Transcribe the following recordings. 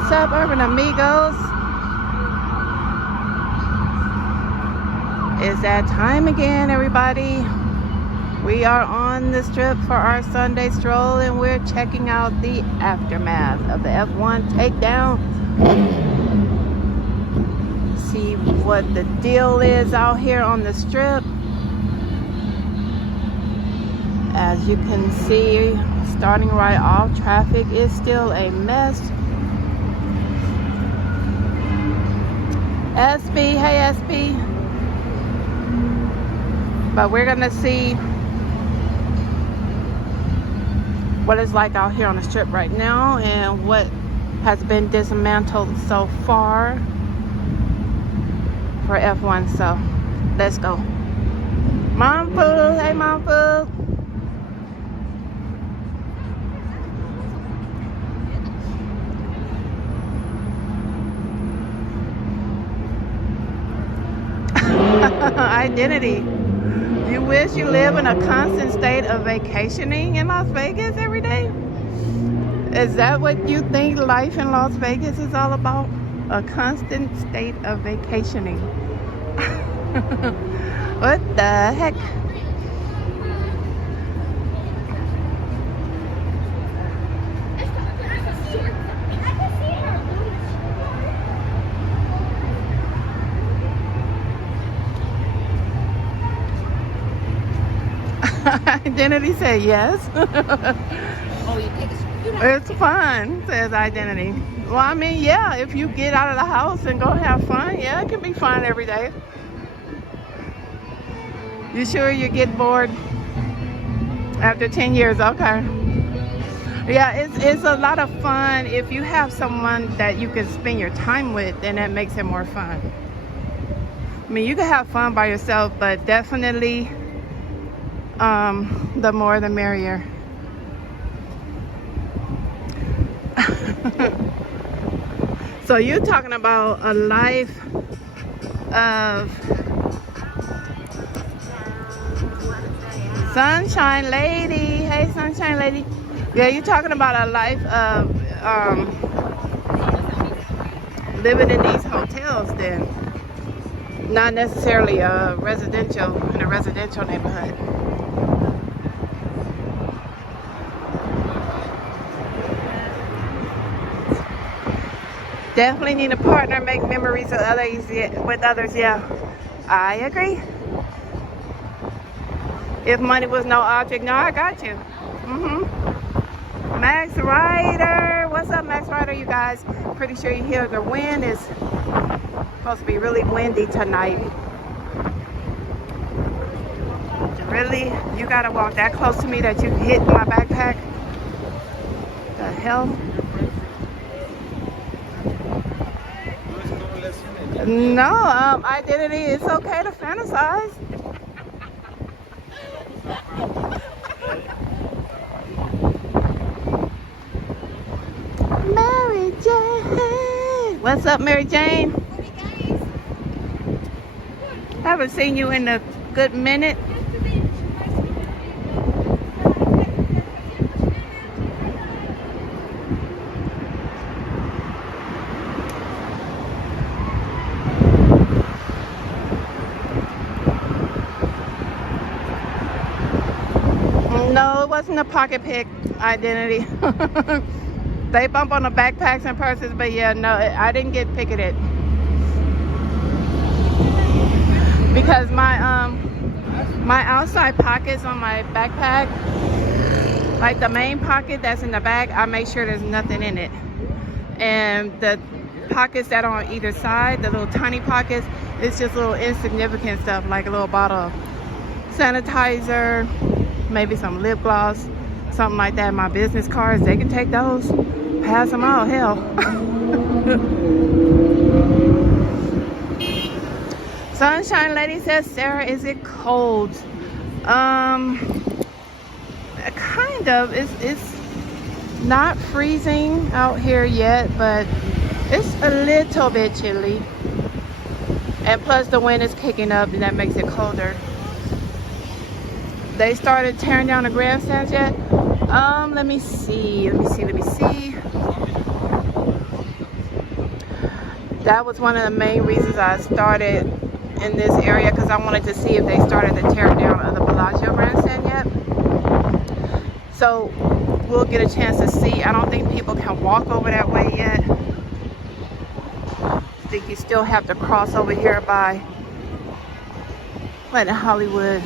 What's up, Urban Amigos? It's that time again, everybody. We are on the strip for our Sunday stroll, and we're checking out the aftermath of the F1 takedown. See what the deal is out here on the strip. As you can see, starting right off, traffic is still a mess. SB, hey SB. But we're gonna see what it's like out here on the strip right now and what has been dismantled so far for F1. So let's go. Mom food, hey mom food. Identity. You wish you live in a constant state of vacationing in Las Vegas every day? Is that what you think life in Las Vegas is all about? A constant state of vacationing. What the heck? Identity said yes. It's fun, says Identity. Well, I mean, yeah, if you get out of the house and go have fun, yeah, it can be fun every day. You sure you get bored after 10 years? Okay. Yeah, it's a lot of fun if you have someone that you can spend your time with, then that makes it more fun. I mean, you can have fun by yourself, but definitely the more the merrier. So you're talking about a life of Sunshine Lady. Hey Sunshine Lady. Yeah, you're talking about a life of living in these hotels then. Not necessarily in a residential neighborhood. Definitely need a partner, make memories with others, yeah. I agree. If money was no object, no, I got you. Max Ryder, what's up Max Ryder, you guys? Pretty sure you hear the wind is supposed to be really windy tonight. Really? You gotta walk that close to me that you hit my backpack? The hell? No, Identity, it's okay to fantasize. Mary Jane. What's up, Mary Jane? Haven't seen you in a good minute. No, it wasn't a pocket pick, Identity. They bump on the backpacks and purses, but yeah, no, I didn't get picketed. Because my outside pockets on my backpack, like the main pocket that's in the back, I make sure there's nothing in it. And the pockets that are on either side, the little tiny pockets, it's just little insignificant stuff, like a little bottle of sanitizer, maybe some lip gloss, something like that. My business cards, they can take those, pass them out, hell. Sunshine Lady says, Sarah, is it cold? Kind of. It's not freezing out here yet, but it's a little bit chilly. And plus the wind is kicking up and that makes it colder. They started tearing down the grandstands yet? Let me see. That was one of the main reasons I started in this area, because I wanted to see if they started the tear down of the Bellagio grandstand yet. So we'll get a chance to see. I don't think people can walk over that way yet. I think you still have to cross over here by Planet Hollywood.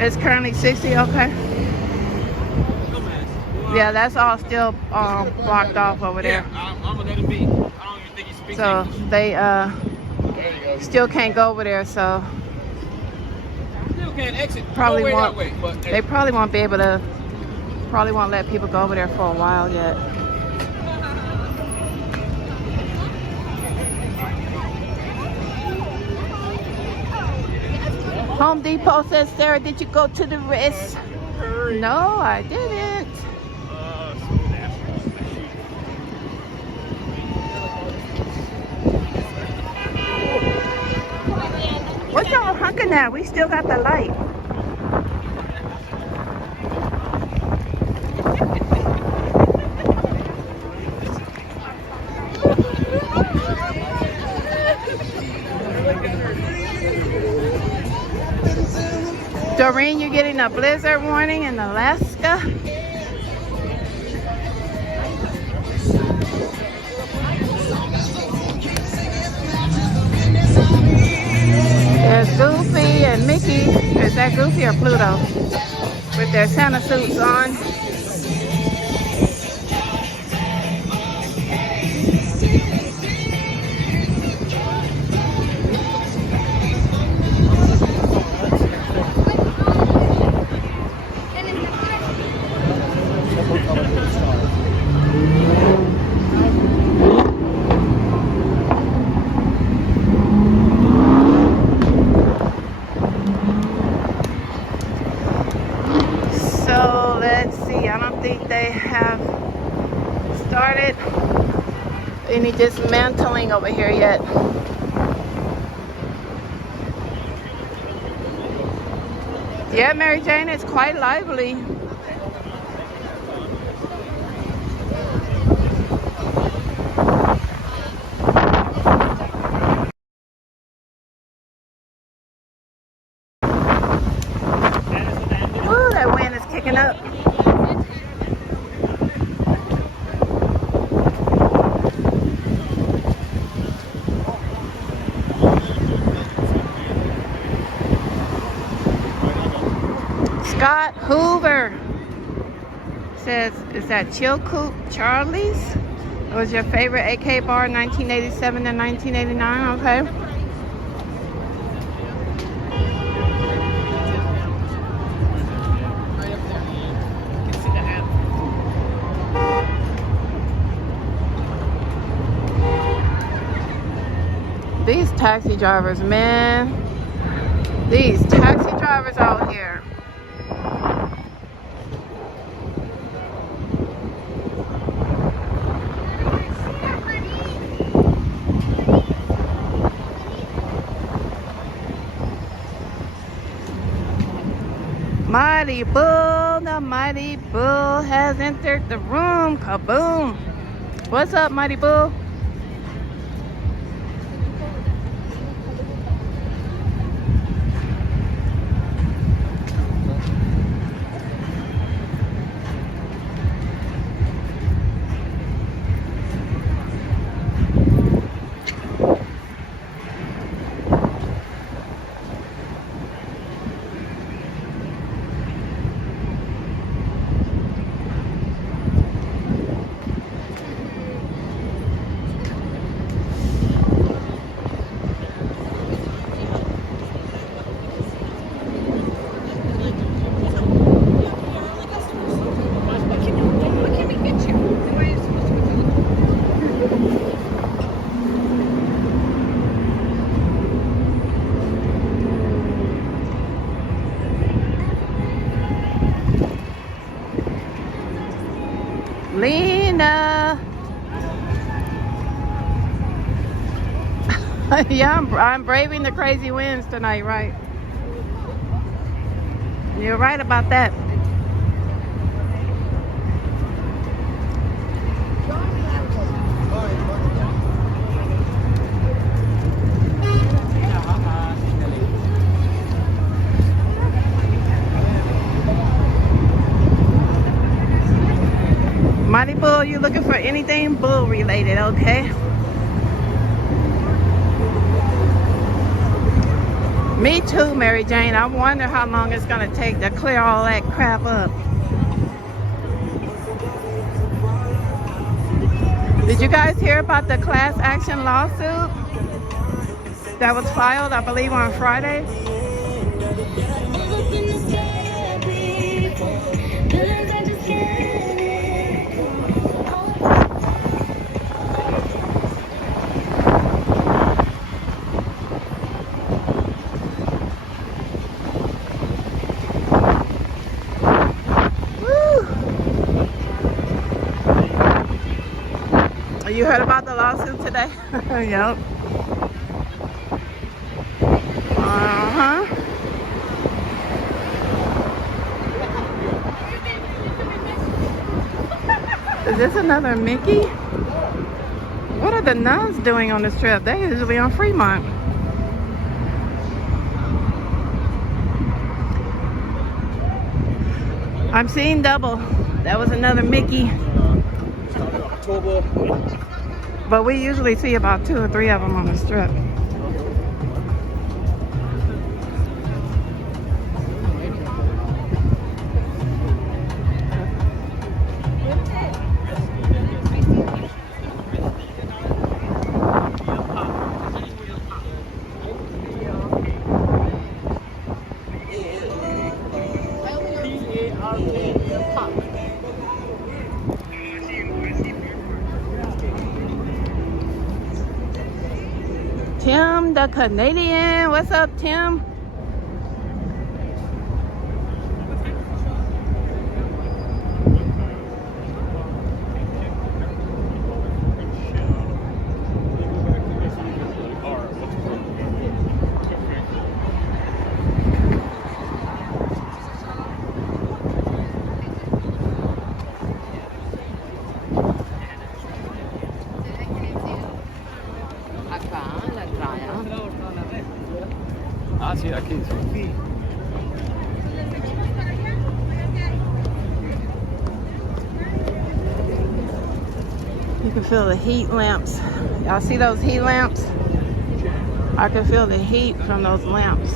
It's currently 60, okay. Yeah, that's all still blocked off over there. I'm gonna let it be. I don't even think he speaks So English. they still can't go over there, so Still can't exit. probably No way won't. that way, but They probably won't be able to. Probably won't let people go over there for a while yet. Home Depot says, Sarah, did you go to the wrist? No, I didn't. What's y'all hunking at? We still got the light. Doreen, you're getting a blizzard warning in Alaska. There's Goofy and Mickey. Is that Goofy or Pluto? With their Santa suits on. So let's see, I don't think they have started any dismantling over here yet. Yeah, Mary Jane, it's quite lively. Ooh, that wind is kicking up. Scott Hoover says, is that Chilcoot Charlie's? It was your favorite AK bar 1987 to 1989, okay. These taxi drivers, man. These taxi drivers out here. Mighty Bull, the Mighty Bull has entered the room. Kaboom. What's up, Mighty Bull? Lena. Yeah, I'm braving the crazy winds tonight, right? You're right about that. Mighty Bull, you looking for anything bull related, okay? Me too, Mary Jane. I wonder how long it's gonna take to clear all that crap up. Did you guys hear about the class action lawsuit that was filed, I believe, on Friday? You heard about the lawsuit today? Yep. Uh-huh. Is this another Mickey? What are the nuns doing on this trip? They're usually on Fremont. I'm seeing double. That was another Mickey. But we usually see about 2 or 3 of them on the strip. Tim the Canadian. What's up, Tim? Ah, sí, aquí. You can feel the heat lamps. Y'all see those heat lamps? I can feel the heat from those lamps.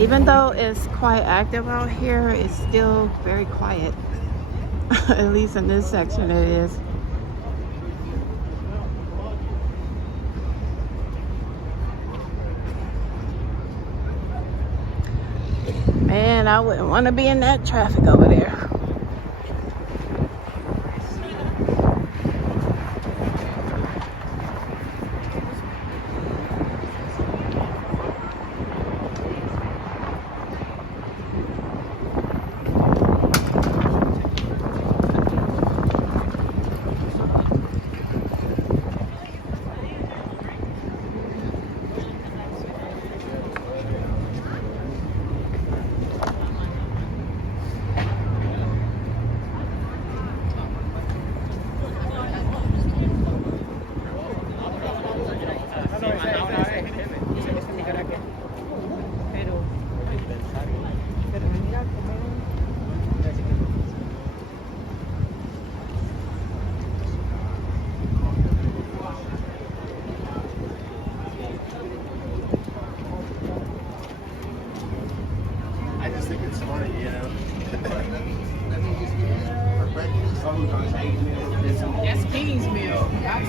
Even though it's quite active out here, it's still very quiet. At least in this section it is. Man, I wouldn't want to be in that traffic over there. I just think it's funny, you know. That's King's Meal. I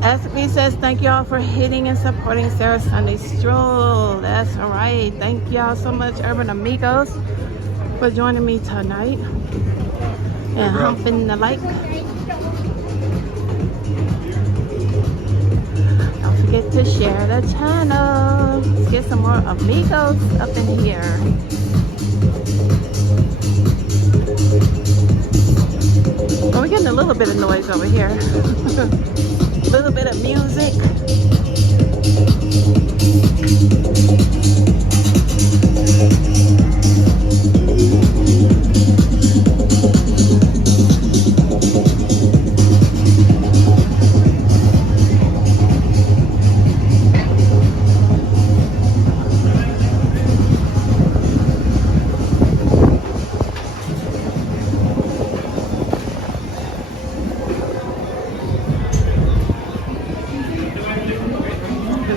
SB says, thank y'all for hitting and supporting Sarah's Sunday Stroll. That's all right. Thank y'all so much, Urban Amigos, for joining me tonight and humping the like. Don't forget to share the channel. Let's get some more Amigos up in here. Oh, we're getting a little bit of noise over here. A little bit of music.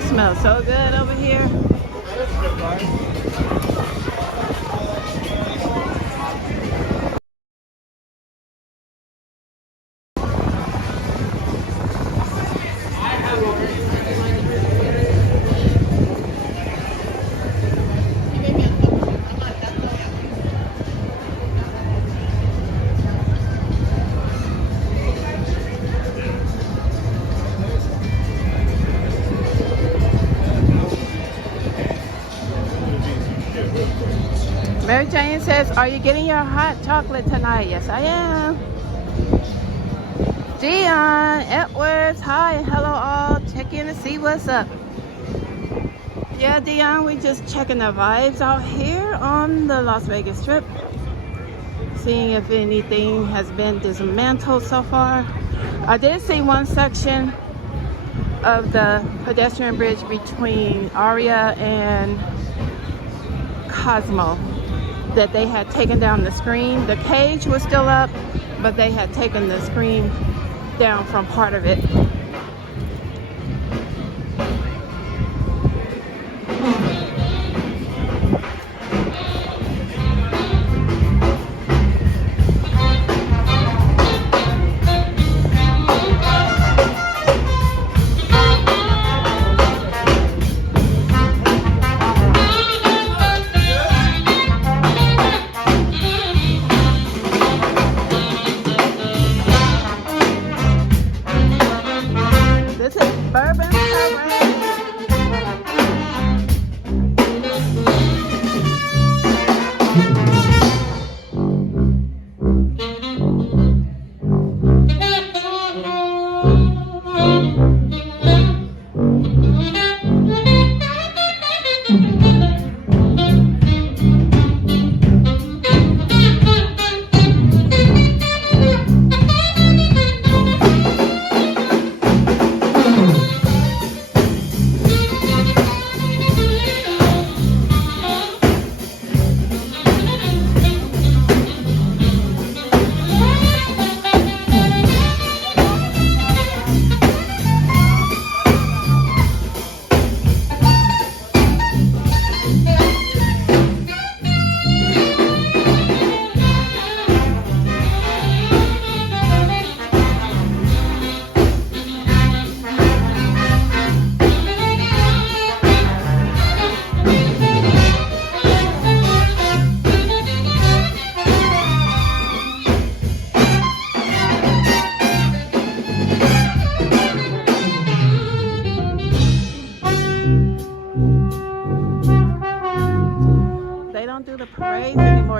Smells so good over here. Mary Jane says, are you getting your hot chocolate tonight? Yes, I am. Dion Edwards, hi and hello all. Check in to see what's up. Yeah, Dion, we just checking the vibes out here on the Las Vegas Strip. Seeing if anything has been dismantled so far. I did see one section of the pedestrian bridge between Aria and Cosmo that they had taken down the screen. The cage was still up, but they had taken the screen down from part of it.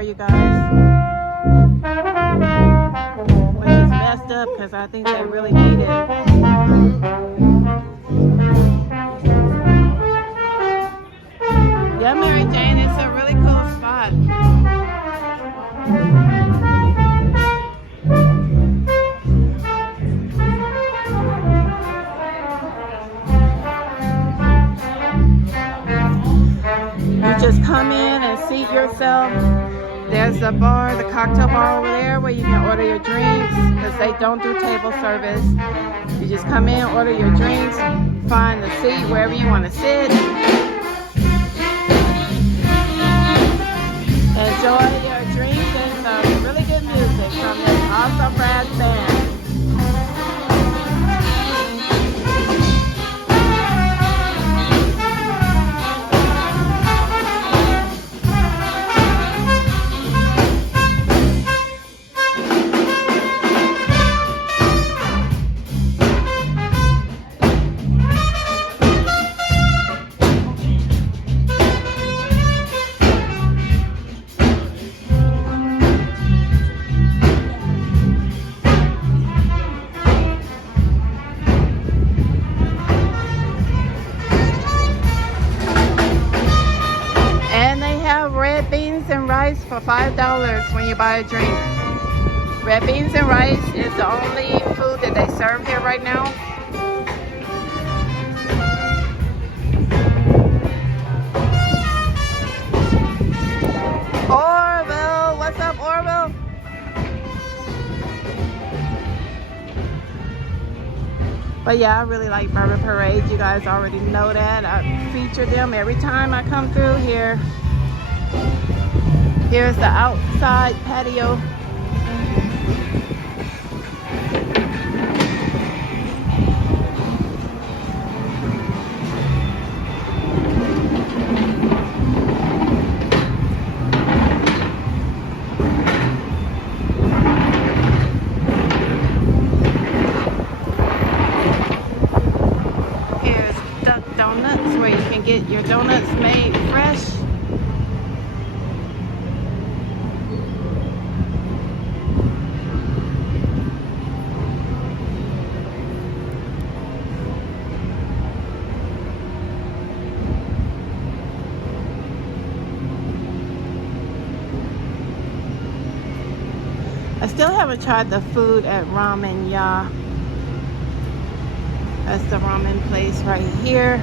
You guys, which is messed up because I think they really need it. Yeah, Mary Jane, it's a really cool spot. You just come in and seat yourself. There There's the bar, the cocktail bar over there where you can order your drinks because they don't do table service. You just come in, order your drinks, find the seat wherever you want to sit. Enjoy your drinks and some really good music from this awesome brass band. For $5 when you buy a drink. Red beans and rice is the only food that they serve here right now. Orville, what's up, Orville? But yeah, I really like Bourbon Parade. You guys already know that. I feature them every time I come through here. Here's the outside patio. Here's Duck Donuts where you can get your donuts made fresh. I still haven't tried the food at Ramen Ya. That's the ramen place right here.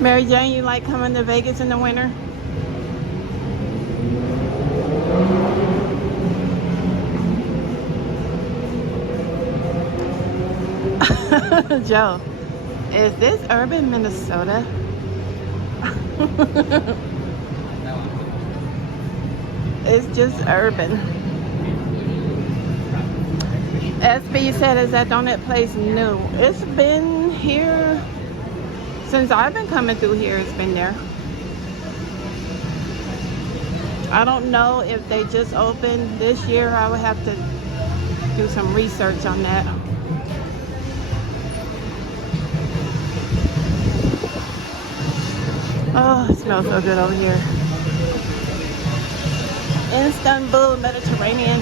Mary Jane, you like coming to Vegas in the winter? Joe, is this urban Minnesota? It's just urban. SB said, is that donut place new? It's been here since I've been coming through here. It's been there. I don't know if they just opened this year. I would have to do some research on that. Oh, it smells so good over here. Istanbul, Mediterranean.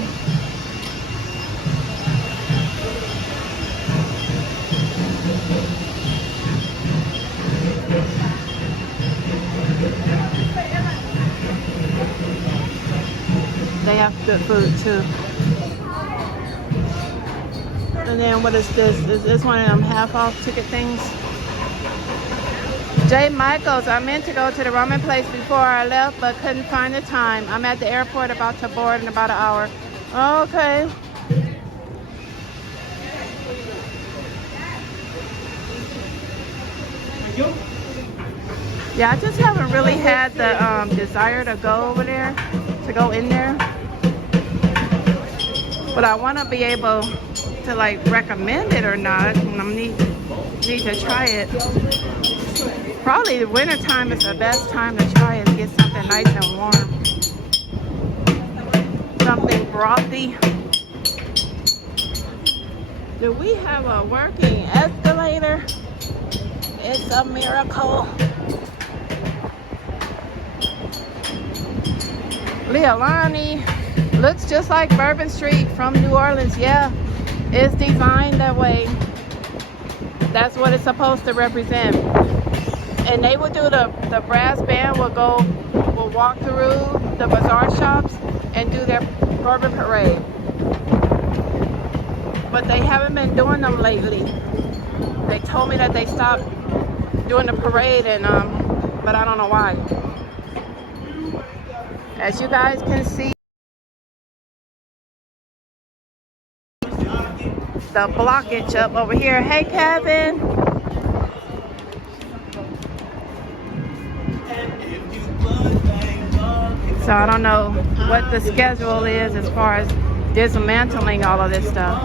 They have good food too. And then what is this? Is this one of them half off ticket things? J. Michaels, I meant to go to the ramen place before I left, but couldn't find the time. I'm at the airport about to board in about an hour. Okay. Yeah, I just haven't really had the desire to go over there, to go in there. But I want to be able to like recommend it or not. And I need to try it. Probably the winter time is the best time to try it. Get something nice and warm. Something frothy. Do we have a working escalator? It's a miracle. Leilani looks just like Bourbon Street from New Orleans. Yeah, it's designed that way. That's what it's supposed to represent. And they will do the brass band will walk through the bazaar shops and do their Bourbon Parade. But they haven't been doing them lately. They told me that they stopped doing the parade, and but I don't know why. As you guys can see, the blockage up over here. Hey, Kevin. So I don't know what the schedule is as far as dismantling all of this stuff.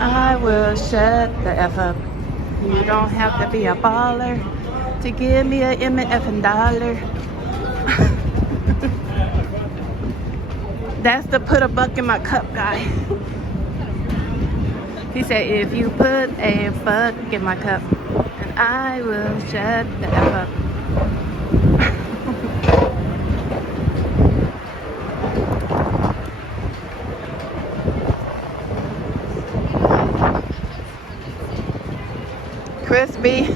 I will shut the F up. You don't have to be a baller to give me a effing dollar. That's the put a buck in my cup guy. He said, if you put a buck in my cup, and I will shut the F up. Crispy,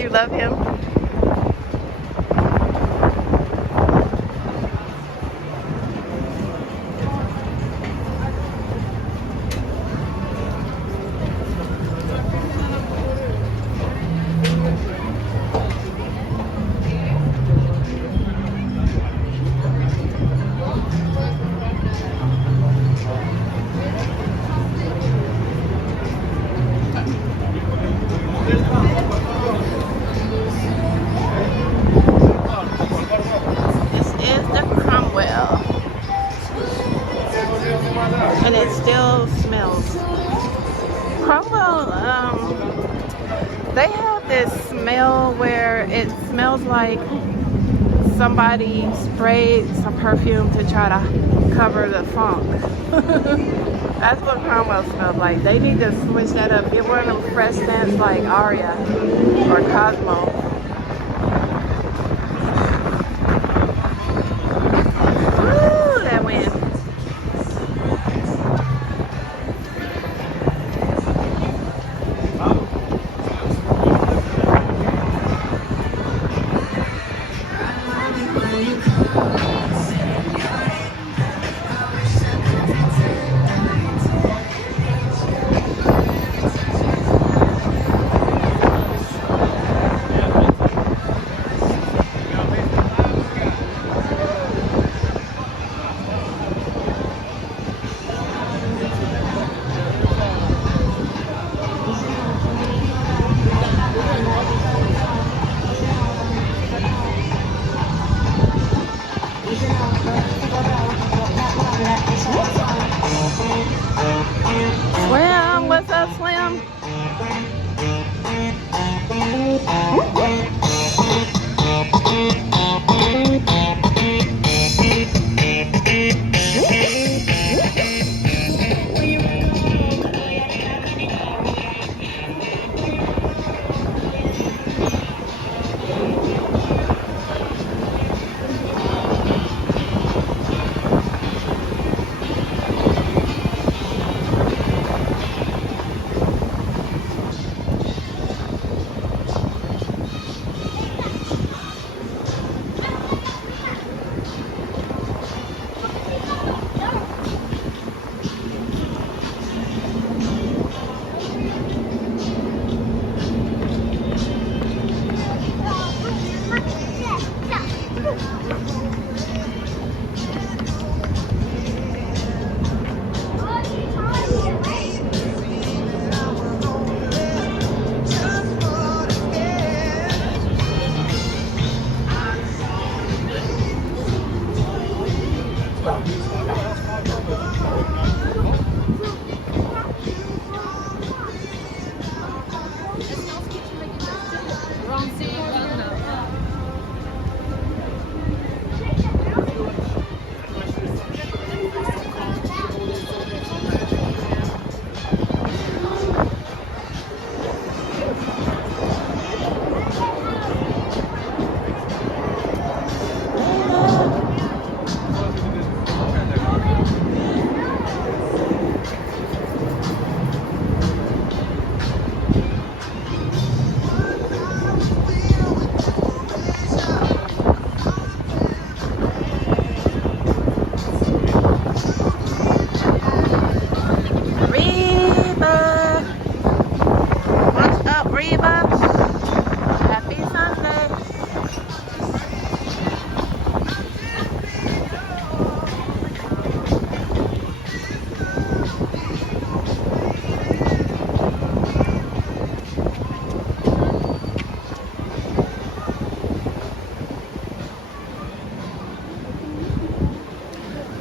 you love him. And it still smells. Cromwell, they have this smell where it smells like somebody sprayed some perfume to try to cover the funk. That's what Cromwell smells like. They need to switch that up. Get one of them fresh scents like Aria or Cosmo. Woo, that wind. Slim, what's up, Slim?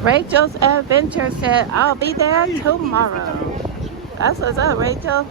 Rachel's Adventure said, I'll be there tomorrow. That's what's up, Rachel.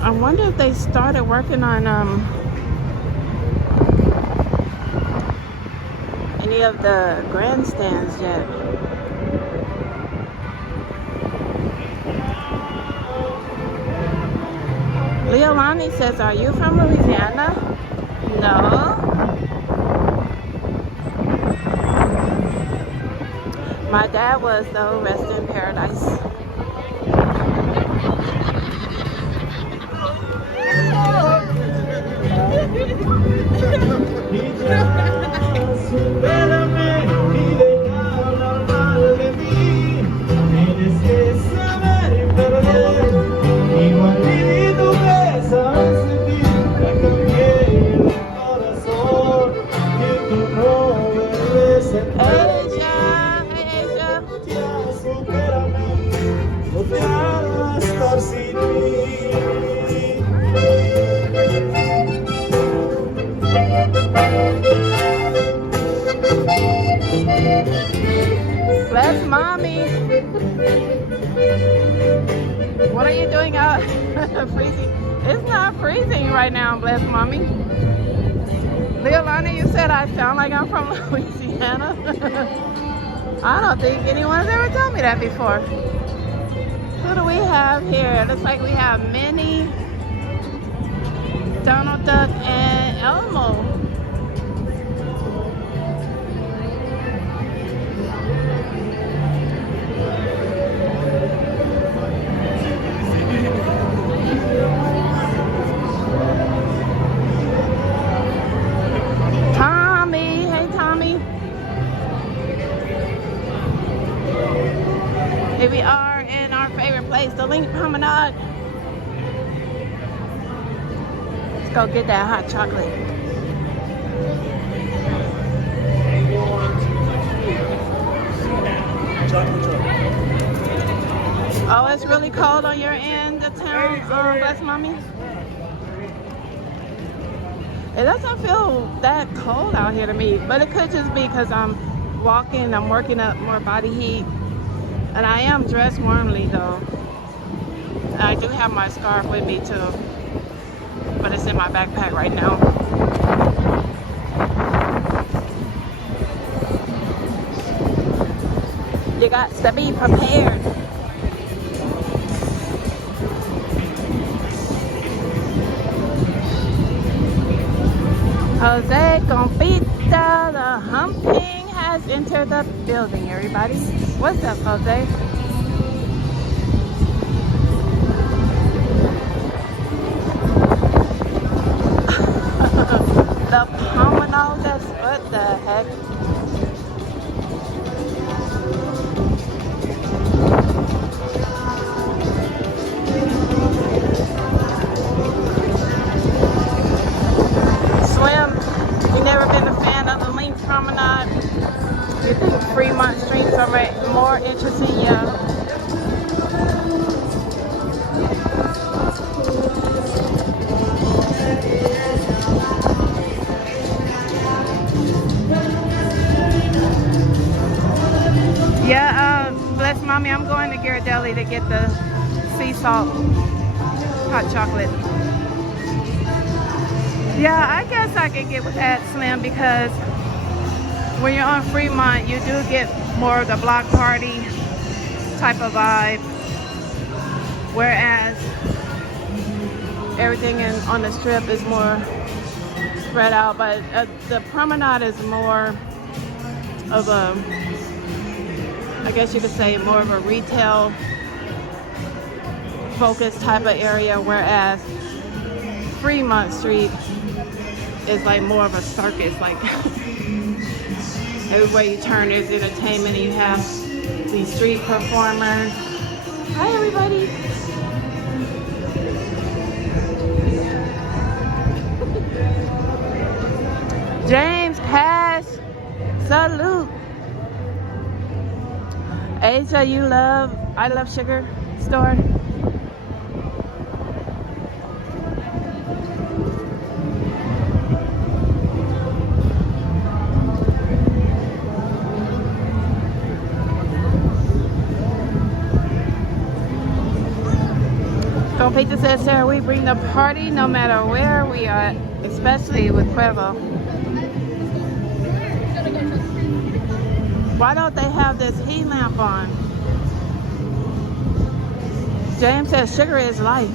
I wonder if they started working on any of the grandstands yet. Leolani says, are you from Louisiana? No. My dad was, though, rest in paradise. Bless mommy. What are you doing out? Freezing. It's not freezing right now, bless mommy. Leolani, you said I sound like I'm from Louisiana. I don't think anyone's ever told me that before. Who do we have here? Looks like we have Minnie, Donald Duck, and Elmo. Tommy, hey Tommy. Here we are in our favorite place, the Link Promenade. Let's go get that hot chocolate. Oh, it's really cold on your end of town, bless mommy. It doesn't feel that cold out here to me, but it could just be because I'm walking, I'm working up more body heat. And I am dressed warmly though. I do have my scarf with me too, but it's in my backpack right now. You got to be prepared. Jose Compita, the humping has entered the building, everybody. What's up, Jose? The promenade, what the heck? Swim, you never been a fan of the Link Promenade? You think Fremont streams are more interesting? Yeah. Yeah, bless mommy, I'm going to Ghirardelli to get the sea salt hot chocolate. Yeah, I guess I could get with that, Slim, because when you're on Fremont, you do get more of the block party type of vibe. Whereas everything on the strip is more spread out, but the promenade is more of a, I guess you could say, more of a retail focused type of area, whereas Fremont Street is like more of a circus. Like everywhere you turn there's entertainment, and you have these street performers. Hi everybody. James Pass, salute. Asia, I love sugar store. Peter says, Sarah, we bring the party no matter where we are, especially with Cuervo. Why don't they have this heat lamp on? James says, sugar is life.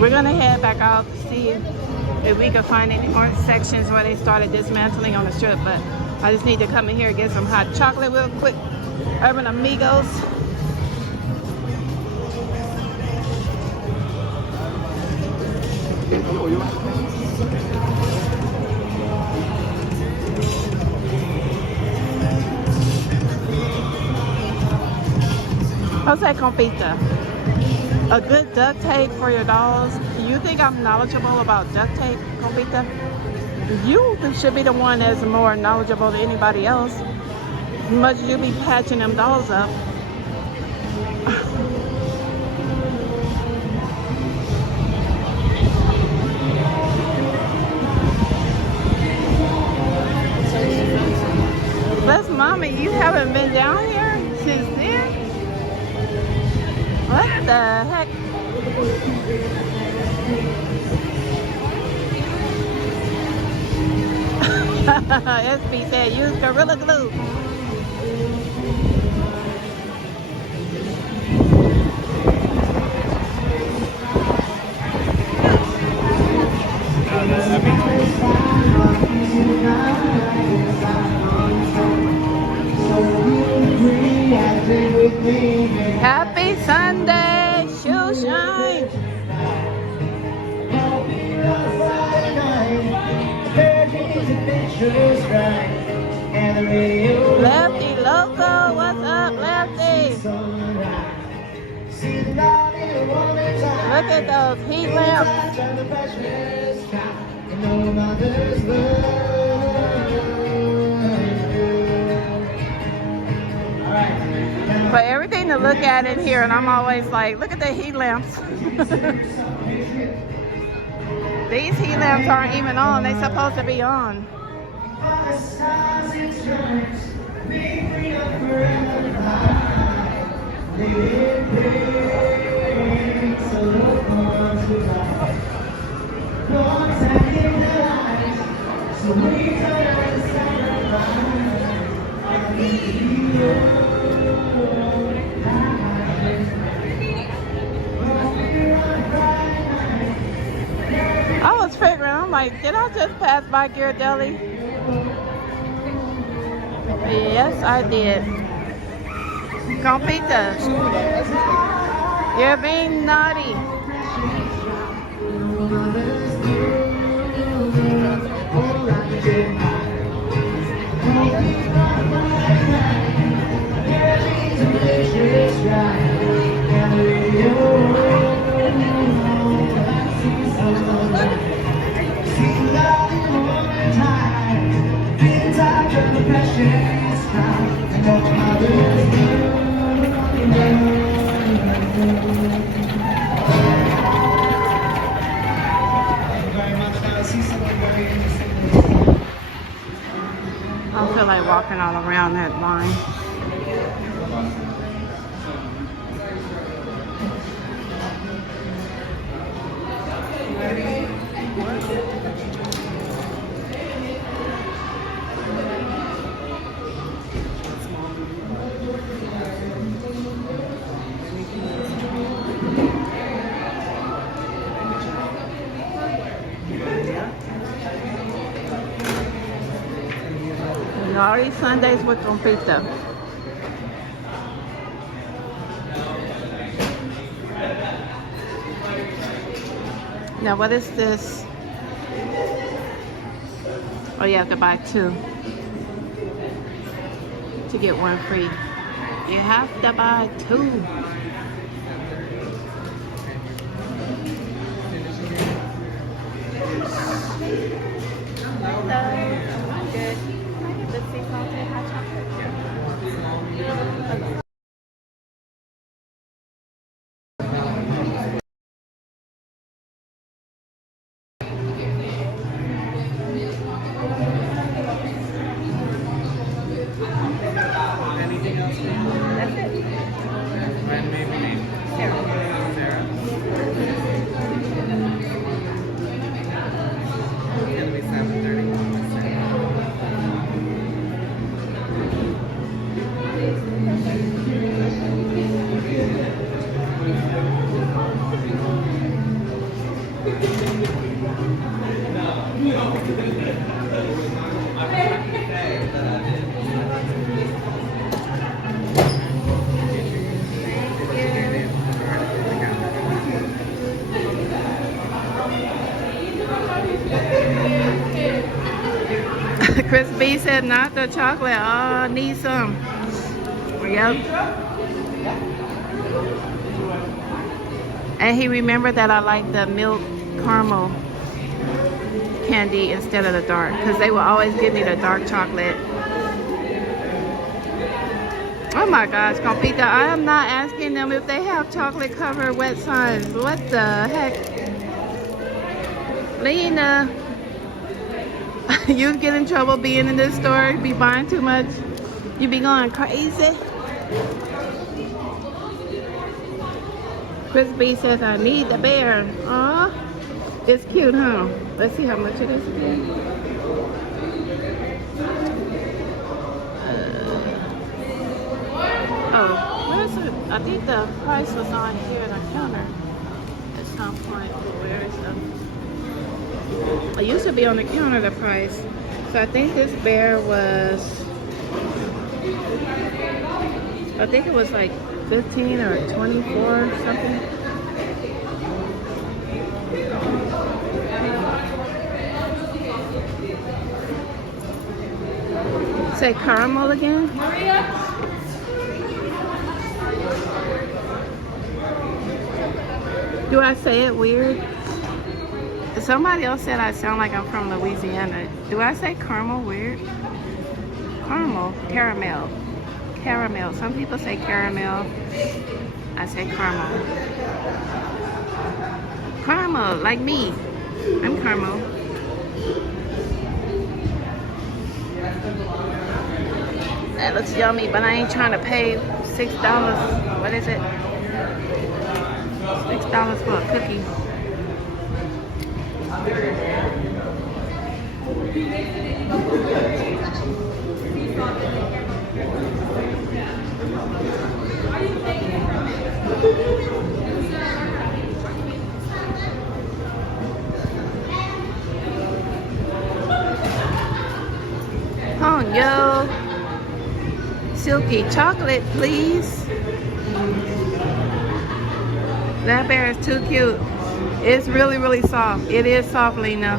We're gonna head back out to see if we can find any more sections where they started dismantling on the strip, but I just need to come in here and get some hot chocolate real quick. Urban Amigos. Jose Compita. A good duct tape for your dolls. You think I'm knowledgeable about duct tape, Compita? You should be the one that's more knowledgeable than anybody else. As much as you be patching them dolls up. Bless mommy, you haven't been down here since then? What the heck? SB said use Gorilla Glue. Happy Sunday, shoe shine. Lefty Loco, what's up, Lefty? Look at those heat lamps. But everything to look at in here, and I'm always like, look at the heat lamps. These heat lamps aren't even on, they're supposed to be on. I was figuring, I'm like, did I just pass by Ghirardelli? Yes, I did. Compita, you're being naughty. I feel like walking all around that line. All these Sundays with compita. Now what is this? Oh, you have to buy 2 to get 1 free. You have to buy 2. Hello. I'm good. Can I get the sea salt and hot chocolate? Anything else? That's it. And maybe Sarah. Sarah. It's gonna be 7:30. Chris B said not the chocolate. Oh, need some. Yep. And he remembered that I like the milk caramel candy instead of the dark, because they will always give me the dark chocolate. Oh my gosh, Compita, I am not asking them if they have chocolate covered wet signs. What the heck? Lena, you get in trouble being in this store, you be buying too much, you be going crazy. Chris B says, I need the bear. Aw, it's cute, huh? Let's see how much it is. Oh, where's it? I think the price was on here on the counter at some point. Where is it? It used to be on the counter, the price. So I think this bear was, I think it was like 15 or 24 or something. Say caramel again. Do I say it weird? Somebody else said I sound like I'm from Louisiana. Do I say caramel weird? Caramel, caramel, caramel. Some people say caramel. I say caramel. Caramel, like me. I'm caramel. That looks yummy, but I ain't trying to pay $6. What is it? $6 for a cookie. Oh, yo. Silky chocolate, please. That bear is too cute. It's really, really soft. It is soft, Lena.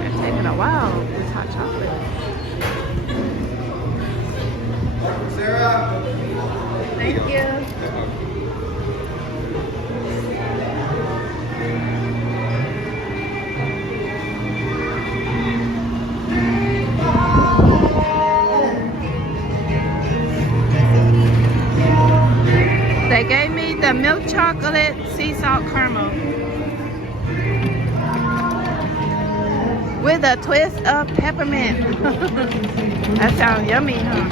It's taking a while, this hot chocolate. Sarah. Thank you. They gave me the milk chocolate sea salt caramel with a twist of peppermint. That sounds yummy, huh?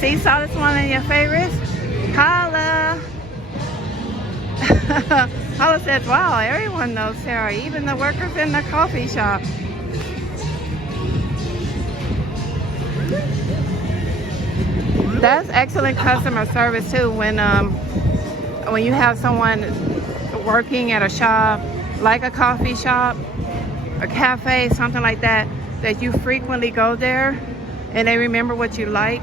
sea salt is one of your favorites? Holla! Holla says, wow, everyone knows Sarah, even the workers in the coffee shop. That's excellent customer service too when you have someone working at a shop, like a coffee shop, a cafe, something like that, that you frequently go there and they remember what you like,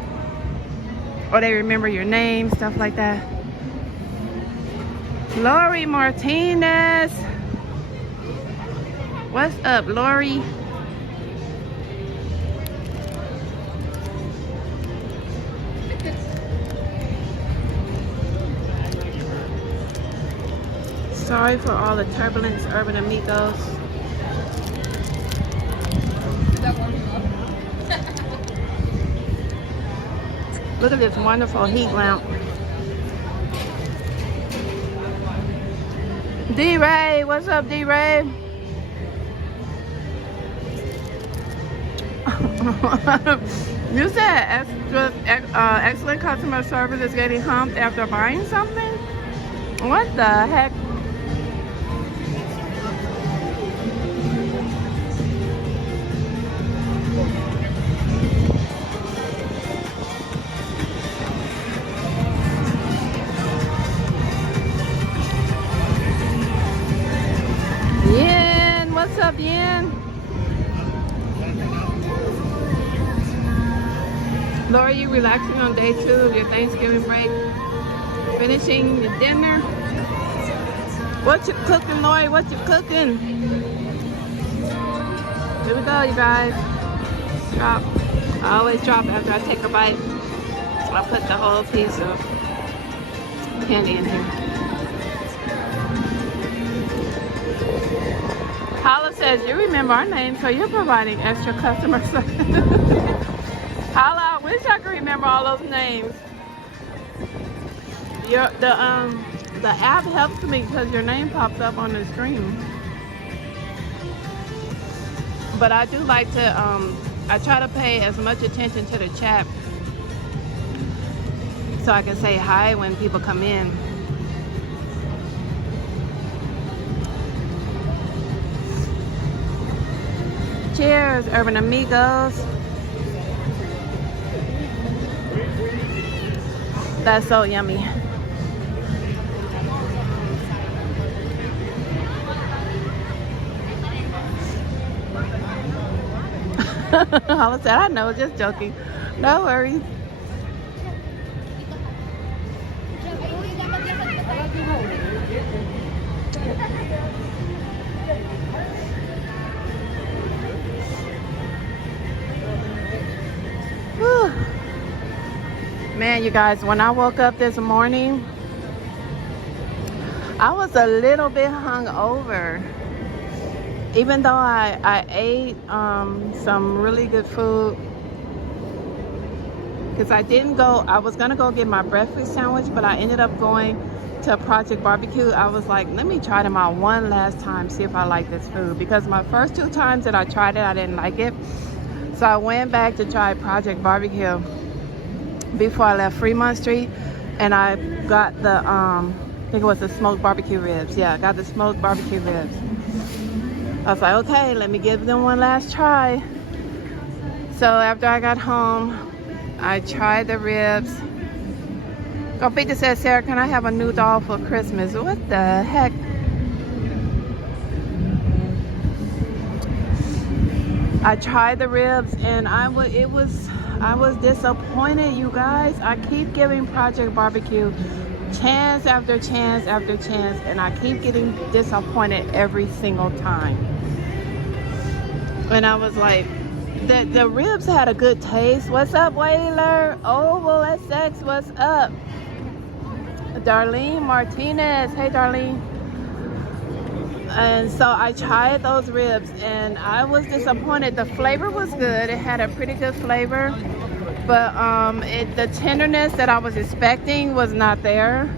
or they remember your name, stuff like that. Lori Martinez. What's up, Lori? Sorry for all the turbulence, Urban Amigos. Look at this wonderful heat lamp. D-Ray, what's up, D-Ray? You said excellent customer service is getting humped after buying something? What the heck? Yen, what's up, Yen? Laura, you relaxing on day 2 of your Thanksgiving break? Finishing your dinner? What you cooking, Lori? What you cooking? Here we go, you guys. Drop. I always drop after I take a bite. I'll put the whole piece of candy in here. Hala says, you remember our name, so you're providing extra customer service. Hala, I wish I could remember all those names. The app helps me because your name pops up on the screen. But I do like to, I try to pay as much attention to the chat so I can say hi when people come in. Cheers, Urban Amigos. That's so yummy. Hala said, I know, just joking. No worries. Whew. Man, you guys, when I woke up this morning, I was a little bit hungover. Even though I ate some really good food, because I was gonna go get my breakfast sandwich, but I ended up going to Project Barbecue. I was like, let me try them out one last time, see if I like this food, because my first 2 times that I tried it, I didn't like it. So I went back to try Project Barbecue before I left Fremont Street, and I got the I think it was the smoked barbecue ribs. Yeah, I got the smoked barbecue ribs. I was like, okay, let me give them one last try. So after I got home, I tried the ribs. Compita says, Sarah, can I have a new doll for Christmas? What the heck? I tried the ribs and I was disappointed, you guys. I keep giving Project Barbecue chance after chance after chance, and I keep getting disappointed every single time. And I was like, the ribs had a good taste. What's up, Whaler? Oval SX, what's up? Darlene Martinez, hey Darlene. And so I tried those ribs and I was disappointed. The flavor was good. It had a pretty good flavor, but the tenderness that I was expecting was not there.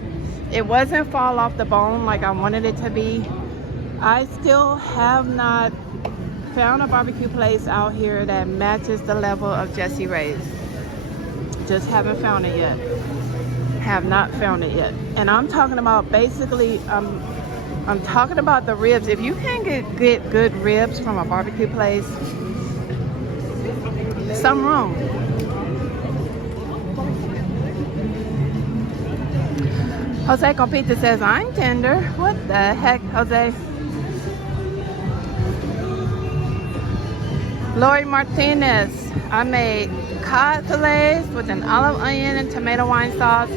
It wasn't fall off the bone like I wanted it to be. I still have not found a barbecue place out here that matches the level of Jessie Ray's. just haven't found it yet. Have not found it yet. And I'm talking about basically, I'm talking about the ribs. If you can get good ribs from a barbecue place, something wrong. Jose Compita says, I'm tender. What the heck, Jose? Lori Martinez, I made cod fillets with an olive onion and tomato wine sauce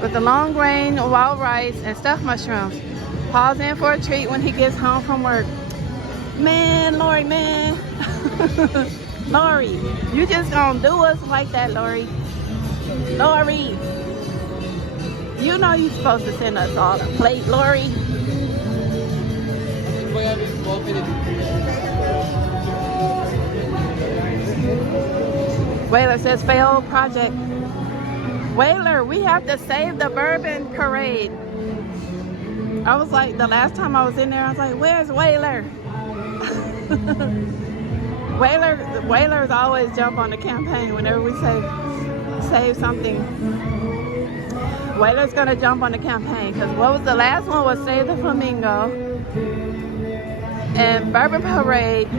with the long grain wild rice and stuffed mushrooms. Paul's in for a treat when he gets home from work. Man, Lori, man. Lori, you just gonna do us like that, Lori. Lori, you know you're supposed to send us all a plate, Lori. Whaler says failed project. Whaler, we have to save the bourbon parade. I was like, the last time I was in there, I was like, where's Whaler? Whalers always jump on the campaign whenever we say save something. Whaler's gonna jump on the campaign because what was the last one was Save the Flamingo and Bourbon Parade.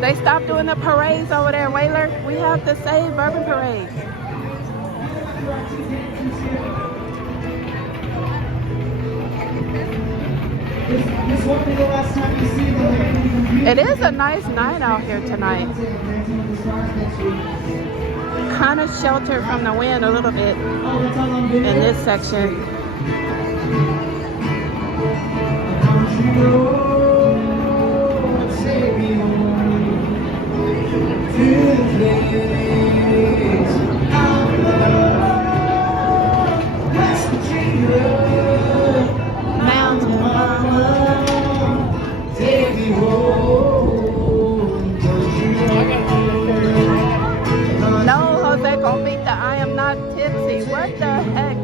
They stopped doing the parades over there, Whaler. We have to save Bourbon Parade. It is a nice night out here tonight. Kind of sheltered from the wind a little bit in this section. Mountain Mama, take me home. No, Jose Compita, I am not tipsy. What the heck?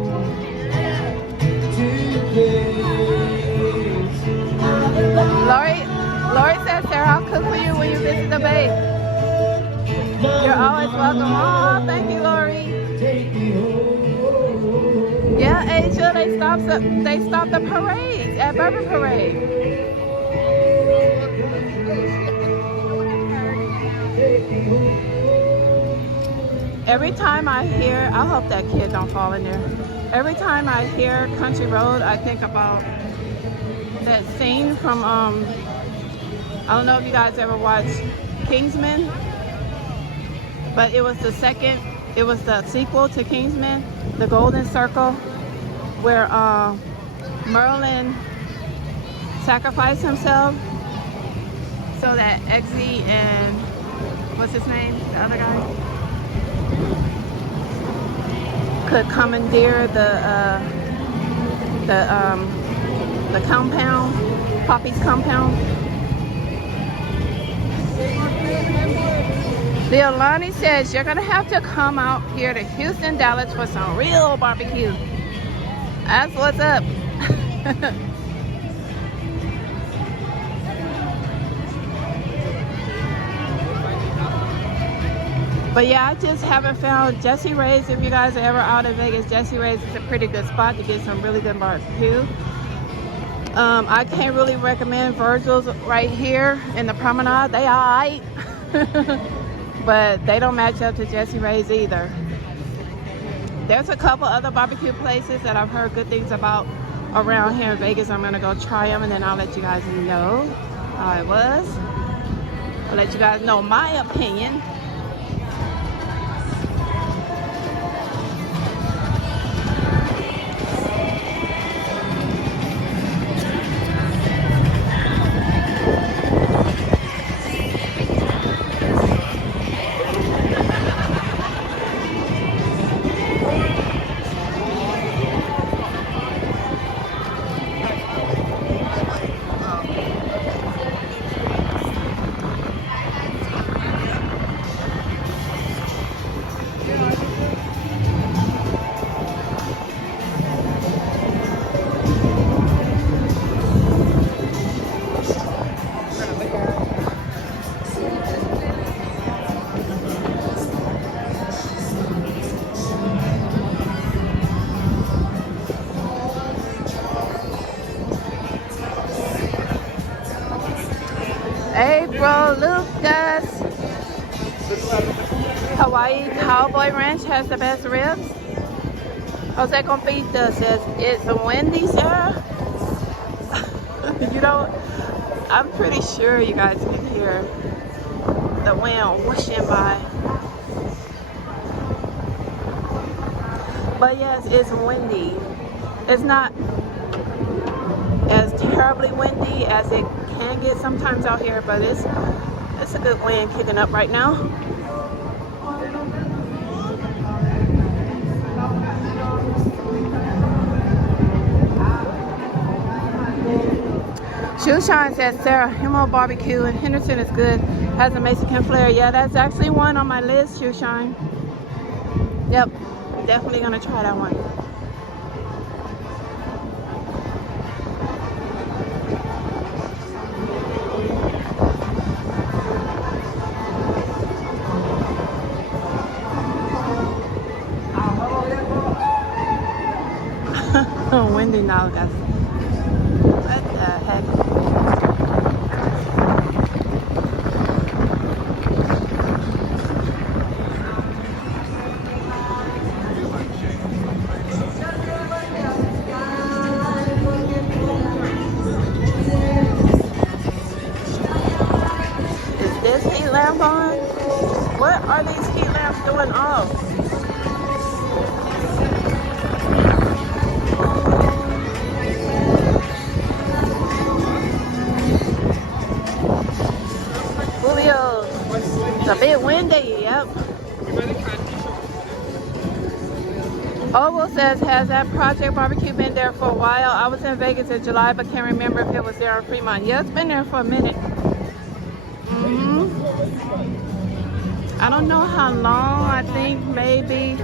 Lori says, Sarah, I'll cook for you when you visit the bay. You're always welcome. Oh, thank you, Lori. Yeah, Asia, they stopped the parades at Bourbon Parade. Every time I hear, I hope that kid don't fall in there. Every time I hear Country Road, I think about that scene from, I don't know if you guys ever watched Kingsman, but it was the sequel to Kingsman, The Golden Circle, where Merlin sacrificed himself so that Eggsy and, what's his name, the other guy, could commandeer the compound, Poppy's compound. Leolani says you're gonna have to come out here to Houston, Dallas for some real barbecue. That's what's up. But yeah, I just haven't found Jesse Ray's. If you guys are ever out in Vegas, Jesse Ray's is a pretty good spot to get some really good barbecue. I can't really recommend Virgil's right here in the promenade. They alright. But they don't match up to Jesse Ray's either. There's a couple other barbecue places that I've heard good things about around here in Vegas. I'm gonna go try them and then I'll let you guys know how it was. I'll let you guys know my opinion. roll, Lucas. Hawaii Cowboy Ranch has the best ribs. Jose Compita says, it's windy, Sarah. You know, I'm pretty sure you guys can hear the wind whooshing by. But yes, it's windy. It's not as terribly windy as it can get sometimes out here, but it's a good wind kicking up right now. Shoeshine says, Sarah, Himo Barbecue in Henderson is good. Has a Mexican flair. Yeah, that's actually one on my list, Shoeshine. Yep, definitely gonna try that one. Windy now, guys. What the heck? Is this heat lamp on? What are these heat lamps doing off? It's a bit windy, yep. Oval says, has that Project Barbecue been there for a while? I was in Vegas in July, but can't remember if it was there on Fremont. Yeah, it's been there for a minute. I don't know how long. I think maybe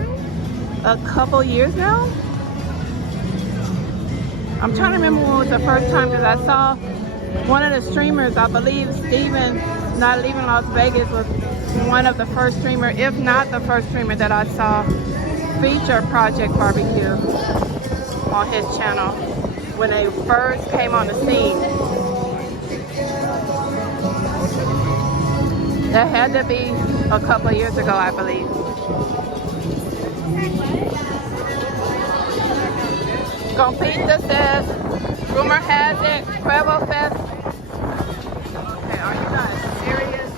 a couple years now. I'm trying to remember when was the first time, because I saw one of the streamers, I believe Steven Not Leaving Las Vegas, was one of the first streamer, if not the first streamer that I saw feature Project Barbecue on his channel when they first came on the scene. That had to be a couple of years ago, I believe. Compita says, rumor has it, Cuervo Fest. Okay, are you guys serious?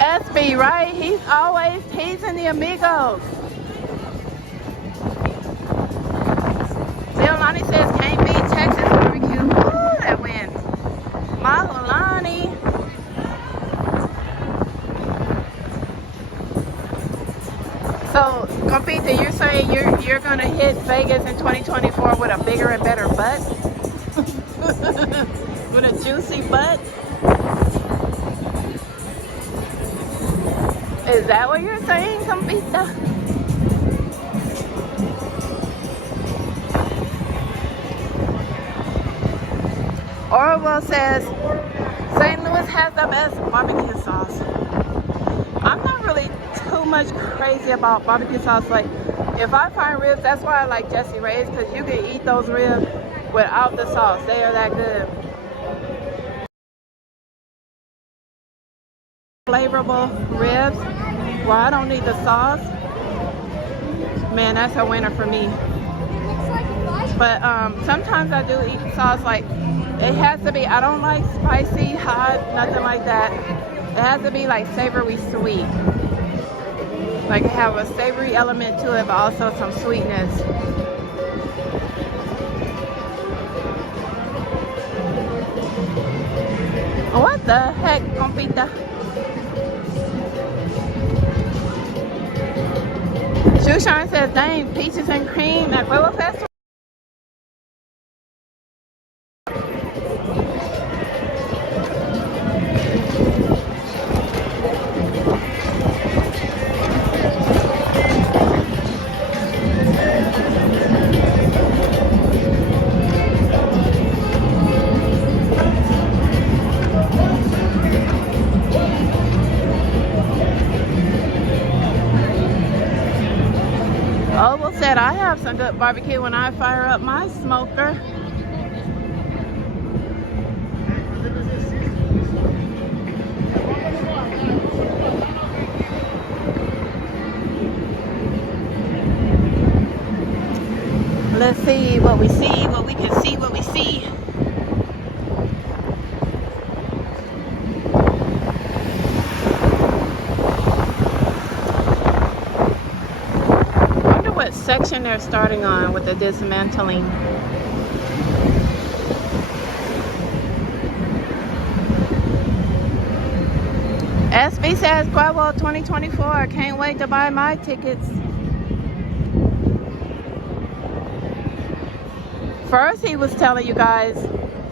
SB, right? He's always teasing the Amigos. Leilani says, can't beat Texas barbecue. Ooh, that win. Mahalani. So, Compita, you're saying you're gonna hit Vegas in 2024 with a bigger and better butt? With a juicy butt? Is that what you're saying, Compita? Orwell says, St. Louis has the best barbecue sauce. I'm not really too much crazy about barbecue sauce. Like, if I find ribs, that's why I like Jesse Ray's, because you can eat those ribs without the sauce. They are that good. Flavorful ribs where I don't need the sauce, man, that's a winner for me. But sometimes I do eat the sauce. Like, it has to be, I don't like spicy, hot, nothing like that. It has to be like savory sweet. Like, have a savory element to it, but also some sweetness. What the heck, Compita? Shoeshine says, dang, peaches and cream at Pueblo Festival. good barbecue when I fire up my smoker. Let's see what we see, what we can see, what we see. I wonder what section they're starting on with the dismantling. SB says, Quavo 2024, can't wait to buy my tickets. First he was telling you guys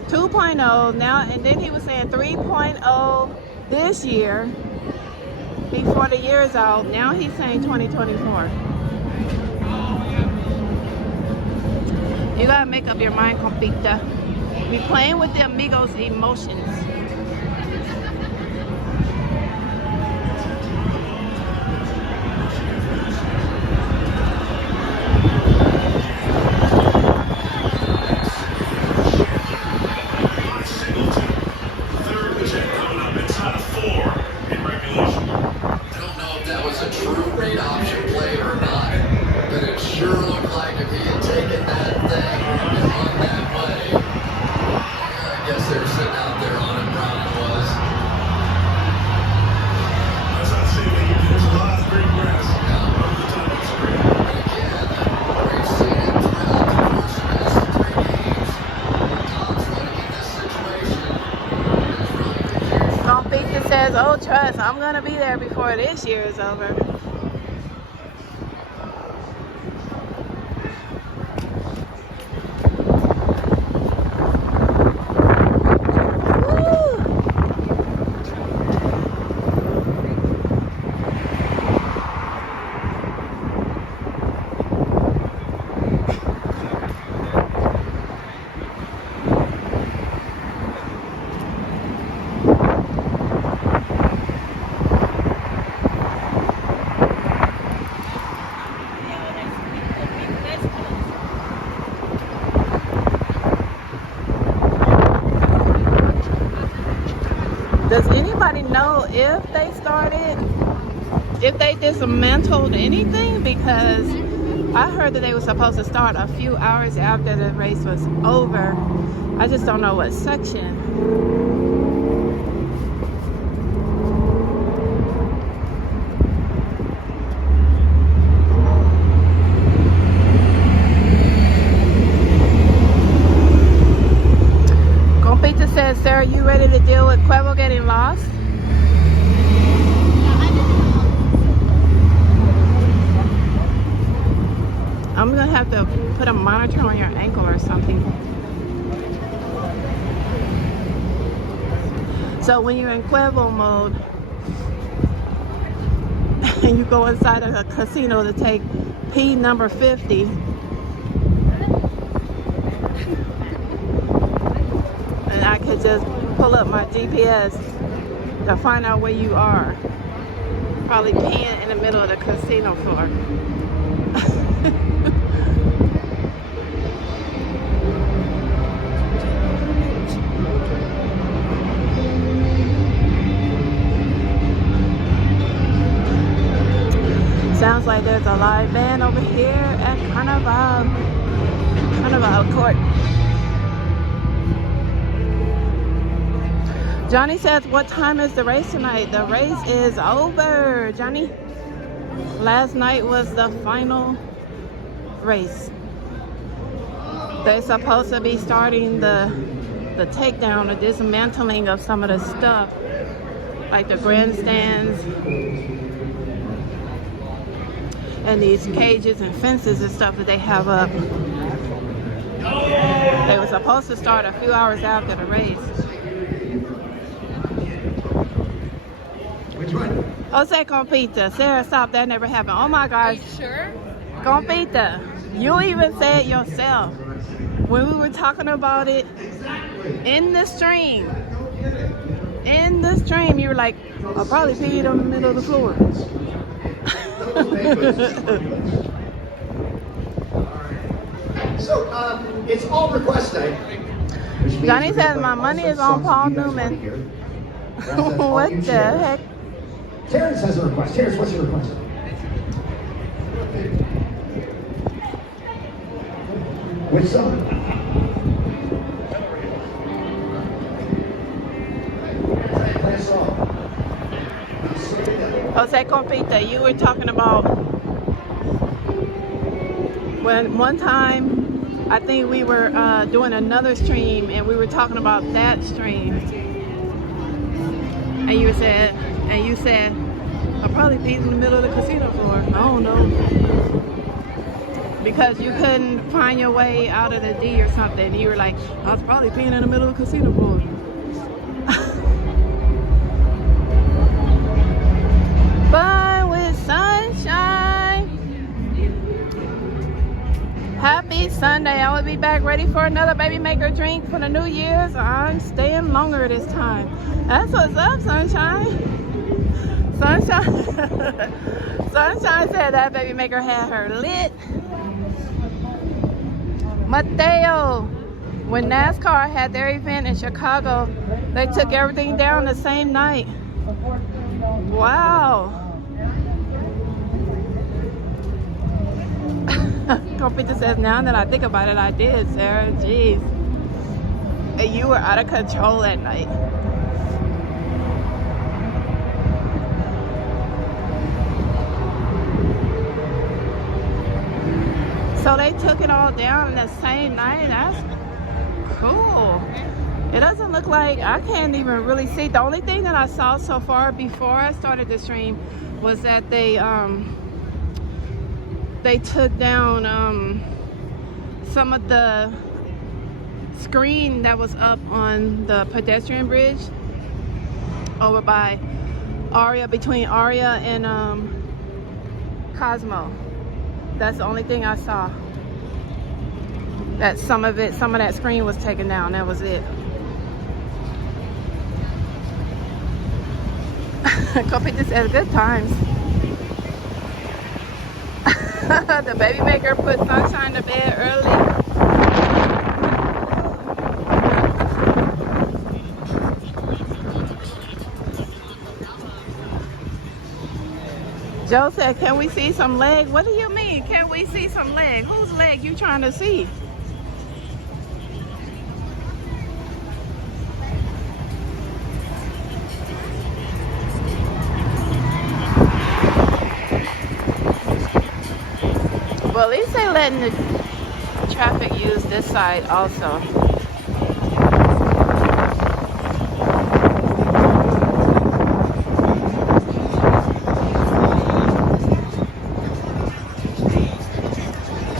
2.0 now, and then he was saying 3.0 this year before the year is out. Now he's saying 2024. You gotta make up your mind, compita. We playing with the Amigos emotions. Says, oh, trust, I'm gonna be there before this year is over. Does anybody know if they dismantled anything? Because I heard that they were supposed to start a few hours after the race was over. I just don't know what section. Says, Sarah, you ready to deal with Quavo getting lost? I'm gonna have to put a monitor on your ankle or something. So when you're in Quavo mode and you go inside of a casino to take P number 50, I could just pull up my GPS to find out where you are. Probably peeing in the middle of the casino floor. Sounds like there's a live band over here at Carnival Court. Johnny says, what time is the race tonight? The race is over, Johnny. Last night was the final race. They're supposed to be starting the takedown, the dismantling of some of the stuff, like the grandstands and these cages and fences and stuff that they have up. They were supposed to start a few hours after the race. Jose Compita, Sarah, stop, that never happened. Oh my gosh. Are you sure? Compita, you even said yourself when we were talking about it in the stream. In the stream, you were like, I'll probably pee it in the middle of the floor. So, it's all request day. Johnny says my money is on Paul Newman. What the heck? Terrence has a request. Terrence, what's your request? Which song? Play a song. Jose Compita, you were talking about when one time I think we were doing another stream and we were talking about that stream, and you said I'll probably be in the middle of the casino floor. I don't know, because you couldn't find your way out of the D or something. You were like, I was probably peeing in the middle of the casino floor. Fun with sunshine. Happy Sunday. I will be back ready for another baby maker drink for the New Year's. I'm staying longer this time. That's what's up, Sunshine. Sunshine. Sunshine said that baby maker had her lit. Mateo, when NASCAR had their event in Chicago, they took everything down the same night. Wow. Compita says, now that I think about it, I did, Sarah. Jeez. And you were out of control that night. So they took it all down in the same night. That's cool. It doesn't look like, I can't even really see. The only thing that I saw so far before I started the stream was that they took down some of the screen that was up on the pedestrian bridge over by Aria, between Aria and Cosmo. That's the only thing I saw. That some of that screen was taken down. That was it. Coffee just had good times. The baby maker put Sunshine to bed early. Joe said, can we see some leg? What do you mean, can we see some leg? Whose leg you trying to see? Well, at least they letting the traffic use this side also.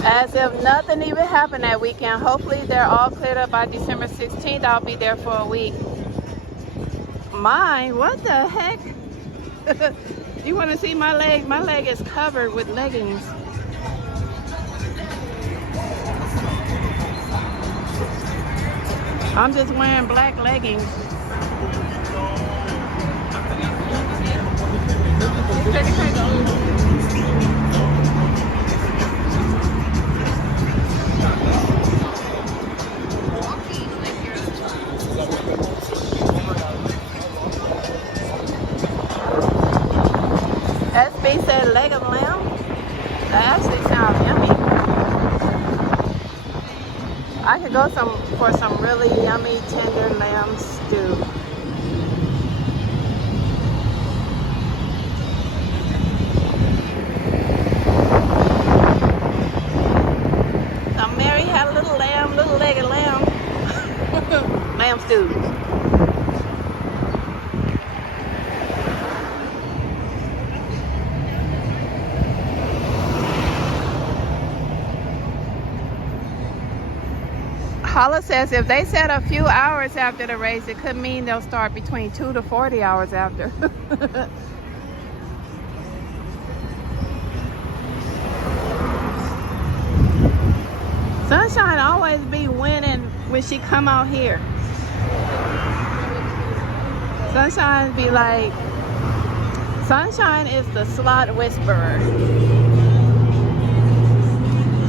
As if nothing even happened that weekend. Hopefully they're all cleared up by December 16th. I'll be there for a week. Mine? What the heck? You want to see my leg? My leg is covered with leggings. I'm just wearing black leggings. SB said leg of lamb. That actually sounds yummy. I could go for some really yummy tender lamb stew. So Mary had a little lamb, little legged lamb. Lamb stew. Paula says if they said a few hours after the race, it could mean they'll start between 2 to 40 hours after. Sunshine always be winning when she come out here. Sunshine be like, Sunshine is the slot whisperer.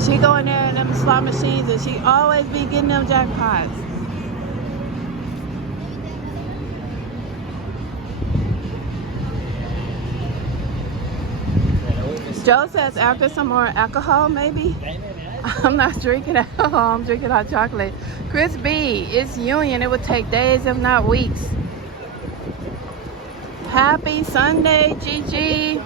She go in there in them slot machines and she always be getting them jackpots. Joe says after some more alcohol, maybe. I'm not drinking alcohol, I'm drinking hot chocolate. Chris B, it's Union. It would take days, if not weeks. Happy Sunday, Gigi.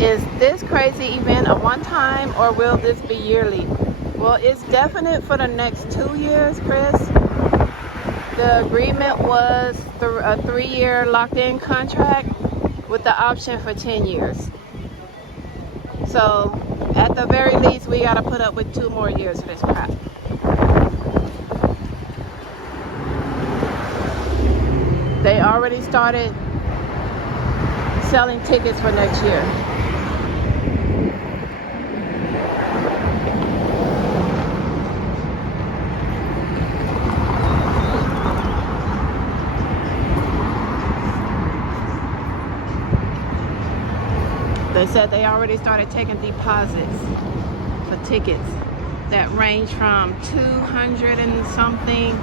Is this crazy event a one-time or will this be yearly? Well, it's definite for the next 2 years, Chris. The agreement was a 3-year locked-in contract with the option for 10 years. So at the very least, we got to put up with 2 more years of this crap. They already started selling tickets for next year. They said they already started taking deposits for tickets that range from 200 and something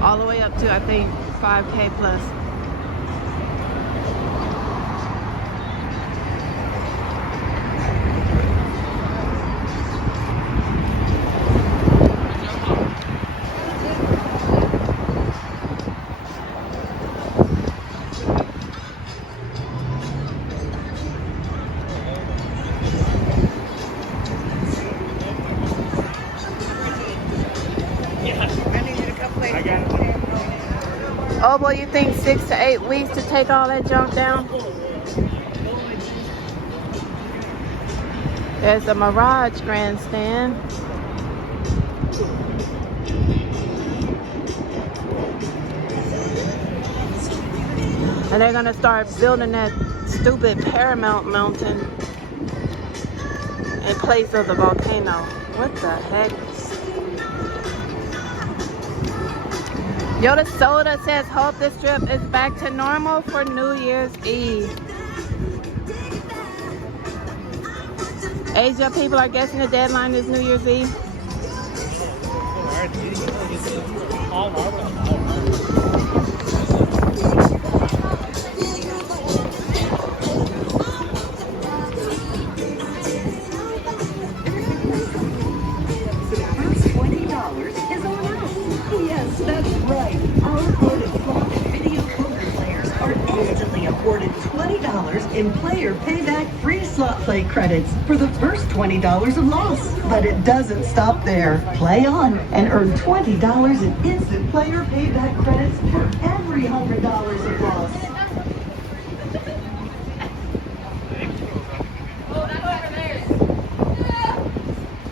all the way up to, I think, 5K plus. Oh boy, you think 6 to 8 weeks to take all that junk down? There's the Mirage Grandstand. And they're gonna start building that stupid Paramount Mountain in place of the volcano. What the heck? Yoda Soda says, hope this trip is back to normal for New Year's Eve. Asia people are guessing the deadline is New Year's Eve. In player payback free slot play credits for the first $20 of loss. But it doesn't stop there. Play on and earn $20 in instant player payback credits for every $100 of loss.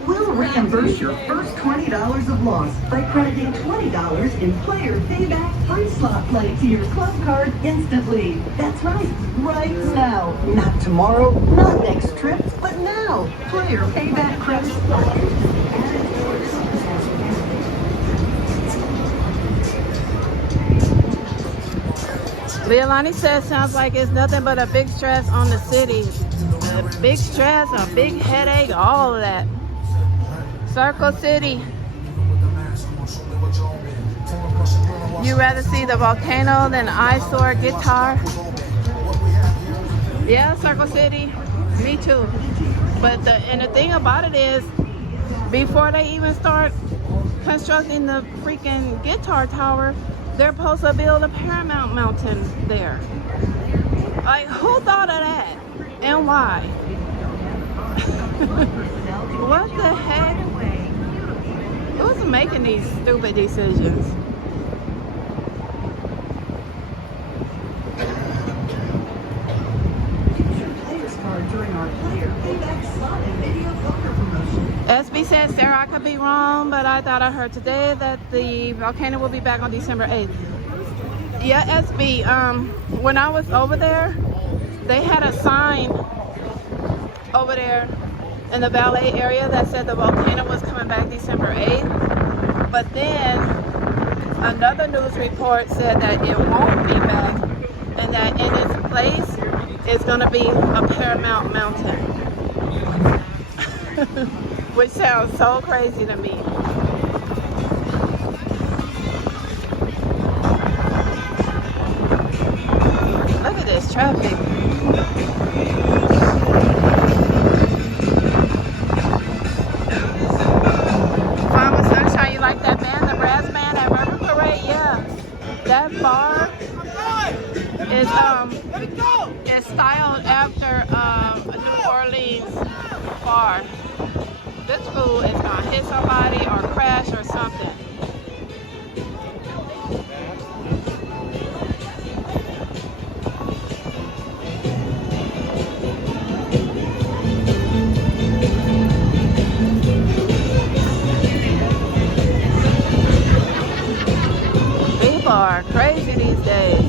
We'll reimburse your first $20 of loss by crediting $20 in player payback free slot play to your club card instantly. That's right now. Not tomorrow, not next trip, but now. Player payback credits. Leilani says, sounds like it's nothing but a big stress on the city. A big stress, a big headache, all of that. Circle City. You rather see the volcano than eyesore guitar? Yeah, Circle City. Me too. But the thing about it is, before they even start constructing the freaking guitar tower, they're supposed to build a Paramount Mountain there. Like, who thought of that? And why? What the heck? Who's making these stupid decisions? SB says, Sarah, I could be wrong, but I thought I heard today that the volcano will be back on December 8th. Yeah, SB, when I was over there, they had a sign over there in the valet area that said the volcano was coming back December 8th. But then another news report said that it won't be back and that in its place is going to be a Paramount Mountain. Which sounds so crazy to me. Look at this traffic. Farmer Sunshine, you like that band, the brass band at River Parade? Yeah. That bar is styled after a New Orleans bar. This fool is gonna hit somebody or crash or something. People are crazy these days.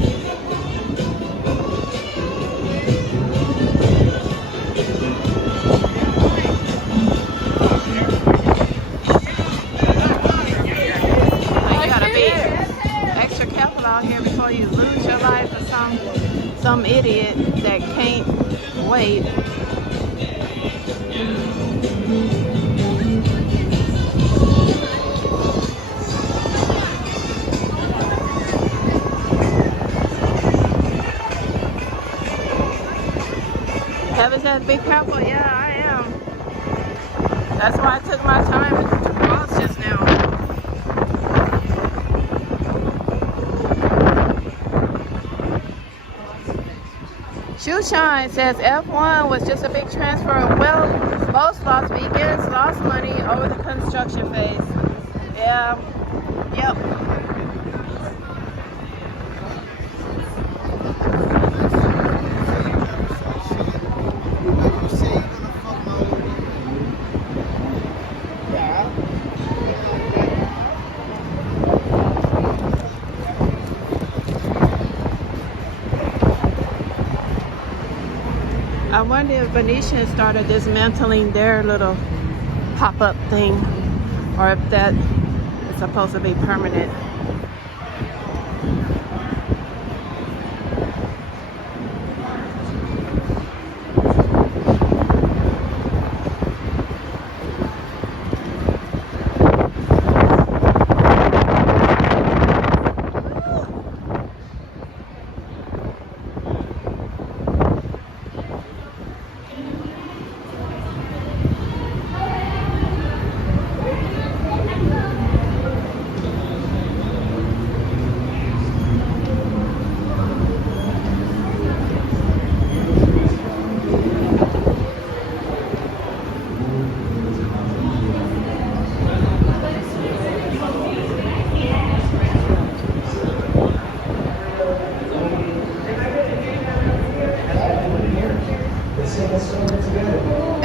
Out here before you lose your life for some idiot that can't wait. Kevin said, be careful. Yeah, I am. That's why I took my time to cross just now. Shoeshine says F1 was just a big transfer of wealth. Most Las Vegans lost money over the construction phase. Yeah. Yep. I wonder if Venetian started dismantling their little pop-up thing, or if that is supposed to be permanent.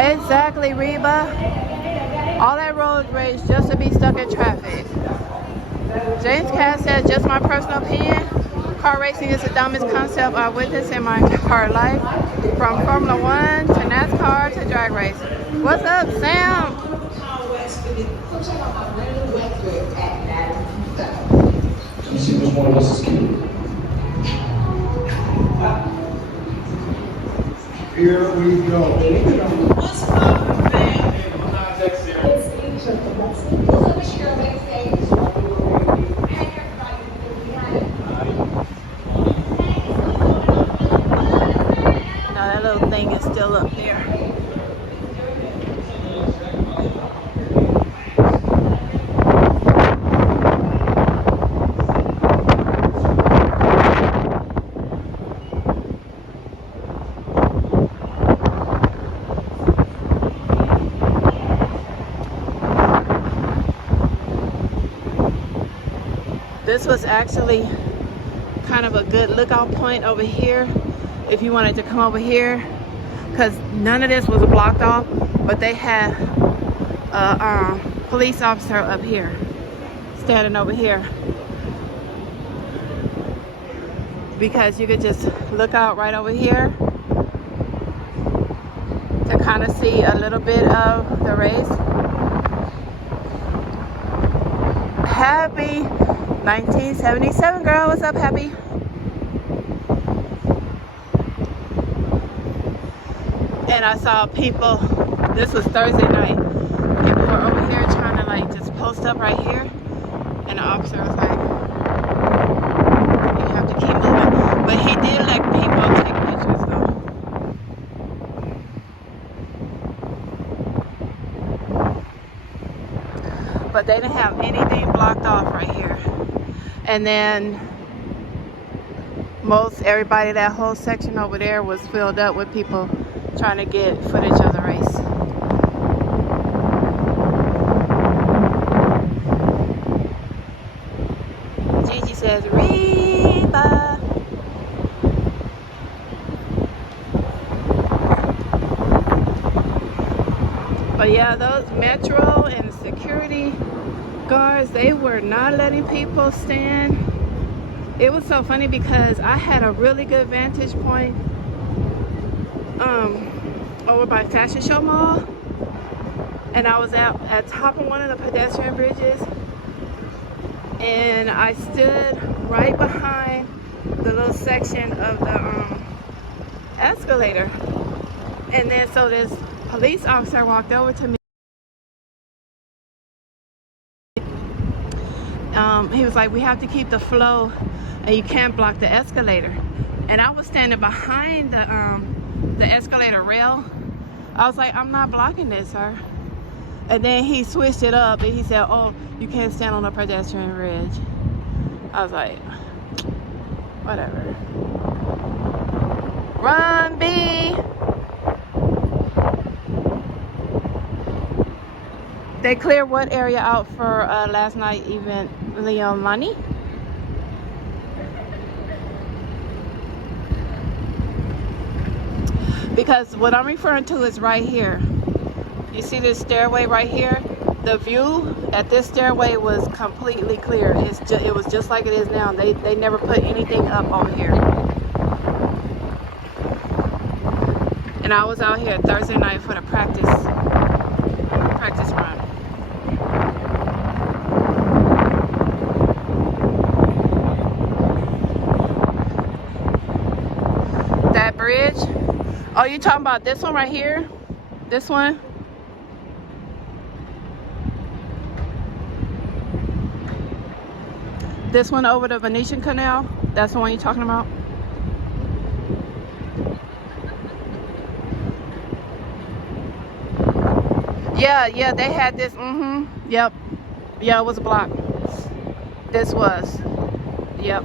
Exactly, Reba. All that road rage just to be stuck in traffic. James Cass says, just my personal opinion, car racing is the dumbest concept I've witnessed in my entire life. From Formula 1 to NASCAR to drag racing. What's up, Sam? You see which one of us is cute? Here we go. What's up, man? It's No, that little thing is still up there. This was actually kind of a good lookout point over here if you wanted to come over here, because none of this was blocked off, but they had a police officer up here standing over here, because you could just look out right over here to kind of see a little bit of the race. Happy 1977, girl. What's up, Happy? And I saw people, this was Thursday night, people were over here trying to like just post up right here, and the officer was like, you have to keep moving. But he did let people take pictures though. But they didn't have anything blocked off right here. And then everybody, that whole section over there was filled up with people trying to get footage of the race. Gigi says, Reba. But yeah, those Metro and security guards, they were not letting people stand. It was so funny because I had a really good vantage point over by Fashion Show Mall, and I was at top of one of the pedestrian bridges, and I stood right behind the little section of the escalator, and then so this police officer walked over to me. He was like, we have to keep the flow and you can't block the escalator. And I was standing behind the escalator rail. I was like, I'm not blocking this, sir. And then he switched it up and he said, oh, you can't stand on a pedestrian bridge. I was like, whatever. Run, B. They cleared what area out for last night event, Leon Money? Because what I'm referring to is right here. You see this stairway right here? The view at this stairway was completely clear. It was just like it is now. They never put anything up over here. And I was out here Thursday night for the practice run. That bridge? Oh, you talking about this one right here? This one? This one over the Venetian Canal? That's the one you're talking about? Yeah, they had this, yep. Yeah, it was blocked. This was, yep.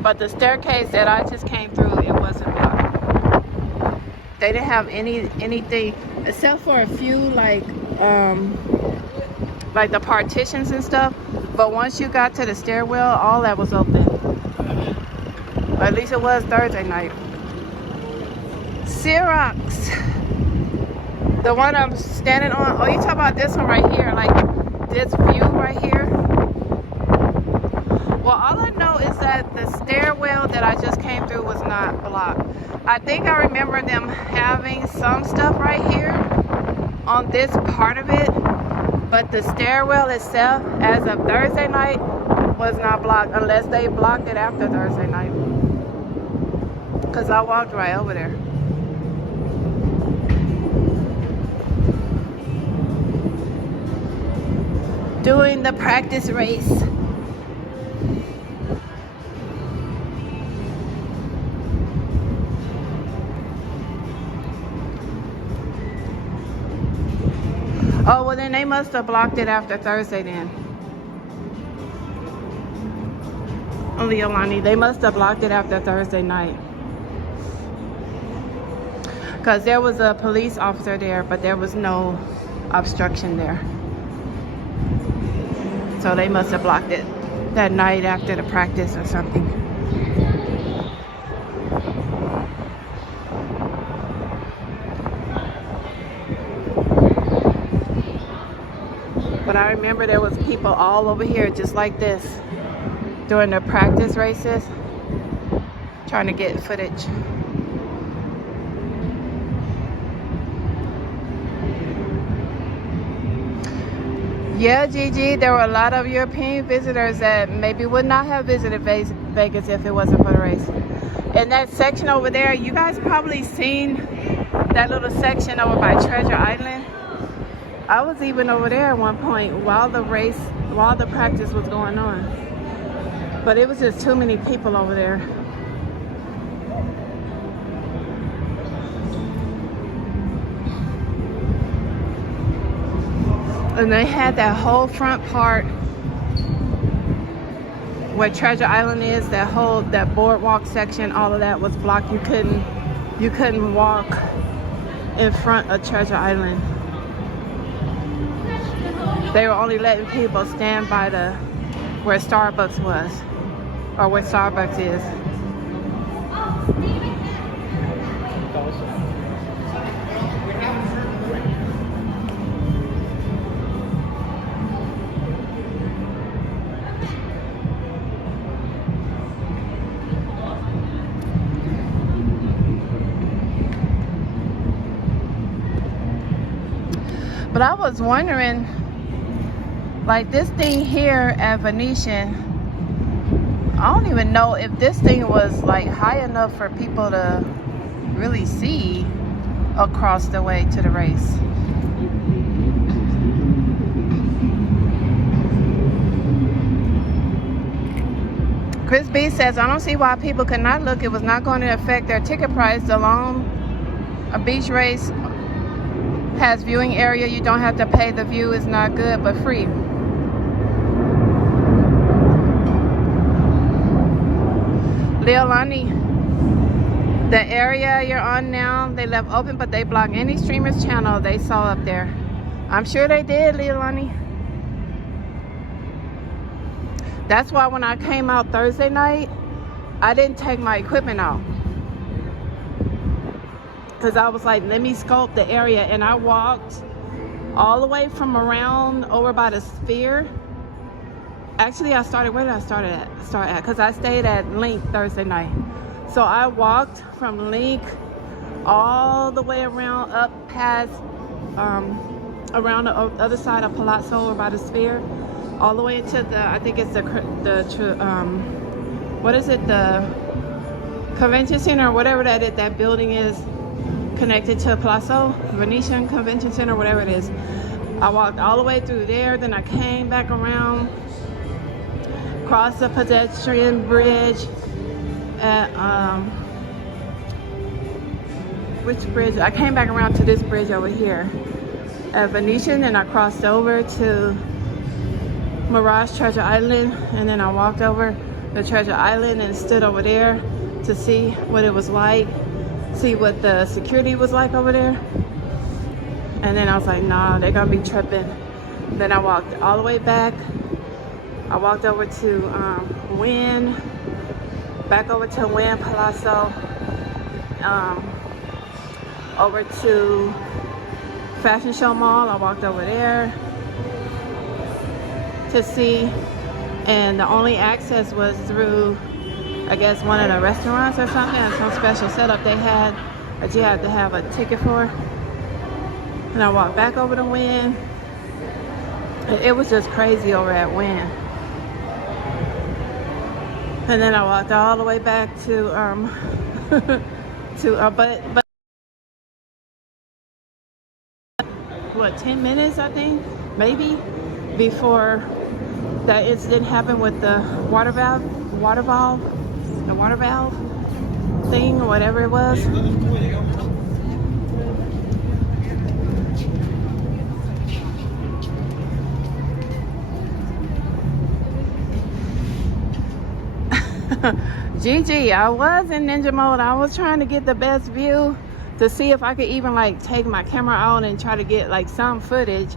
But the staircase that I just came through, it wasn't blocked. They didn't have anything, except for a few like the partitions and stuff. But once you got to the stairwell, all that was open. Or at least it was Thursday night. Xerox. The one I'm standing on. Oh, you talk about this one right here, like this view right here. Well, all I know is that the stairwell that I just came through was not blocked. I think I remember them having some stuff right here on this part of it, but the stairwell itself, as of Thursday night, was not blocked, unless they blocked it after Thursday night. Because I walked right over there. Doing the practice race. Oh, well then they must have blocked it after Thursday then. Oh, Leolani, they must have blocked it after Thursday night. Because there was a police officer there, but there was no obstruction there. So they must have blocked it. that night after the practice or something. But I remember there was people all over here just like this during the practice races, trying to get footage. Yeah, Gigi, there were a lot of European visitors that maybe would not have visited Vegas if it wasn't for the race. And that section over there, you guys probably seen that little section over by Treasure Island. I was even over there at one point while the practice was going on. But it was just too many people over there. And they had that whole front part where Treasure Island is, that boardwalk section, all of that was blocked. You couldn't walk in front of Treasure Island. They were only letting people stand by where Starbucks was, or where Starbucks is. But I was wondering, like this thing here at Venetian, I don't even know if this thing was like high enough for people to really see across the way to the race. Chris B says, I don't see why people could not look. It was not going to affect their ticket price. The Long Beach race has viewing area. You don't have to pay. The view is not good, but free. Leolani, the area you're on now, they left open, but they blocked any streamer's channel they saw up there. I'm sure they did, Leolani. That's why when I came out Thursday night, I didn't take my equipment out. Because I was like, let me scope the area. And I walked all the way from around over by the Sphere. Actually, where did I start at? Because I stayed at Link Thursday night. So I walked from Link all the way around up past, around the other side of Palazzo or by the Sphere, all the way into I think it's the what is it? The Convention Center or whatever that building is connected to Palazzo, Venetian Convention Center, whatever it is. I walked all the way through there, then I came back around, crossed the pedestrian bridge at, which bridge? I came back around to this bridge over here at Venetian, and I crossed over to Mirage Treasure Island, and then I walked over the Treasure Island and stood over there to see what it was like, see what the security was like over there. And then I was like, nah, they're gonna be tripping. Then I walked all the way back. I walked over to Wynn, back over to Wynn Palazzo, over to Fashion Show Mall. I walked over there to see, and the only access was through, I guess, one of the restaurants or something, and some special setup they had that you had to have a ticket for. And I walked back over to Wynn. It was just crazy over at Wynn. And then I walked all the way back to but what, 10 minutes I think, maybe, before that incident happened with the water valve thing or whatever it was. Gigi, I was in ninja mode. I was trying to get the best view to see if I could even like take my camera out and try to get like some footage,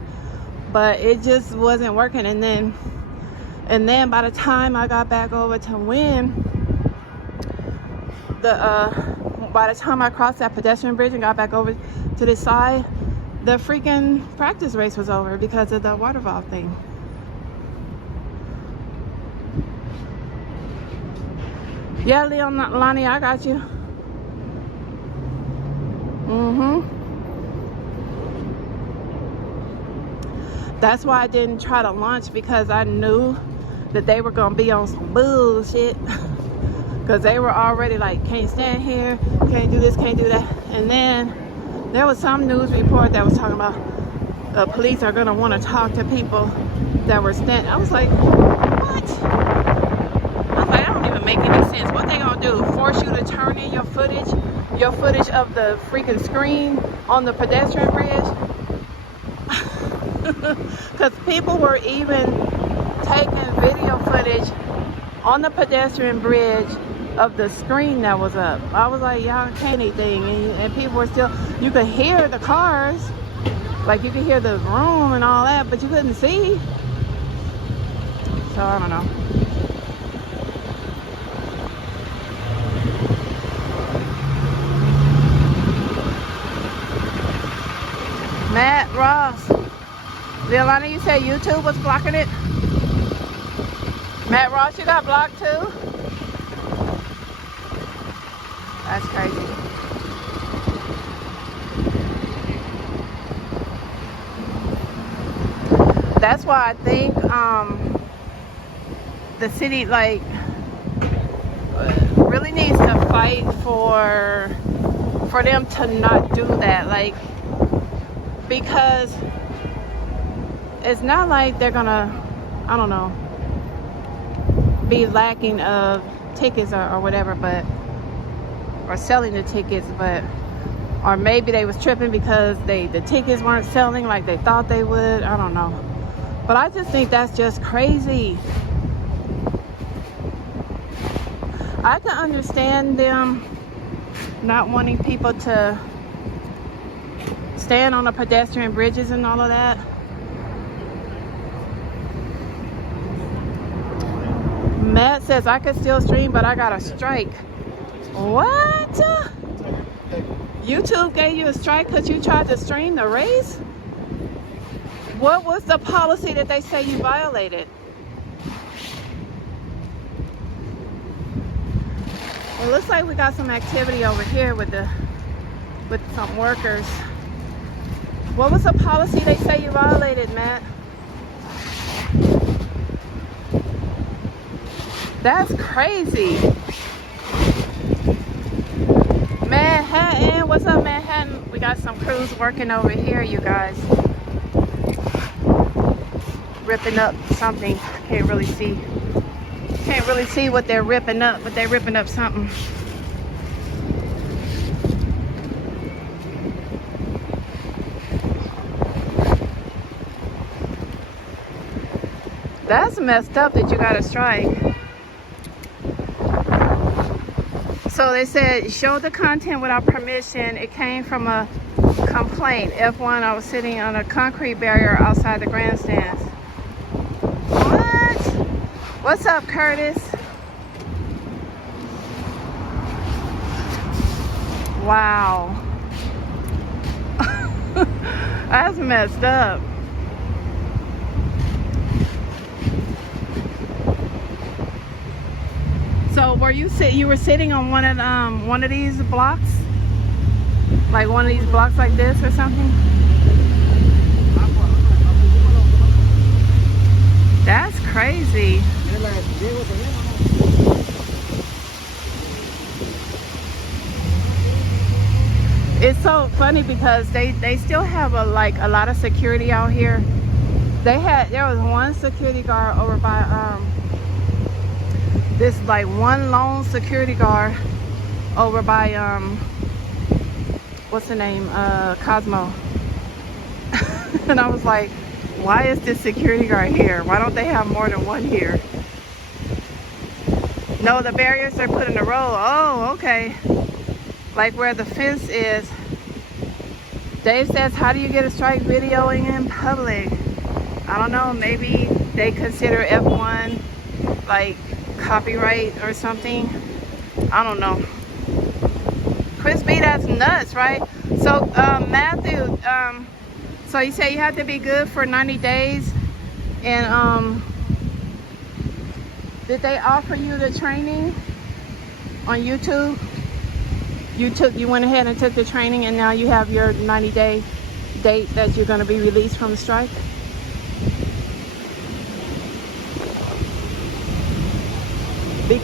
but it just wasn't working. And then And then by the time I got back over to Wynn, by the time I crossed that pedestrian bridge and got back over to this side, the freaking practice race was over because of the water valve thing. Yeah, Lonnie, I got you. That's why I didn't try to launch, because I knew that they were gonna be on some bullshit. Because they were already like, can't stand here, can't do this, can't do that. And then there was some news report that was talking about police are gonna want to talk to people that were standing. I was like, what? I was like, that don't even make any sense. What they gonna do? Force you to turn in your footage of the freaking screen on the pedestrian bridge? Because people were even taking video footage on the pedestrian bridge of the screen that was up. I was like, y'all can't anything. And people were still, you could hear the cars, like you could hear the room and all that, but you couldn't see. So I don't know. Matt Ross. Leilani, you said YouTube was blocking it? Matt Ross, you got blocked too? That's crazy. That's why I think the city like really needs to fight for them to not do that, like, because it's not like they're gonna, I don't know, be lacking of tickets or whatever, but, or selling the tickets, but, or maybe they was tripping because the tickets weren't selling like they thought they would. I don't know, but I just think that's just crazy. I can understand them not wanting people to stand on the pedestrian bridges and all of that. Matt says I could still stream, but I got a strike. What? YouTube gave you a strike because you tried to stream the race? What was the policy that they say you violated? Well, it looks like we got some activity over here with some workers. What was the policy they say you violated, Matt? That's crazy. Manhattan, what's up, Manhattan? We got some crews working over here, you guys. Ripping up something. Can't really see. Can't really see what they're ripping up, but they're ripping up something. That's messed up that you got a strike. So they said, show the content without permission. It came from a complaint. F1, I was sitting on a concrete barrier outside the grandstands. What? What's up, Curtis? Wow. That's messed up. So were you sitting on one of these blocks? Like one of these blocks like this or something? That's crazy. It's so funny because they still have a lot of security out here. There was one security guard over by this like one lone security guard over by what's the name, Cosmo. And I was like, why is this security guard here? Why don't they have more than one here? No, the barriers are put in a row. Oh, okay. Like where the fence is. Dave says, how do you get a strike videoing in public? I don't know, maybe they consider F1 like copyright or something. I don't know. Chris B, that's nuts, right? So Matthew, so you say you have to be good for 90 days, and did they offer you the training on YouTube? You went ahead and took the training, and now you have your 90-day date that you're going to be released from the strike?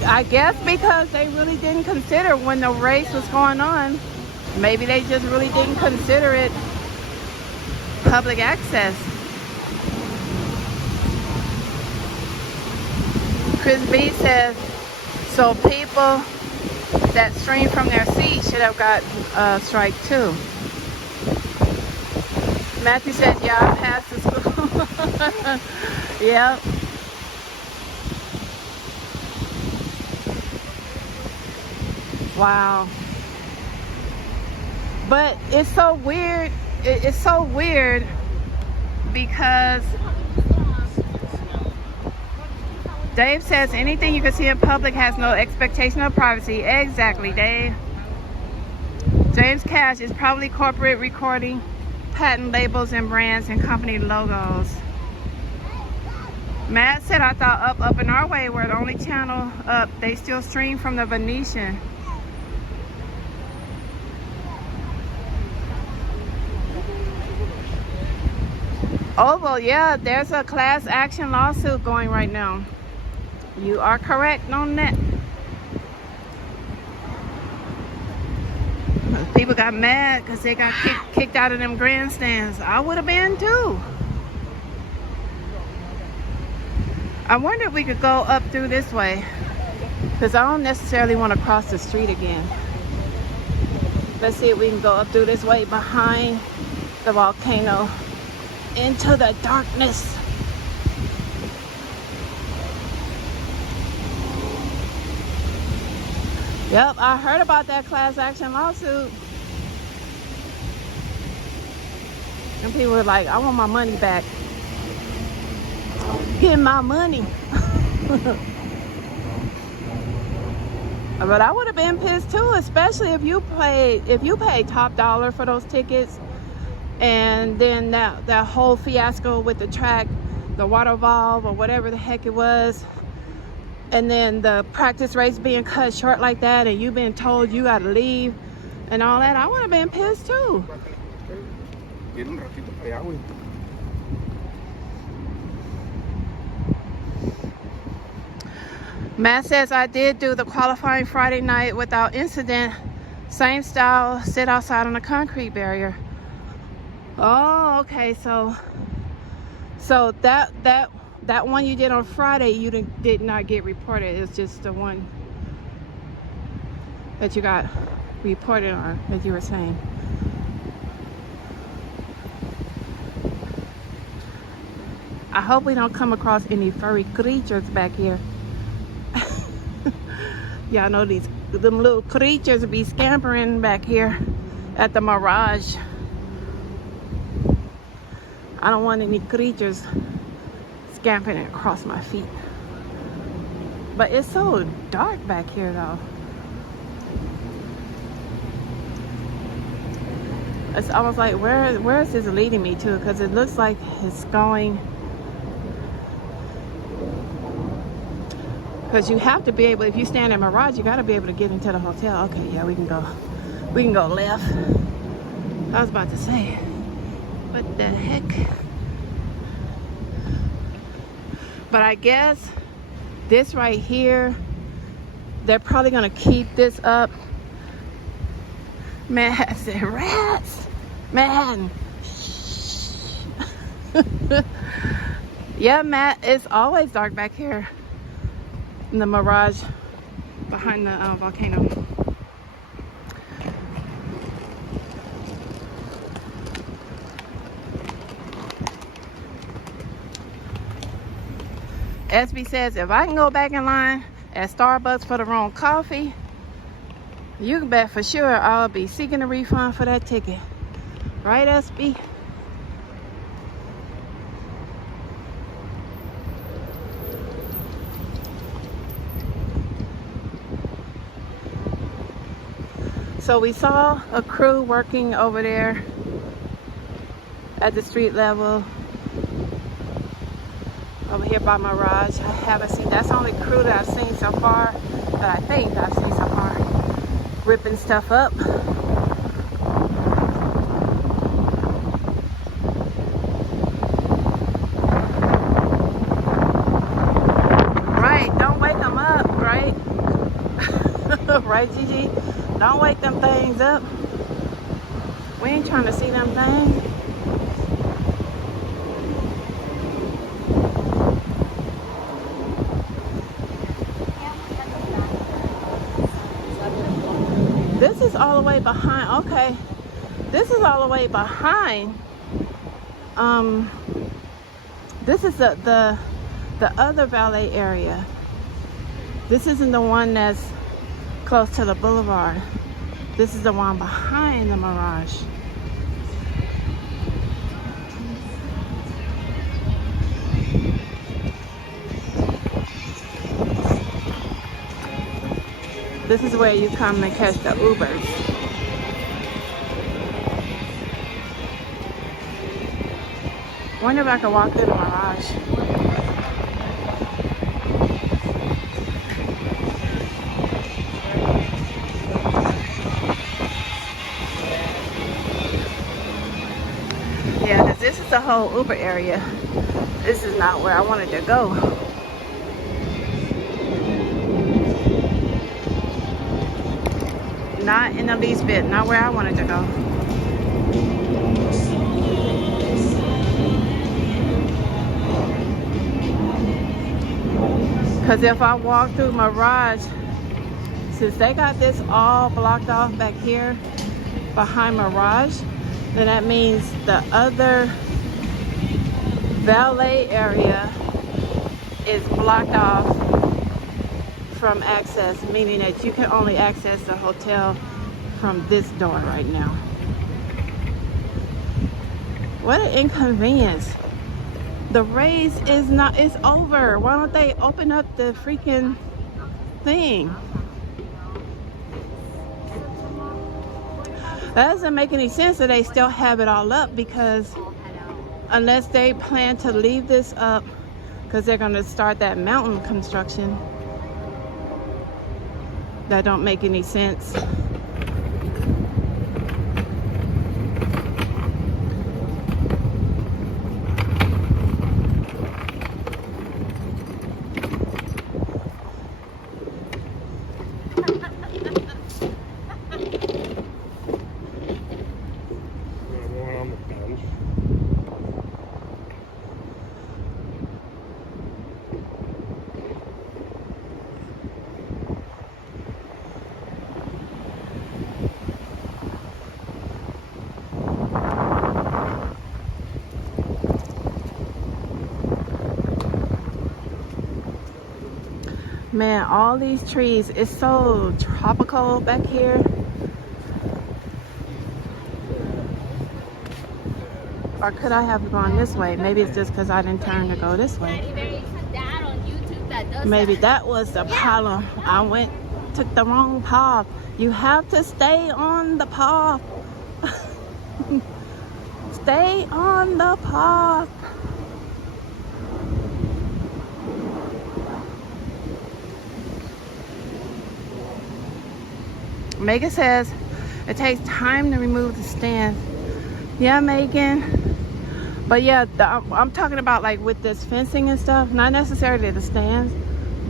I guess because they really didn't consider when the race was going on. Maybe they just really didn't consider it public access. Chris B says, so people that stream from their seats should have got a strike too. Matthew says, yeah, I passed the school. Yep. Wow. But it's so weird. It's so weird because Dave says anything you can see in public has no expectation of privacy. Exactly, Dave. James Cash is probably corporate recording patent labels and brands and company logos. Matt said, I thought up in our way were the only channel up. They still stream from the Venetian. Oh, well, yeah, there's a class action lawsuit going right now. You are correct on that. People got mad because they got kicked out of them grandstands. I would have been too. I wonder if we could go up through this way, because I don't necessarily want to cross the street again. Let's see if we can go up through this way behind the volcano into the darkness. Yep, I heard about that class action lawsuit. And people were like, I want my money back. Get my money. But I would have been pissed too, especially if you paid top dollar for those tickets, and then that whole fiasco with the track, the water valve or whatever the heck it was, and then the practice race being cut short like that, and you being told you gotta leave and all that. I would have been pissed too. Matt says, I did do the qualifying Friday night without incident. Same style, sit outside on a concrete barrier. Oh, okay. So that one you did on Friday, you did not get reported. It's just the one that you got reported on, as you were saying. I hope we don't come across any furry creatures back here. Y'all know them little creatures be scampering back here at the Mirage. I don't want any creatures scampering across my feet. But it's so dark back here though. It's almost like, where is this leading me to? Because it looks like it's going. Because you have to be able, if you stand in Mirage, you got to be able to get into the hotel. Okay, yeah, we can go left. I was about to say, what the heck? But I guess this right here, they're probably going to keep this up. Matt said, rats, man. Yeah, Matt, it's always dark back here in the Mirage behind the volcano. SB says, if I can go back in line at Starbucks for the wrong coffee, you can bet for sure I'll be seeking a refund for that ticket. Right, SB? So we saw a crew working over there at the street level. Over here by Mirage. I haven't seen, that's the only crew that I've seen so far, that I think I've seen so far, ripping stuff up. Right, don't wake them up, right? Right, Gigi? Don't wake them things up. We ain't trying to see them things. This is all the way behind. Okay, this is all the way behind. This is the other valet area. This isn't the one that's close to the boulevard. This is the one behind the Mirage. This is where you come and catch the Ubers. Wonder if I could walk through the Mirage. Yeah, because this is the whole Uber area. This is not where I wanted to go. Not in the least bit, not where I wanted to go. Because if I walk through Mirage, since they got this all blocked off back here behind Mirage, then that means the other valet area is blocked off from access, meaning that you can only access the hotel from this door right now. What an inconvenience. The race is not, it's over. Why don't they open up the freaking thing? That doesn't make any sense that they still have it all up, because unless they plan to leave this up because they're going to start that mountain construction, that don't make any sense. Man, all these trees, it's so tropical back here. Or could I have gone this way? Maybe it's just because I didn't turn to go this way. Maybe that was the problem. I took the wrong path. You have to stay on the path. Stay on the path. Megan says it takes time to remove the stands. Yeah, Megan. But yeah, I'm talking about like with this fencing and stuff. Not necessarily the stands,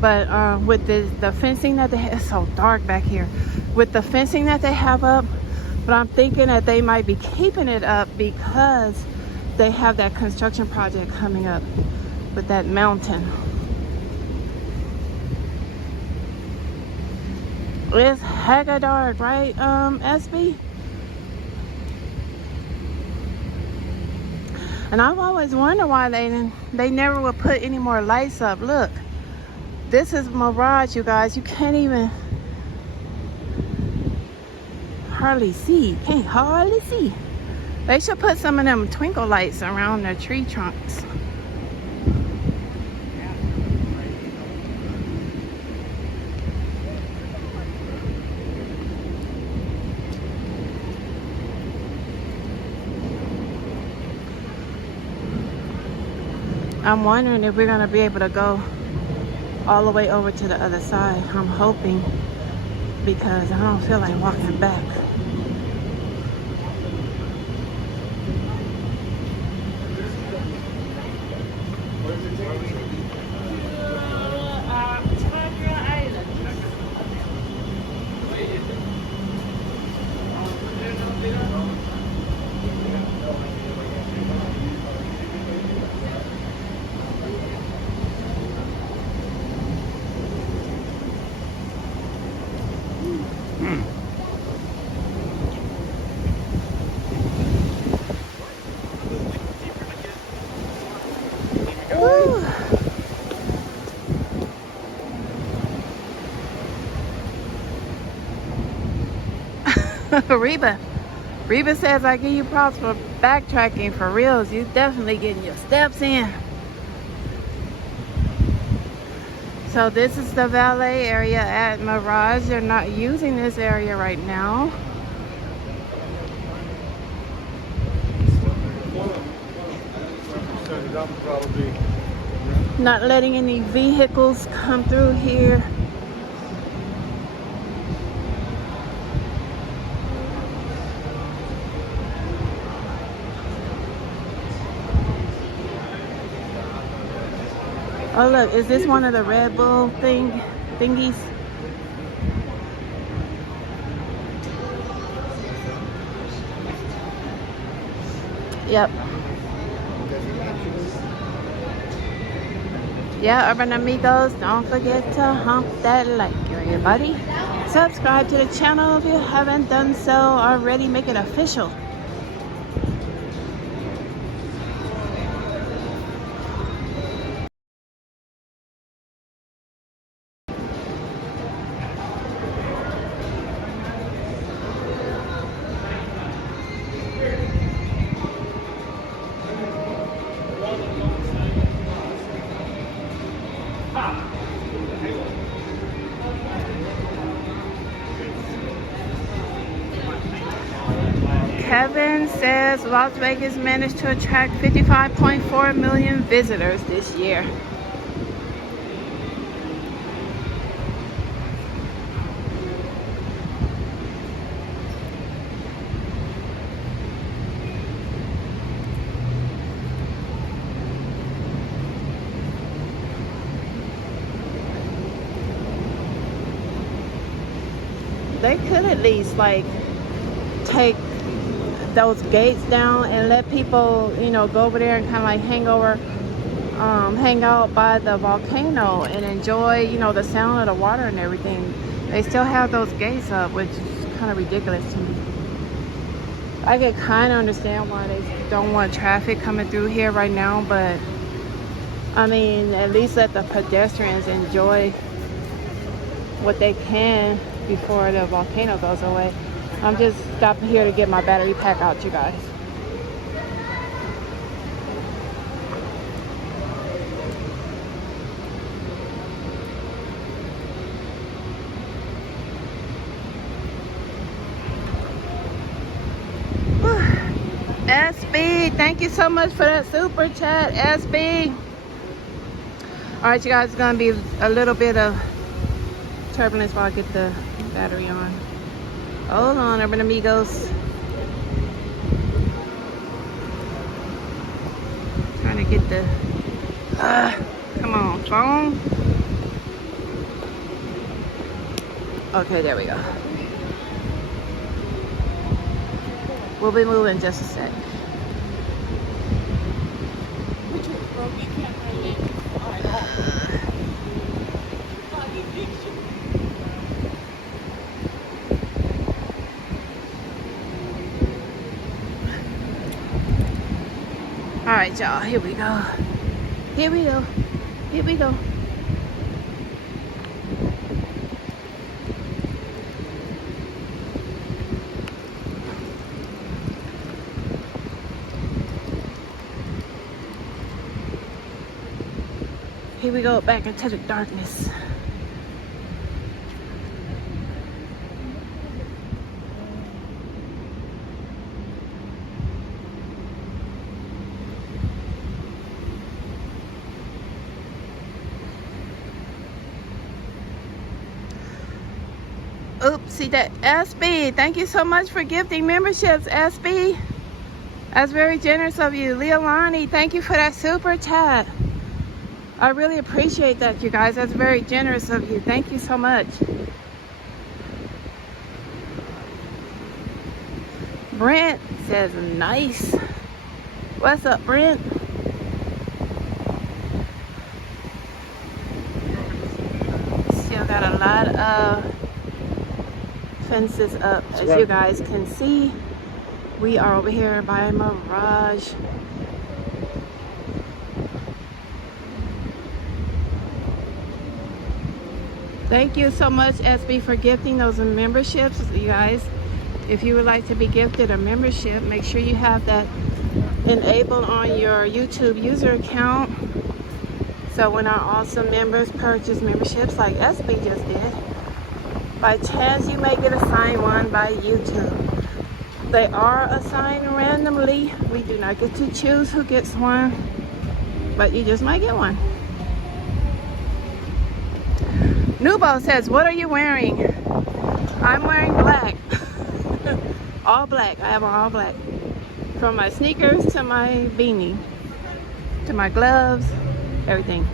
but with the fencing that they have. It's so dark back here. With the fencing that they have up. But I'm thinking that they might be keeping it up because they have that construction project coming up with that mountain. It's hecka dark, right, SB? And I've always wondered why they never would put any more lights up. Look, this is Mirage, you guys. You can't even hardly see. Can't hardly see. They should put some of them twinkle lights around the tree trunks. I'm wondering if we're gonna be able to go all the way over to the other side. I'm hoping, because I don't feel like walking back. Reba says I give you props for backtracking. For reals, you definitely getting your steps in. So this is the valet area at Mirage. They're not using this area right now. Not letting any vehicles come through here. Oh look, is this one of the Red Bull thingies? Yep. Yeah, Urban Amigos, don't forget to hump that like, everybody. Subscribe to the channel if you haven't done so already. Make it official. Kevin says Las Vegas managed to attract 55.4 million visitors this year. They could at least like take those gates down and let people, you know, go over there and kind of like hang out by the volcano and enjoy, you know, the sound of the water and everything. They still have those gates up, which is kind of ridiculous to me. I can kind of understand why they don't want traffic coming through here right now, but I mean, at least let the pedestrians enjoy what they can before the volcano goes away. I'm just stopping here to get my battery pack out, you guys. SB, thank you so much for that super chat, SB. All right, you guys, it's gonna be a little bit of turbulence while I get the battery on. Hold on, Urban Amigos. Trying to get the, come on, phone. Okay, there we go. We'll be moving just a sec. All right, y'all, here we go. Here we go. Here we go. Here we go, back into the darkness. Oops, see that? SB, thank you so much for gifting memberships, SB. That's very generous of you. Leolani, thank you for that super chat. I really appreciate that, you guys. That's very generous of you. Thank you so much. Brent says nice. What's up, Brent? Still got a lot of fences up, as you guys can see. We are over here by Mirage. Thank you so much, SB, for gifting those memberships, you guys. If you would like to be gifted a membership, make sure you have that enabled on your YouTube user account. So when our awesome members purchase memberships like SB just did, by chance you may get assigned one by YouTube. They are assigned randomly. We do not get to choose who gets one, but you just might get one. Nubo says, what are you wearing? I'm wearing black. All black. I have on all black. From my sneakers to my beanie, to my gloves, everything.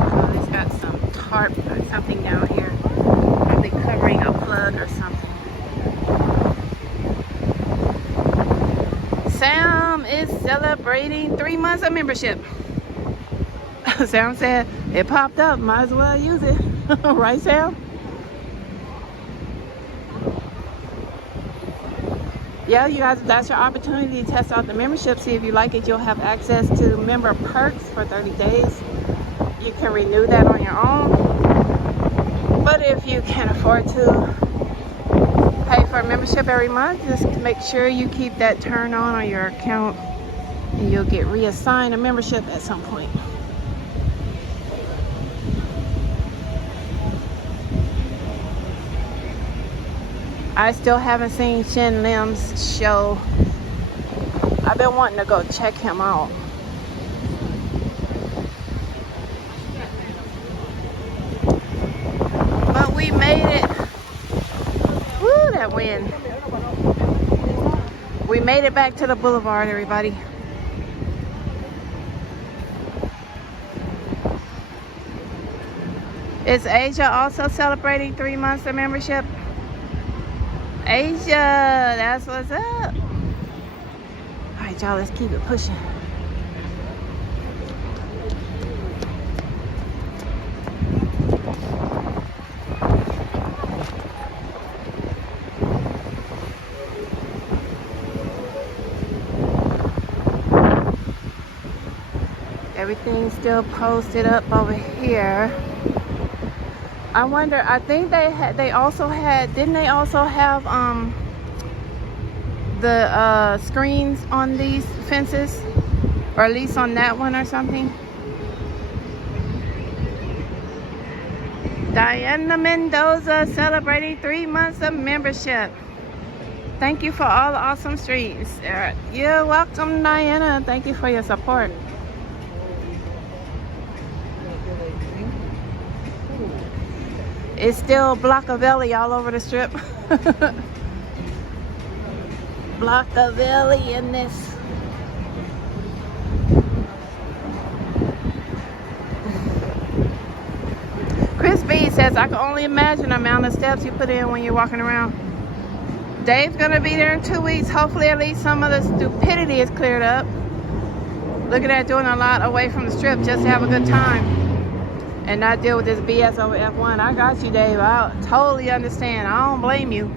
Oh, it's got some tarp or something down here. Probably covering a plug or something. Sam is celebrating 3 months of membership. Sam said it popped up, might as well use it. Right, Sam? Yeah, you guys, that's your opportunity to test out the membership. See if you like it. You'll have access to member perks for 30 days. You can renew that on your own. But if you can't afford to pay for a membership every month, just make sure you keep that turned on your account, and you'll get reassigned a membership at some point. I still haven't seen Shin Lim's show. I've been wanting to go check him out. But we made it. Woo, that wind. We made it back to the boulevard, everybody. Is Asia also celebrating 3 months of membership? Asia, that's what's up. All right, y'all, let's keep it pushing. Everything's still posted up over here. I wonder, I think they also had, didn't they also have the screens on these fences, or at least on that one or something? Diana Mendoza celebrating 3 months of membership. Thank you for all the awesome streams. You're welcome, Diana. Thank you for your support. It's still Blockavelli all over the strip. Blockavelli in this. Chris B says, I can only imagine the amount of steps you put in when you're walking around. Dave's gonna be there in 2 weeks. Hopefully at least some of the stupidity is cleared up. Looking at doing a lot away from the strip just to have a good time and not deal with this BS over F1. I got you, Dave. I totally understand. I don't blame you.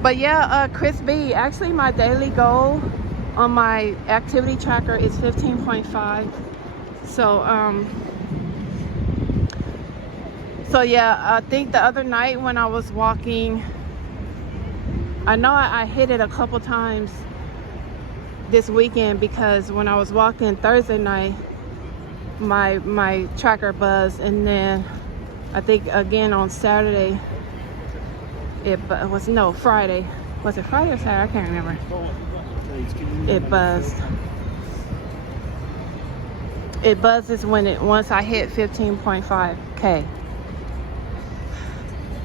But yeah, Chris B, actually my daily goal on my activity tracker is 15.5. So yeah, I think the other night when I was walking, I know I hit it a couple times this weekend, because when I was walking Thursday night, my tracker buzzed, and then I think again on Saturday, Friday, Was it Friday or Saturday? I can't remember. It buzzed. It buzzes once I hit 15.5K.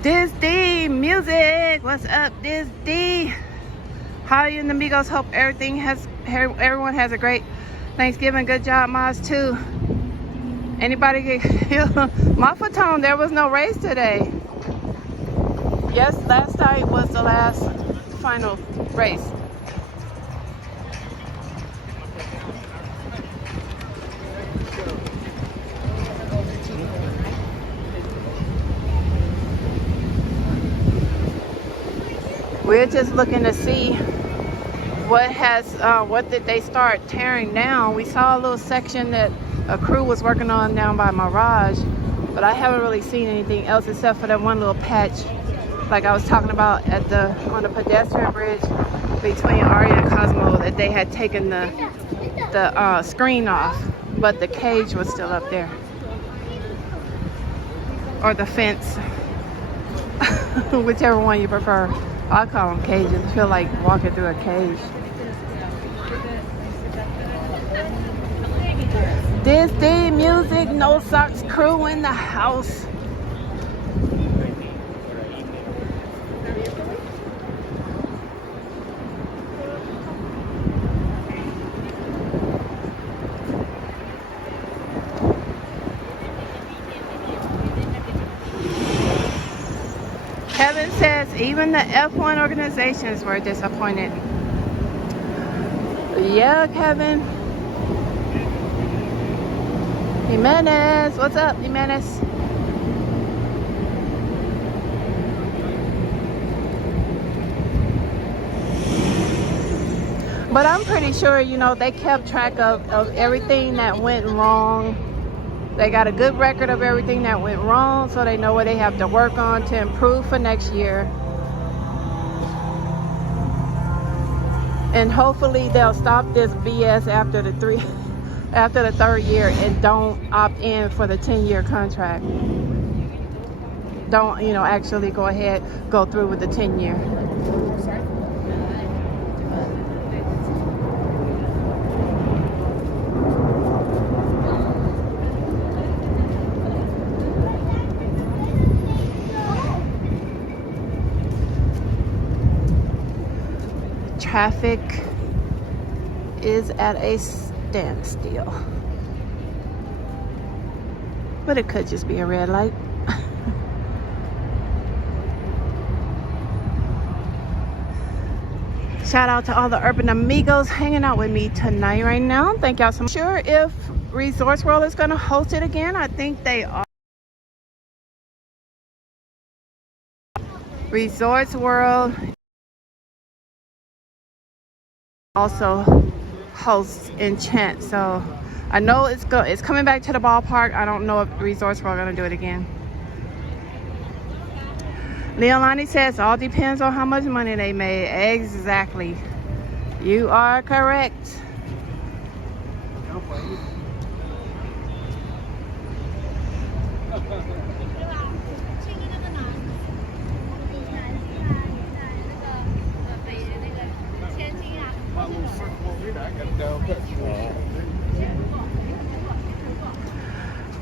This D music. What's up, this D? How are you and the Amigos? Hope everyone has a great Thanksgiving. Good job, Maz, too. Anybody get killed? Mafatone, there was no race today. Yes, last night was the last final race. We're just looking to see what did they start tearing down. We saw a little section that a crew was working on down by Mirage, but I haven't really seen anything else except for that one little patch, like I was talking about on the pedestrian bridge between Aria and Cosmo, that they had taken the screen off, but the cage was still up there, or the fence, whichever one you prefer. I call them cages. I feel like walking through a cage. This day music, no socks crew in the house. Kevin says even the F1 organizations were disappointed. Yeah, Kevin. Jimenez, what's up, Jimenez? But I'm pretty sure, you know, they kept track of everything that went wrong. They got a good record of everything that went wrong, so they know what they have to work on to improve for next year. And hopefully they'll stop this BS after the third year and don't opt in for the 10-year contract. Don't, you know, actually go through with the 10-year. Traffic is at a standstill, but it could just be a red light. Shout out to all the urban amigos hanging out with me tonight right now. Thank y'all so much. Sure if Resorts World is going to host it again. I think they are. Resorts World also hosts Enchant, so I know it's coming back to the ballpark. I don't know if Resorts World are going to do it again. Leolani says all depends on how much money they made. Exactly, you are correct.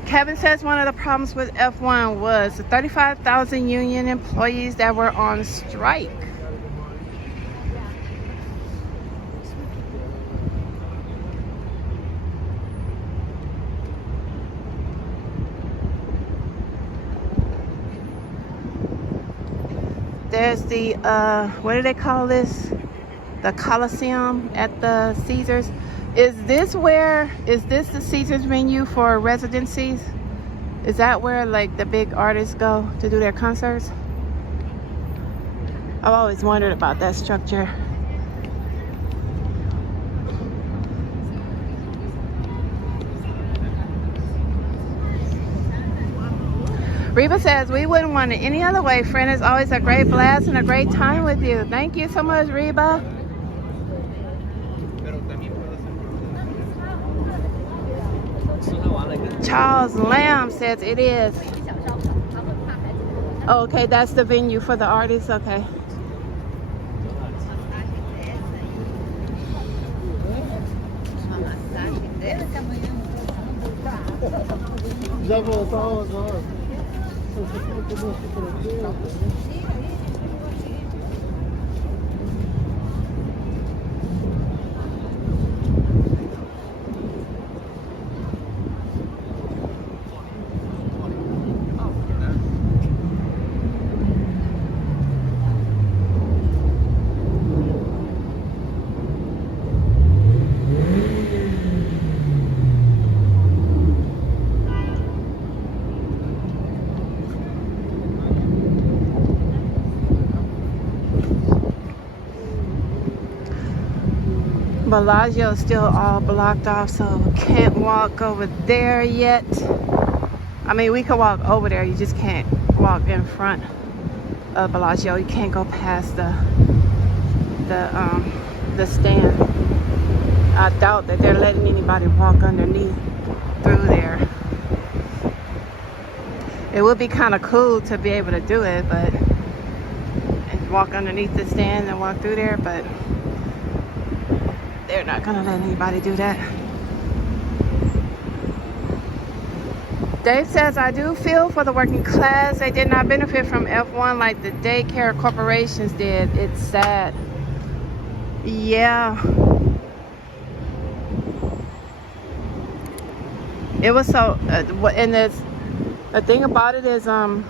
Kevin says one of the problems with F1 was the 35,000 union employees that were on strike. There's the, what do they call this? The Coliseum at the Caesars. Is this the Caesars venue for residencies? Is that where like the big artists go to do their concerts? I've always wondered about that structure. Reba says, we wouldn't want it any other way. Friend, it's always a great blast and a great time with you. Thank you so much, Reba. Charles Lamb says it is. Oh, okay, that's the venue for the artists. Okay. Bellagio's still all blocked off, so can't walk over there yet. I mean, we could walk over there, you just can't walk in front of Bellagio. You can't go past the stand. I doubt that they're letting anybody walk underneath through there. It would be kind of cool to be able to do it, but and walk underneath the stand and walk through there, but they're not gonna let anybody do that. Dave says, I do feel for the working class. They did not benefit from F1 like the daycare corporations did. It's sad. Yeah. It was so, and the thing about it is, I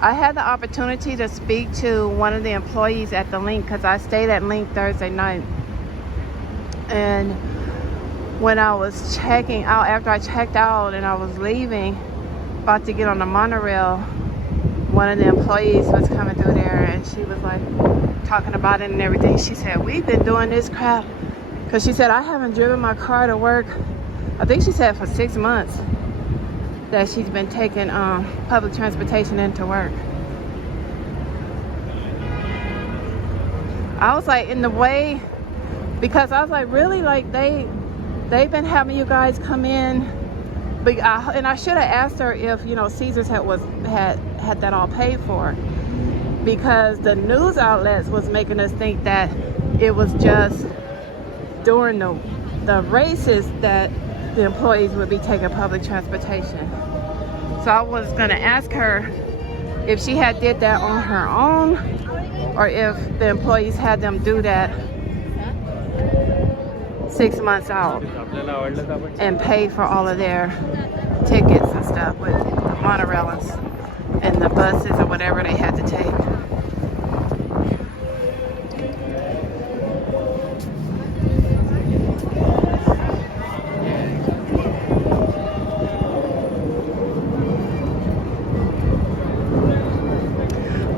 had the opportunity to speak to one of the employees at the Link, because I stayed at Link Thursday night. And when I was checking out, after I checked out and I was leaving, about to get on the monorail, one of the employees was coming through there and she was like talking about it and everything. She said, we've been doing this crap, because she said, I haven't driven my car to work, I think she said for 6 months, that she's been taking public transportation into work. I was like, in the way, because I was like, really, like they've been having you guys come in, but and I should have asked her if, you know, Caesars had that all paid for, because the news outlets was making us think that it was just during the races that the employees would be taking public transportation. So I was gonna ask her if she had did that on her own, or if the employees had them do that 6 months out and pay for all of their tickets and stuff with the monorail and the buses or whatever they had to take.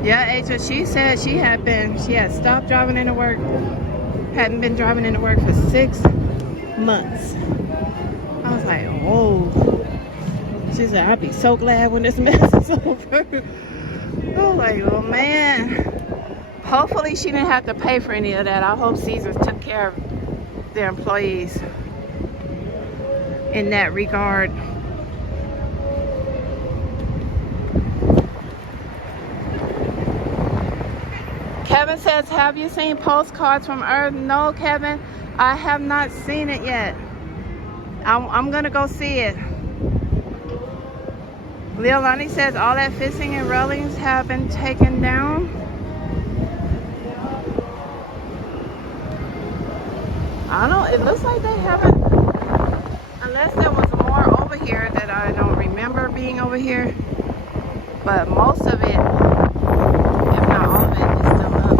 Yeah, Asia, she said she had stopped driving into work, hadn't been driving into work for 6 months. I was like, oh. She said, I'll be so glad when this mess is over. I was like, oh man. Hopefully she didn't have to pay for any of that. I hope Caesars took care of their employees in that regard. Kevin says, have you seen postcards from Earth? No, Kevin, I have not seen it yet. I'm gonna go see it. Leolani says all that fencing and railings have been taken down. I don't know, it looks like they haven't, unless there was more over here that I don't remember being over here. But most of it, if not all of it, is still up.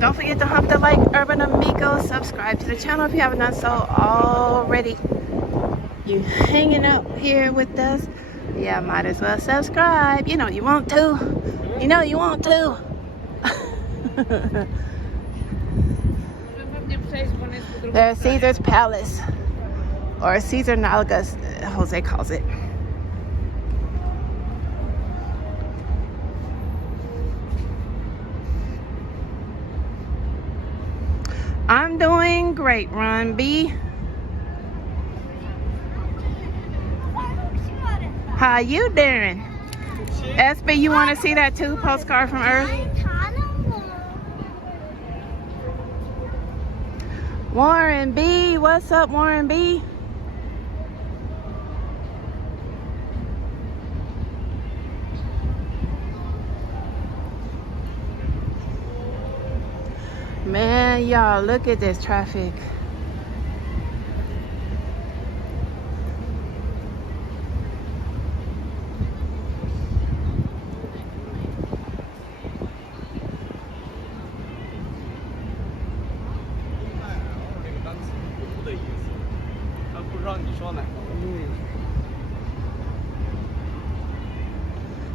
Don't forget to hump the like, Urban Amigos. Subscribe to the channel if you haven't done so already. You hanging out here with us? Yeah, might as well subscribe. You know you want to. You know you want to. There's Caesar's Palace, or Caesar Nalgas, Jose calls it. I'm doing great, Ron B. How you doing? SB, you want to see that too? Postcard from Earth? Warren B, what's up, Warren B? Man, y'all, look at this traffic.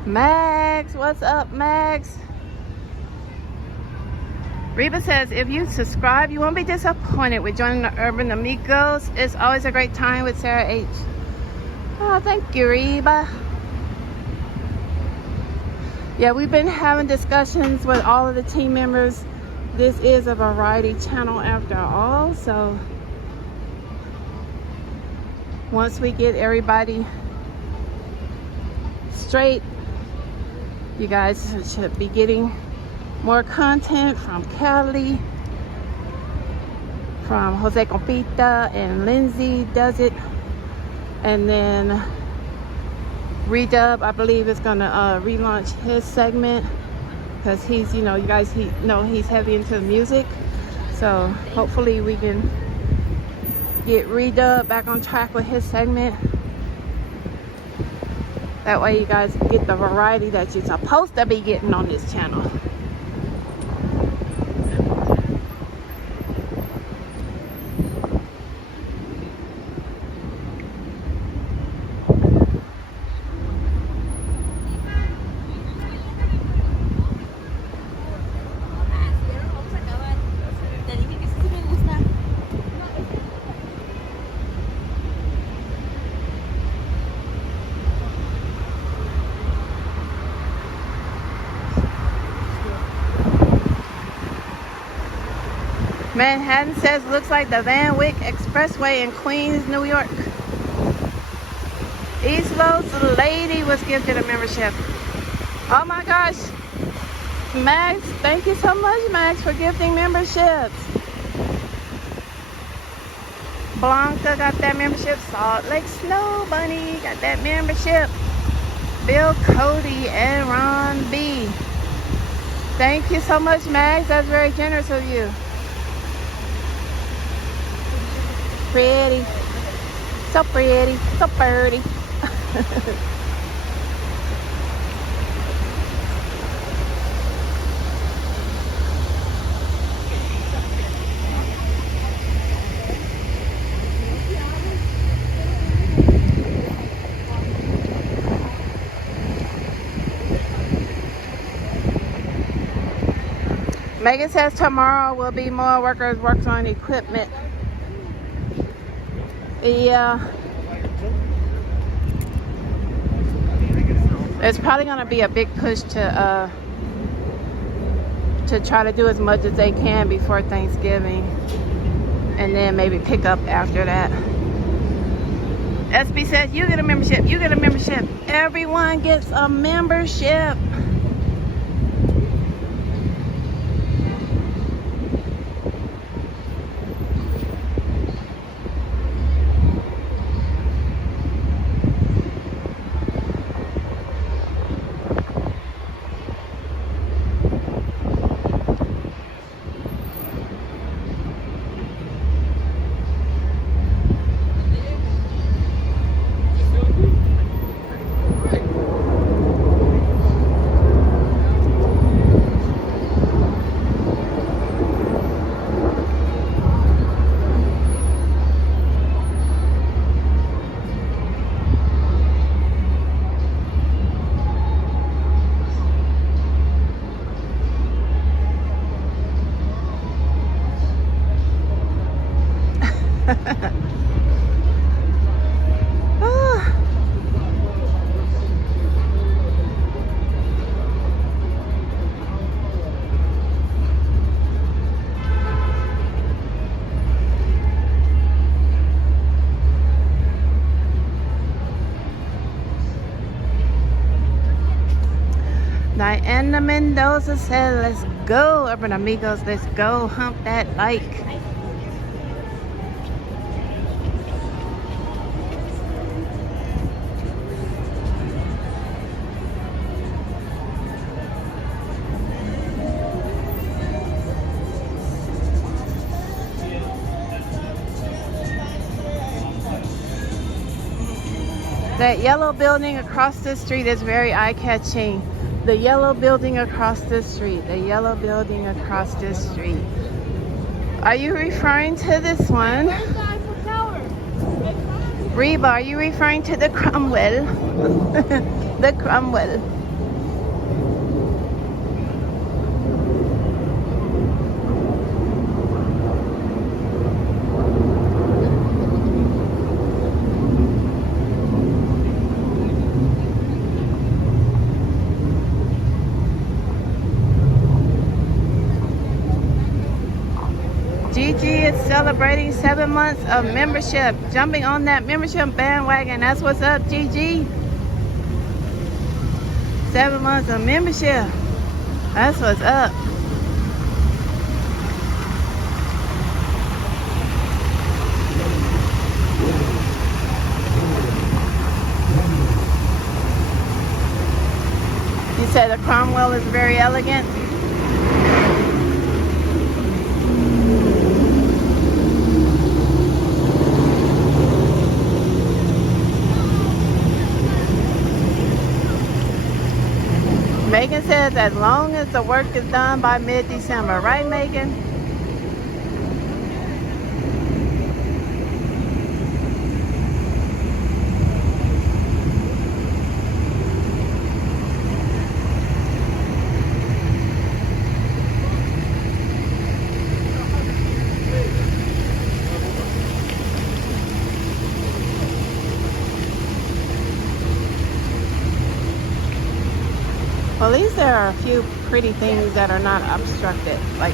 Max, what's up, Max? Reba says, if you subscribe, you won't be disappointed with joining the Urban Amigos. It's always a great time with Sarah H. Oh, thank you, Reba. Yeah, we've been having discussions with all of the team members. This is a variety channel after all, so once we get everybody straight, you guys should be getting more content from Kelly, from Jose Compita, and Lindsay does it. And then Redub, I believe, is gonna relaunch his segment because he's, you know, you guys, he's heavy into music. So hopefully we can get Redub back on track with his segment. That way you guys get the variety that you're supposed to be getting on this channel. Manhattan says, looks like the Van Wyck Expressway in Queens, New York. East Los lady was gifted a membership. Oh my gosh. Max, thank you so much, Max, for gifting memberships. Blanca got that membership. Salt Lake Snow Bunny got that membership. Bill Cody and Ron B. Thank you so much, Max. That's very generous of you. Pretty. So pretty. So pretty. Megan says tomorrow will be more workers works on equipment. Yeah. It's probably going to be a big push to try to do as much as they can before Thanksgiving, and then maybe pick up after that. SB says, you get a membership, you get a membership. Everyone gets a membership. Diana Mendoza said, let's go, Urban Amigos, let's go, hump that like. That yellow building across the street is very eye-catching. The yellow building across the street. The yellow building across the street. Are you referring to this one? Reba, are you referring to the Cromwell? The Cromwell. Gigi is celebrating 7 months of membership. Jumping on that membership bandwagon. That's what's up, Gigi. 7 months of membership. That's what's up. You said the Cromwell is very elegant. Megan says as long as the work is done by mid-December. Right, Megan? Well, at least there are a few pretty things that are not obstructed, like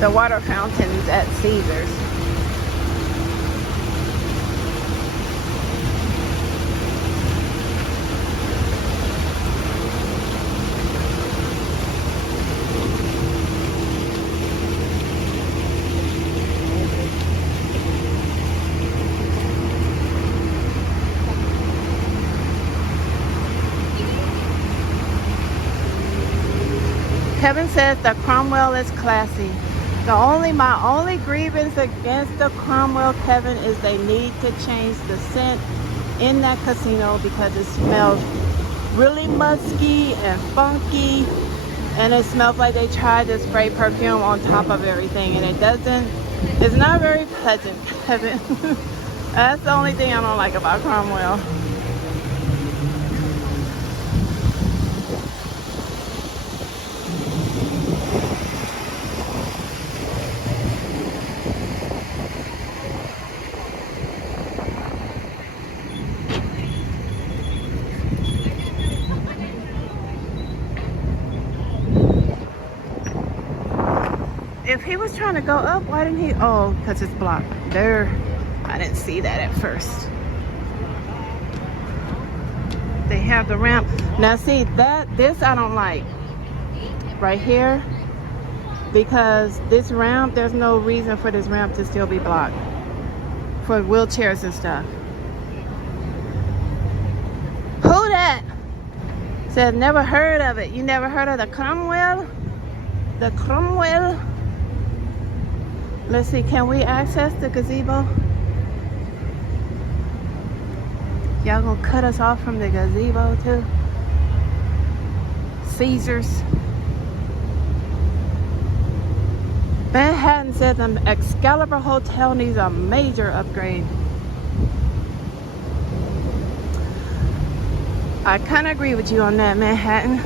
the water fountains at Caesars. Kevin says the Cromwell is classy. My only grievance against the Cromwell, Kevin, is they need to change the scent in that casino because it smells really musky and funky, and it smells like they tried to spray perfume on top of everything, and it's not very pleasant, Kevin. That's the only thing I don't like about Cromwell. If he was trying to go up, why didn't he? Oh, because it's blocked. There, I didn't see that at first. They have the ramp. Now see, this I don't like. Right here. Because this ramp, there's no reason for this ramp to still be blocked. For wheelchairs and stuff. Who that? Said never heard of it. You never heard of the Cromwell? The Cromwell? Let's see, can we access the gazebo? Y'all gonna cut us off from the gazebo too? Caesars. Manhattan says the Excalibur Hotel needs a major upgrade. I kind of agree with you on that, Manhattan.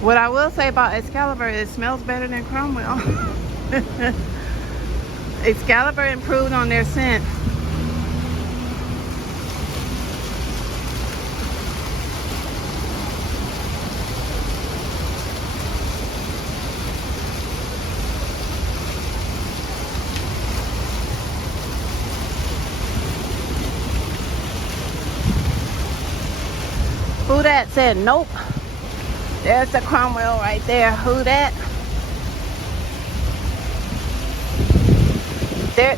What I will say about Excalibur, it smells better than Cromwell. Excalibur improved on their scent. Who that said nope? There's the Cromwell right there. Who that?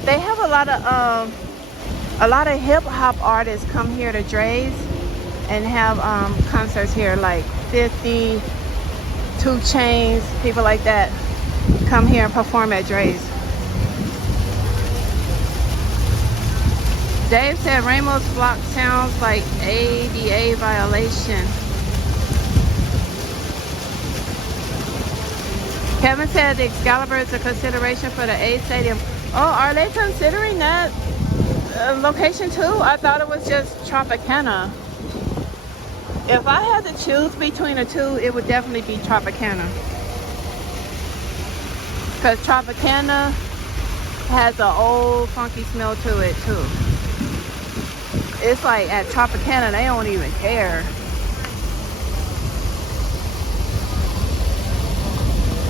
They have a lot of hip hop artists come here to Dre's and have concerts here, like 50, 2 Chainz, people like that come here and perform at Dre's. Dave said Ramos block sounds like ADA violation. Kevin said the Excalibur is a consideration for the A Stadium. Oh, are they considering that location too? I thought it was just Tropicana. If I had to choose between the two, it would definitely be Tropicana. Because Tropicana has an old funky smell to it too. It's like at Tropicana, they don't even care.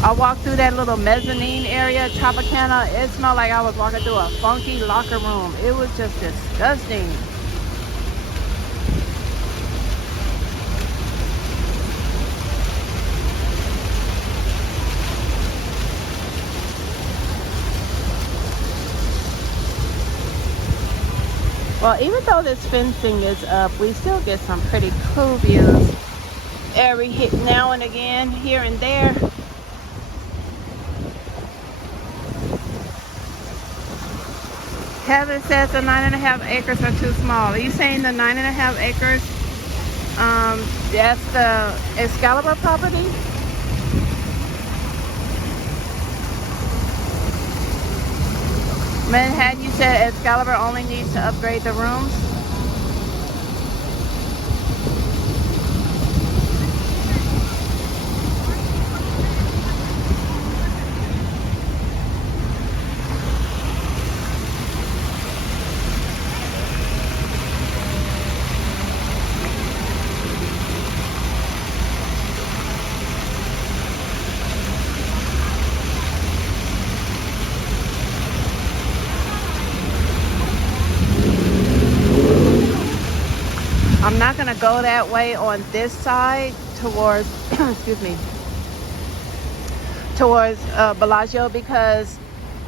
I walked through that little mezzanine area at Tropicana. It smelled like I was walking through a funky locker room. It was just disgusting. Well, even though this fencing is up, we still get some pretty cool views every hit now and again, here and there. Kevin says the 9.5 acres are too small. Are you saying the 9.5 acres, that's the Excalibur property? Manhattan, you said Excalibur only needs to upgrade the rooms? I'm not gonna go that way on this side towards, excuse me, towards Bellagio, because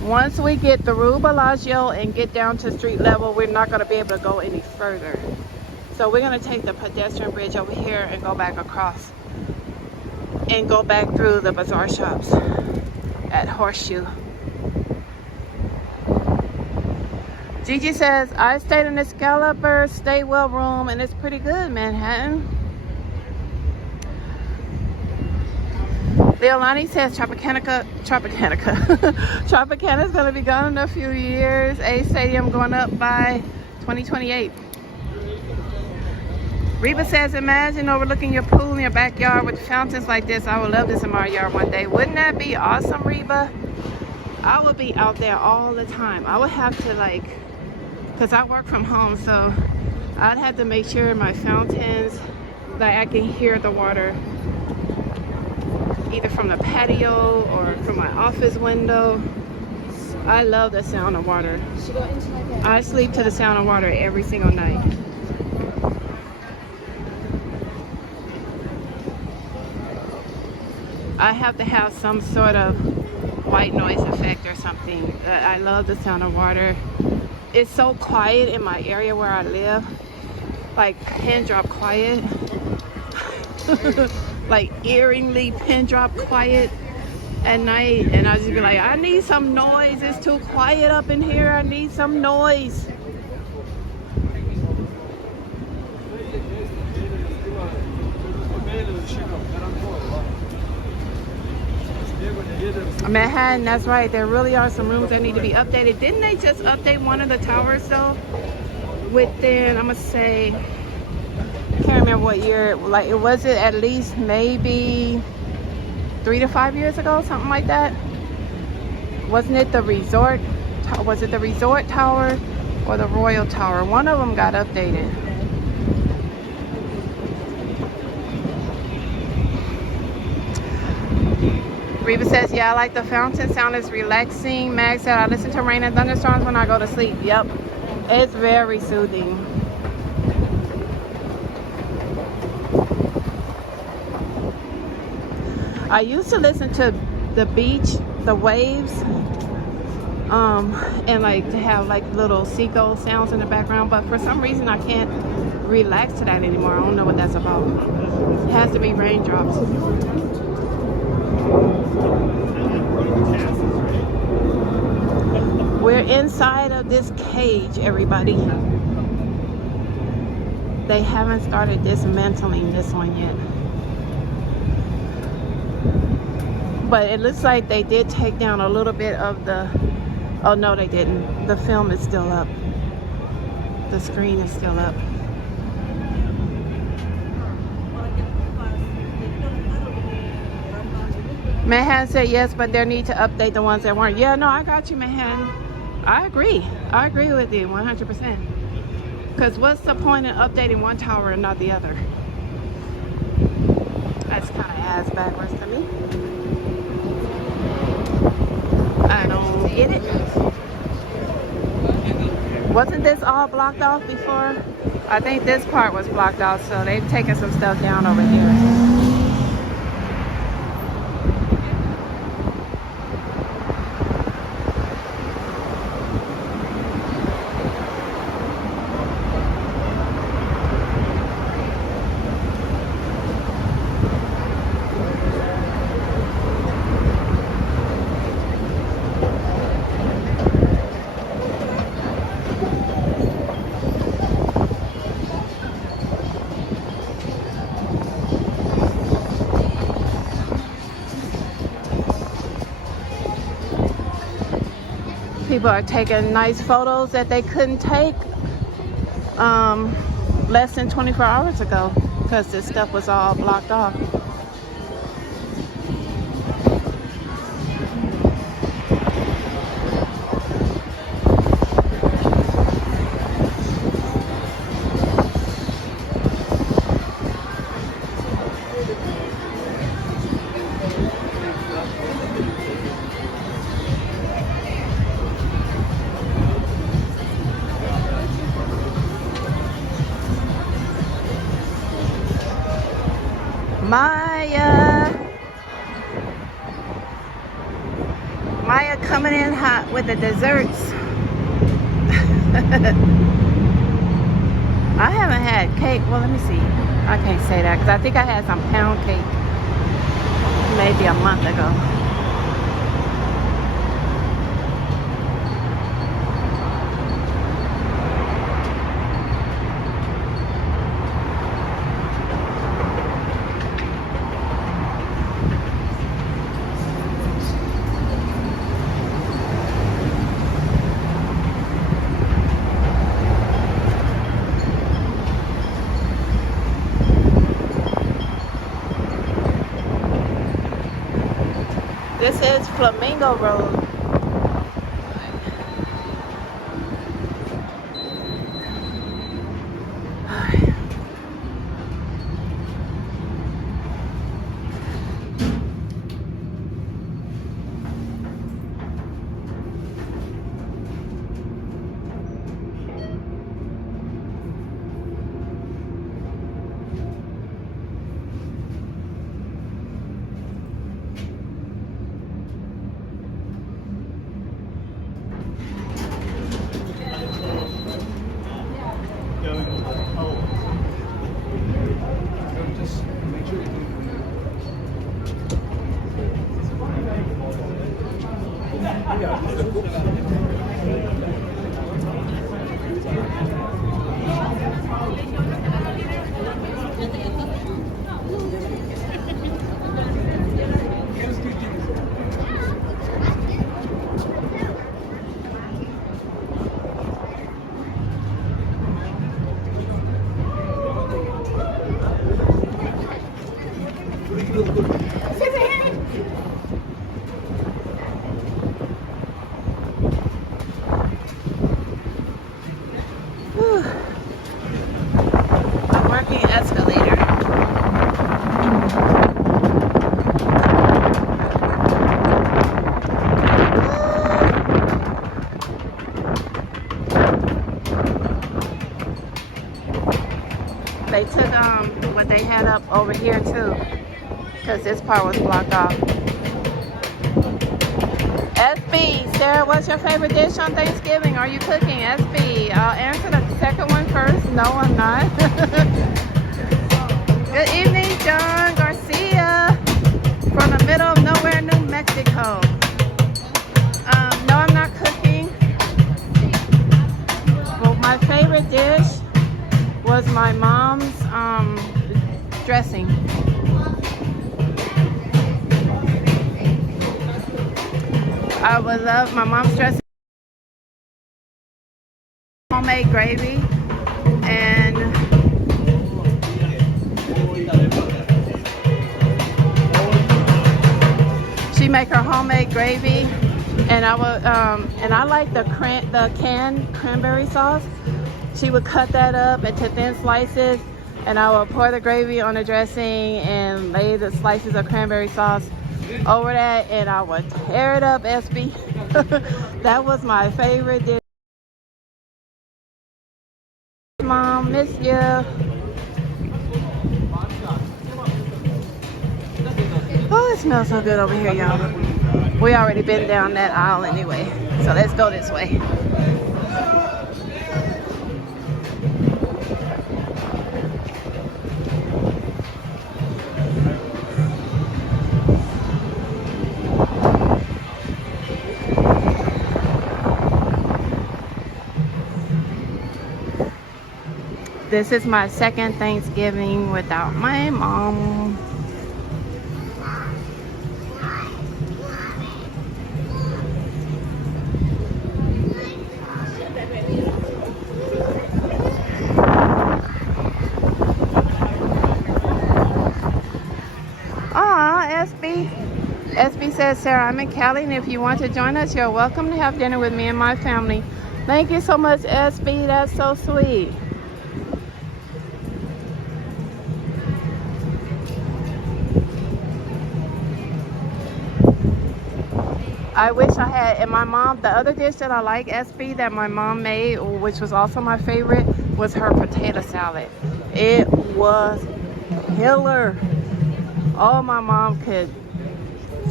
once we get through Bellagio and get down to street level, we're not gonna be able to go any further. So we're gonna take the pedestrian bridge over here and go back across and go back through the bazaar shops at Horseshoe. Gigi says, I stayed in Excalibur Stay Well room and it's pretty good, Manhattan. Leolani says Tropicana is going to be gone in a few years. A Stadium going up by 2028. Reba says, imagine overlooking your pool in your backyard with fountains like this. I would love this in my yard one day. Wouldn't that be awesome, Reba? I would be out there all the time. I would have to, like, because I work from home, so I'd have to make sure my fountains, that I can hear the water either from the patio or from my office window. I love the sound of water. I sleep to the sound of water every single night. I have to have some sort of white noise effect or something. I love the sound of water. It's so quiet in my area where I live, like pin drop quiet, like eerily pin drop quiet at night, and I'll just be like, I need some noise, it's too quiet up in here, I need some noise. Manhattan, that's right. There really are some rooms that need to be updated. Didn't they just update one of the towers though? Within, I'm gonna say, can't remember what year. Like, it was it at least maybe 3 to 5 years ago, something like that. Wasn't it the resort? Was it the resort tower or the Royal Tower? One of them got updated. Reba says, yeah, I like the fountain sound, is relaxing. Mag said, I listen to rain and thunderstorms when I go to sleep. Yep, it's very soothing. I used to listen to the beach, the waves, and like to have like little seagull sounds in the background, but for some reason I can't relax to that anymore. I don't know what that's about. It has to be raindrops. We're inside of this cage, everybody. They haven't started dismantling this one yet. But it looks like they did take down a little bit of the... Oh, no, they didn't. The film is still up. The screen is still up. Mahan said yes, but they need to update the ones that weren't. Yeah, no, I got you, Mahan. I agree. I agree with you 100%. Because what's the point in updating one tower and not the other? That's kind of ass backwards to me. I don't get it. Wasn't this all blocked off before? I think this part was blocked off, so they've taken some stuff down over here. People are taking nice photos that they couldn't take less than 24 hours ago because this stuff was all blocked off. Maya coming in hot with the desserts. I haven't had cake. Well, let me see. I can't say that because I think I had some pound cake maybe a month ago. This is Flamingo Road. They took what they had up over here too, because this part was blocked off. SB, Sarah, what's your favorite dish on Thanksgiving? Are you cooking? SB, I'll answer the second one first. No, I'm not. Good evening, John Garcia from the middle of nowhere, New Mexico. No, I'm not cooking. I would love my mom's dressing homemade gravy, and she make her homemade gravy, and I would and I like the canned cranberry sauce. She would cut that up into thin slices, and I would pour the gravy on the dressing and lay the slices of cranberry sauce over that, and I would tear it up, SB. That was my favorite dish. Mom, miss you. Oh, it smells so good over here, y'all. We already been down that aisle anyway, so let's go this way. This is my second Thanksgiving without my mom. Aw, SB. SB says, Sarah, I'm in Cali, and if you want to join us, you're welcome to have dinner with me and my family. Thank you so much, SB. That's so sweet. I wish I had, and my mom, the other dish that I like, SB, that my mom made, which was also my favorite, was her potato salad. It was killer. Oh, my mom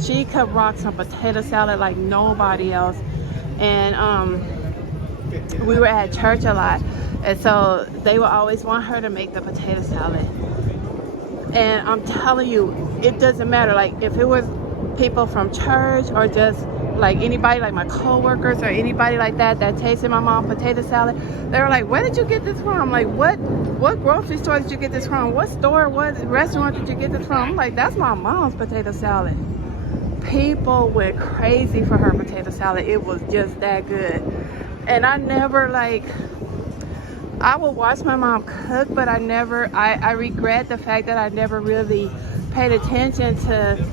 she could rock some potato salad like nobody else. And we were at church a lot, and so they would always want her to make the potato salad. And I'm telling you, it doesn't matter, like if it was people from church or just like anybody, like my co-workers or anybody like that tasted my mom's potato salad, they were like, where did you get this from? I'm like, what grocery store did you get this from? What store, what restaurant did you get this from? I'm like, that's my mom's potato salad. People went crazy for her potato salad. It was just that good. And I never, like, I would watch my mom cook, but I regret the fact that I never really paid attention to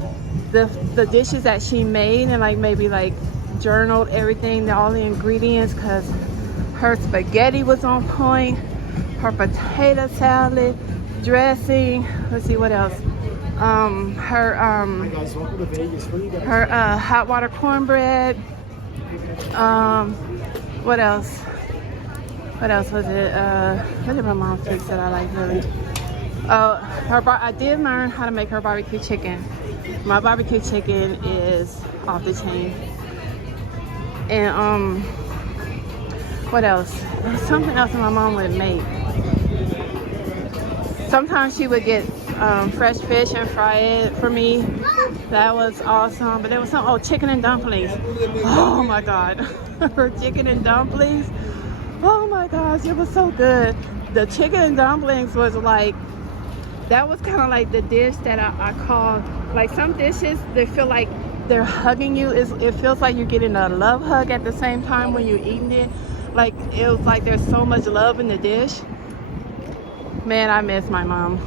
the dishes that she made, and like maybe like journaled everything, all the ingredients, because her spaghetti was on point, her potato salad, dressing, let's see what else, her hot water cornbread, what else was it, what did my mom fix that I like really? I did learn how to make her barbecue chicken. My barbecue chicken is off the chain. And what else? There's something else that my mom would make. Sometimes she would get fresh fish and fry it for me. That was awesome. But there was some, chicken and dumplings. Oh my God. Her chicken and dumplings. Oh my gosh, it was so good. The chicken and dumplings was like, that was kind of like the dish that I call, like some dishes, they feel like they're hugging you. It feels like you're getting a love hug at the same time when you're eating it. Like, it was like there's so much love in the dish. Man, I miss my mom.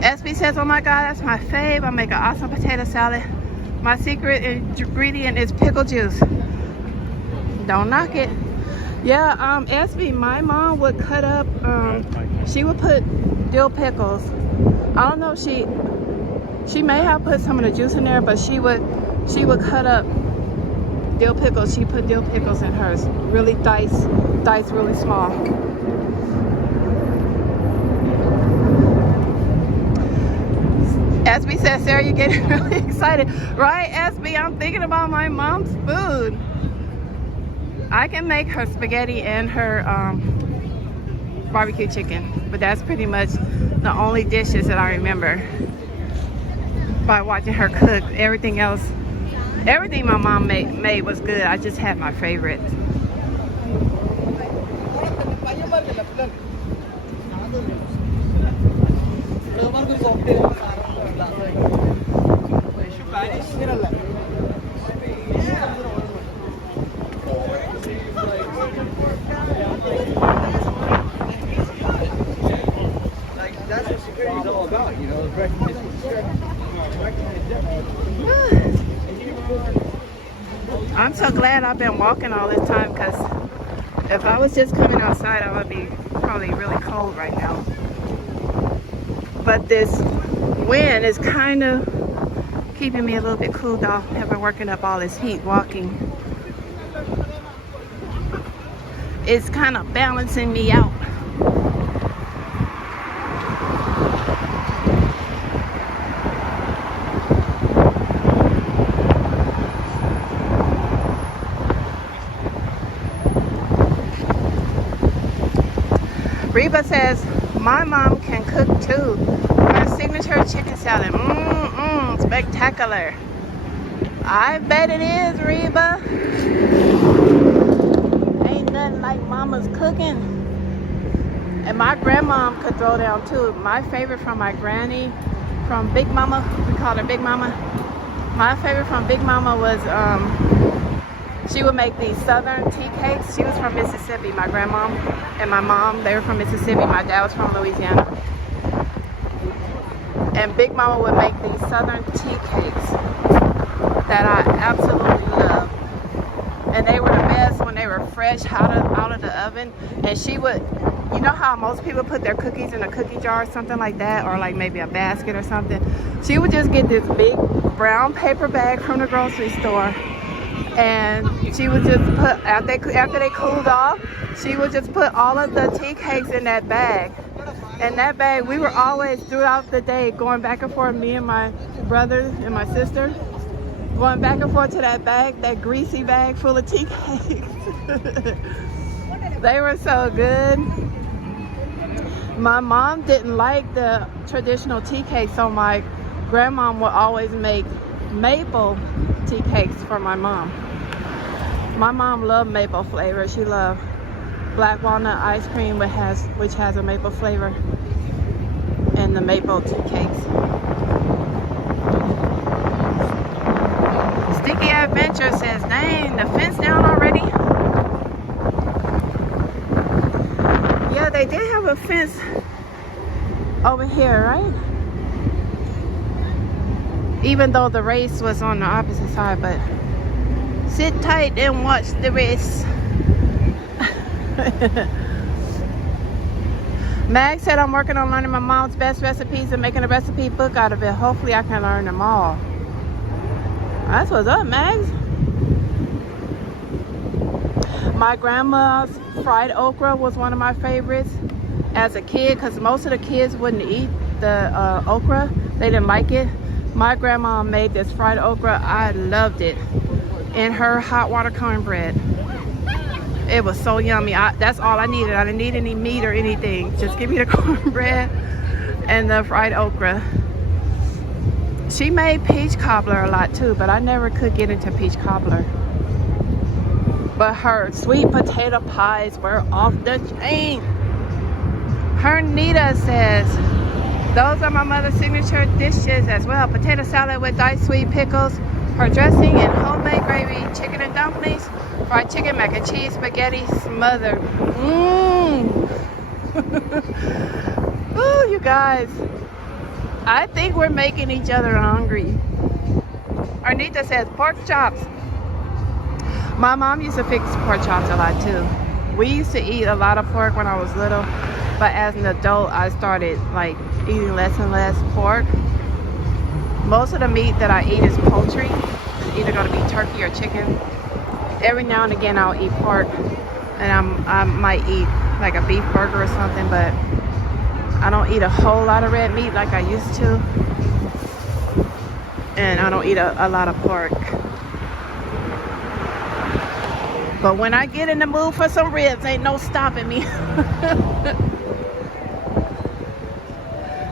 SB says, oh my God, that's my fave. I make an awesome potato salad. My secret ingredient is pickle juice. Don't knock it. Yeah, SB, my mom would cut up, she would put dill pickles. I don't know if she may have put some of the juice in there, but she would cut up dill pickles. She put dill pickles in hers, really diced really small. SB says, Sarah, you're getting really excited. Right, SB, I'm thinking about my mom's food. I can make her spaghetti and her barbecue chicken, but that's pretty much the only dishes that I remember by watching her cook. Everything else, everything my mom made was good. I just had my favorite. security is all about, you know, recognizing I'm so glad I've been walking all this time, because if I was just coming outside, I would be probably really cold right now. But this wind is kind of keeping me a little bit cooled off. I've been working up all this heat walking. It's kind of balancing me out. Reba says, my mom can cook too. Her signature chicken salad. Spectacular. I bet it is, Reba. Ain't nothing like mama's cooking. And my grandmom could throw down too. My favorite from my granny, from Big Mama, we call her Big Mama. My favorite from Big Mama was, she would make these southern tea cakes. She was from Mississippi, my grandmom and my mom, they were from Mississippi. My dad was from Louisiana. And Big Mama would make these southern tea cakes that I absolutely love. And they were the best when they were fresh out of the oven. And she would, you know how most people put their cookies in a cookie jar or something like that, or like maybe a basket or something? She would just get this big brown paper bag from the grocery store, and she would just put, after they cooled off, she would just put all of the tea cakes in that bag. And that bag, we were always throughout the day going back and forth, me and my brothers and my sister, going back and forth to that bag, that greasy bag full of tea cakes. They were so good. My mom didn't like the traditional tea cakes, so my grandmom would always make maple tea cakes for my mom. My mom loved maple flavor. She loved black walnut ice cream, which has a maple flavor, and the maple tea cakes. Sticky Adventure says, dang, the fence down already? Yeah, they did have a fence over here, right? Even though the race was on the opposite side, but sit tight and watch the race. Mag said, I'm working on learning my mom's best recipes and making a recipe book out of it. Hopefully I can learn them all. That's what's up, Mags. My grandma's fried okra was one of my favorites as a kid, because most of the kids wouldn't eat the okra. They didn't like it. My grandma made this fried okra. I loved it. In her hot water cornbread. It was so yummy. That's all I needed. I didn't need any meat or anything. Just give me the cornbread and the fried okra. She made peach cobbler a lot too, but I never could get into peach cobbler. But her sweet potato pies were off the chain. Hernita says, those are my mother's signature dishes as well. Potato salad with diced sweet pickles, her dressing and homemade gravy, chicken and dumplings, fried chicken, mac and cheese, spaghetti smothered. Ooh, you guys, I think we're making each other hungry. Arnita says pork chops. My mom used to fix pork chops a lot too. We used to eat a lot of pork when I was little, but as an adult, I started like eating less and less pork. Most of the meat that I eat is poultry. It's either going to be turkey or chicken. Every now and again I'll eat pork, and I might eat like a beef burger or something, but I don't eat a whole lot of red meat like I used to, and I don't eat a lot of pork. But when I get in the mood for some ribs, ain't no stopping me.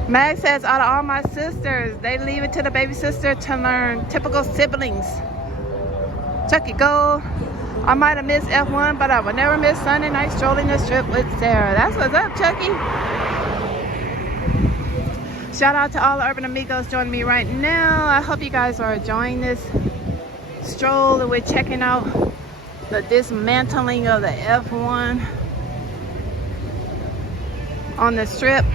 Mag says, out of all my sisters, they leave it to the baby sister to learn typical siblings. Chucky, go. I might have missed F1, but I would never miss Sunday night strolling the strip with Sarah. That's what's up, Chucky. Shout out to all the Urban Amigos joining me right now. I hope you guys are enjoying this stroll that we're checking out the dismantling of the F1 on the strip.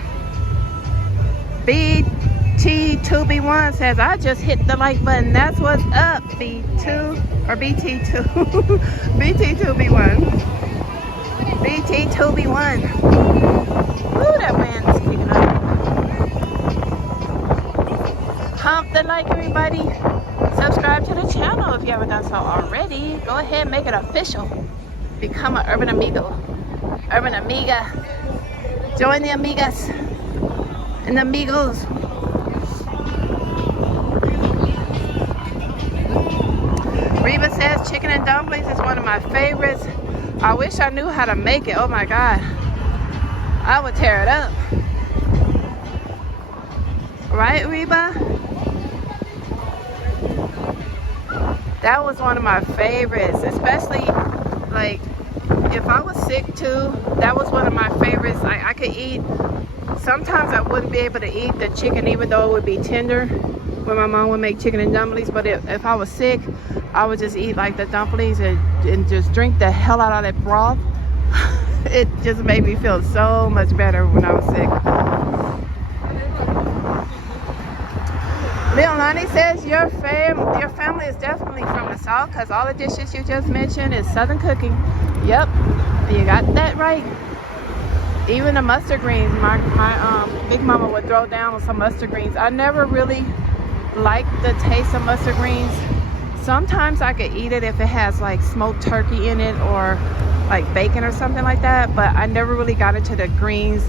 BT2B1 says, I just hit the like button. That's what's up, B2 or BT2. BT2B1. BT2B1. Ooh, that wind is kicking up. Pump the like, everybody. Subscribe to the channel if you haven't done so already. Go ahead, make it official. Become an urban amigo. Urban amiga. Join the amigas and the amigos. Reba says chicken and dumplings is one of my favorites. I wish I knew how to make it. Oh my God. I would tear it up. Right, Reba? That was one of my favorites, especially like if I was sick too. That was one of my favorites. I could eat. Sometimes I wouldn't be able to eat the chicken even though it would be tender when my mom would make chicken and dumplings. But if I was sick, I would just eat like the dumplings and just drink the hell out of that broth. It just made me feel so much better when I was sick. Leilani says your family is definitely from the South because all the dishes you just mentioned is Southern cooking. Yep, you got that right. Even the mustard greens, my big mama would throw down with some mustard greens. I never really liked the taste of mustard greens. Sometimes I could eat it if it has like smoked turkey in it or like bacon or something like that, but I never really got into the greens.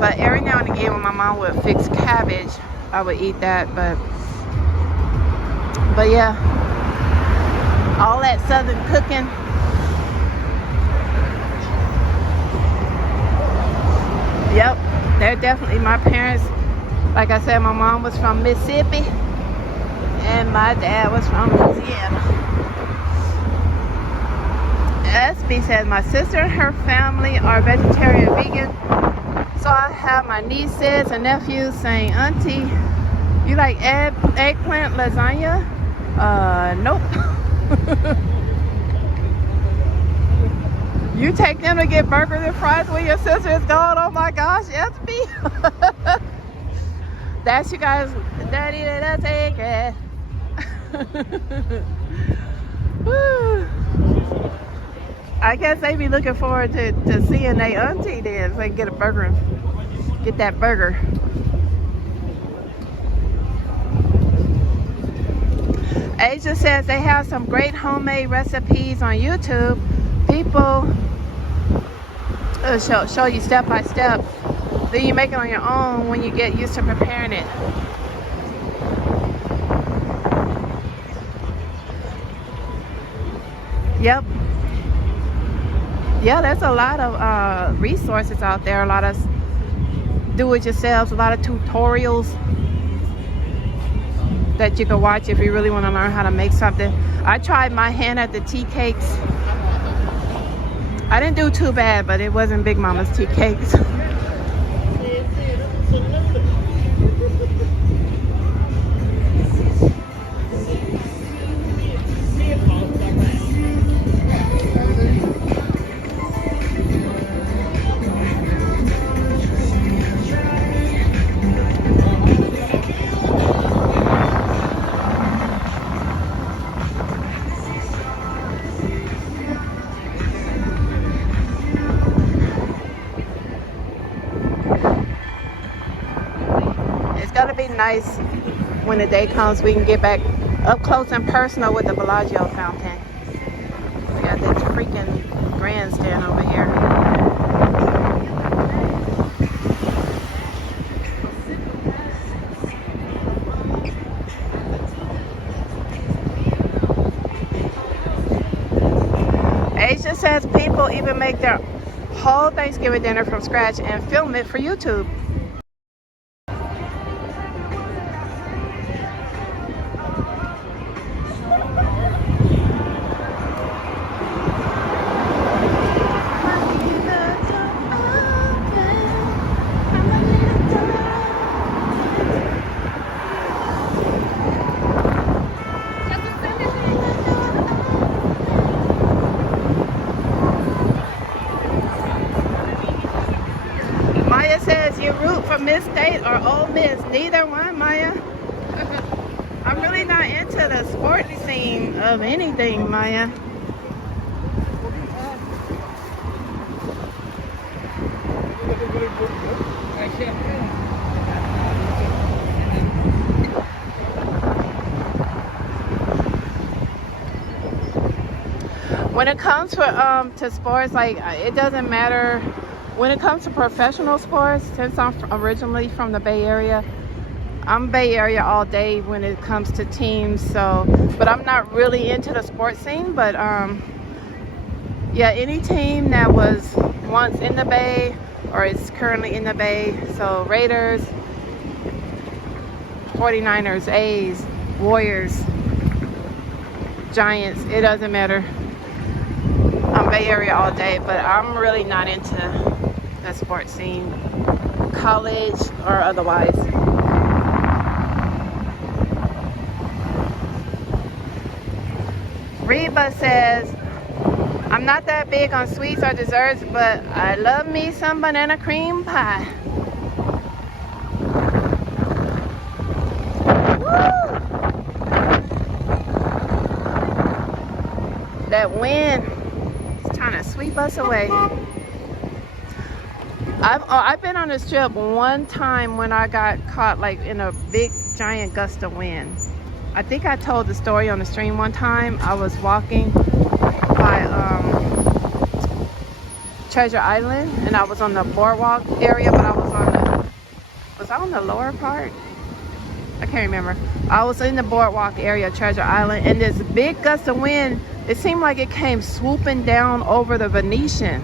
But every now and again when my mom would fix cabbage, I would eat that, but yeah, all that Southern cooking. Yep, they're definitely my parents. Like I said, my mom was from Mississippi and my dad was from Louisiana. SB says my sister and her family are vegetarian and vegan. So I have my nieces and nephews saying, Auntie, you like eggplant lasagna? Nope. You take them to get burgers and fries when your sister is gone? Oh my gosh, SB. That's you guys, daddy, let's take it. Woo. I guess they be looking forward to seeing their auntie then, so they can get a burger, get that burger. Asia says they have some great homemade recipes on YouTube. People show you step by step. Then you make it on your own when you get used to preparing it. Yep. Yeah, there's a lot of resources out there, a lot of do-it-yourselves, a lot of tutorials that you can watch if you really want to learn how to make something. I tried my hand at the tea cakes. I didn't do too bad, but it wasn't Big Mama's tea cakes. Nice when the day comes we can get back up close and personal with the Bellagio fountain. We got this freaking grandstand over here. Asia says people even make their whole Thanksgiving dinner from scratch and film it for YouTube. State or Ole Miss. Neither one, Maya. I'm really not into the sports scene of anything, Maya. When it comes to sports, like it doesn't matter. When it comes to professional sports, since I'm originally from the Bay Area, I'm Bay Area all day when it comes to teams. So, but I'm not really into the sports scene. But yeah, any team that was once in the Bay or is currently in the Bay. So Raiders, 49ers, A's, Warriors, Giants. It doesn't matter. I'm Bay Area all day, but I'm really not into the sports scene, college or otherwise. Reba says, I'm not that big on sweets or desserts, but I love me some banana cream pie. Woo! That wind is trying to sweep us away. I've been on this trip one time when I got caught like in a big giant gust of wind. I think I told the story on the stream one time. I was walking by Treasure Island and I was on the boardwalk area, but I was I on the lower part? I can't remember. I was in the boardwalk area of Treasure Island, and this big gust of wind, it seemed like it came swooping down over the Venetian.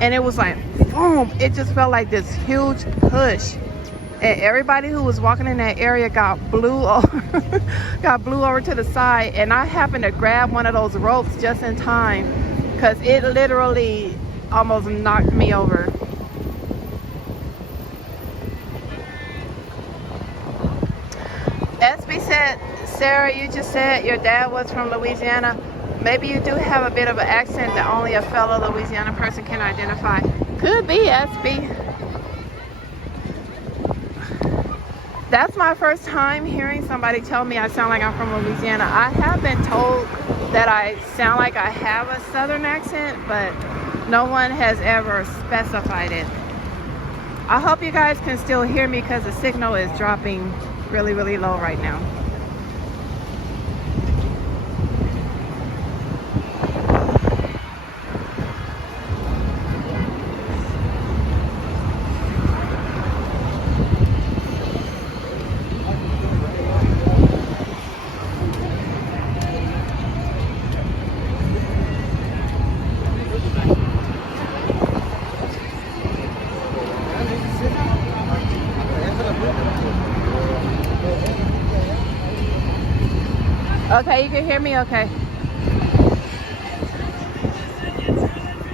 And it was like, boom, it just felt like this huge push. And everybody who was walking in that area got blew over to the side. And I happened to grab one of those ropes just in time, because it literally almost knocked me over. SB said, Sarah, you just said your dad was from Louisiana. Maybe you do have a bit of an accent that only a fellow Louisiana person can identify. Could be, SB. That's my first time hearing somebody tell me I sound like I'm from Louisiana. I have been told that I sound like I have a southern accent, but no one has ever specified it. I hope you guys can still hear me because the signal is dropping really, really low right now. Okay, you can hear me okay.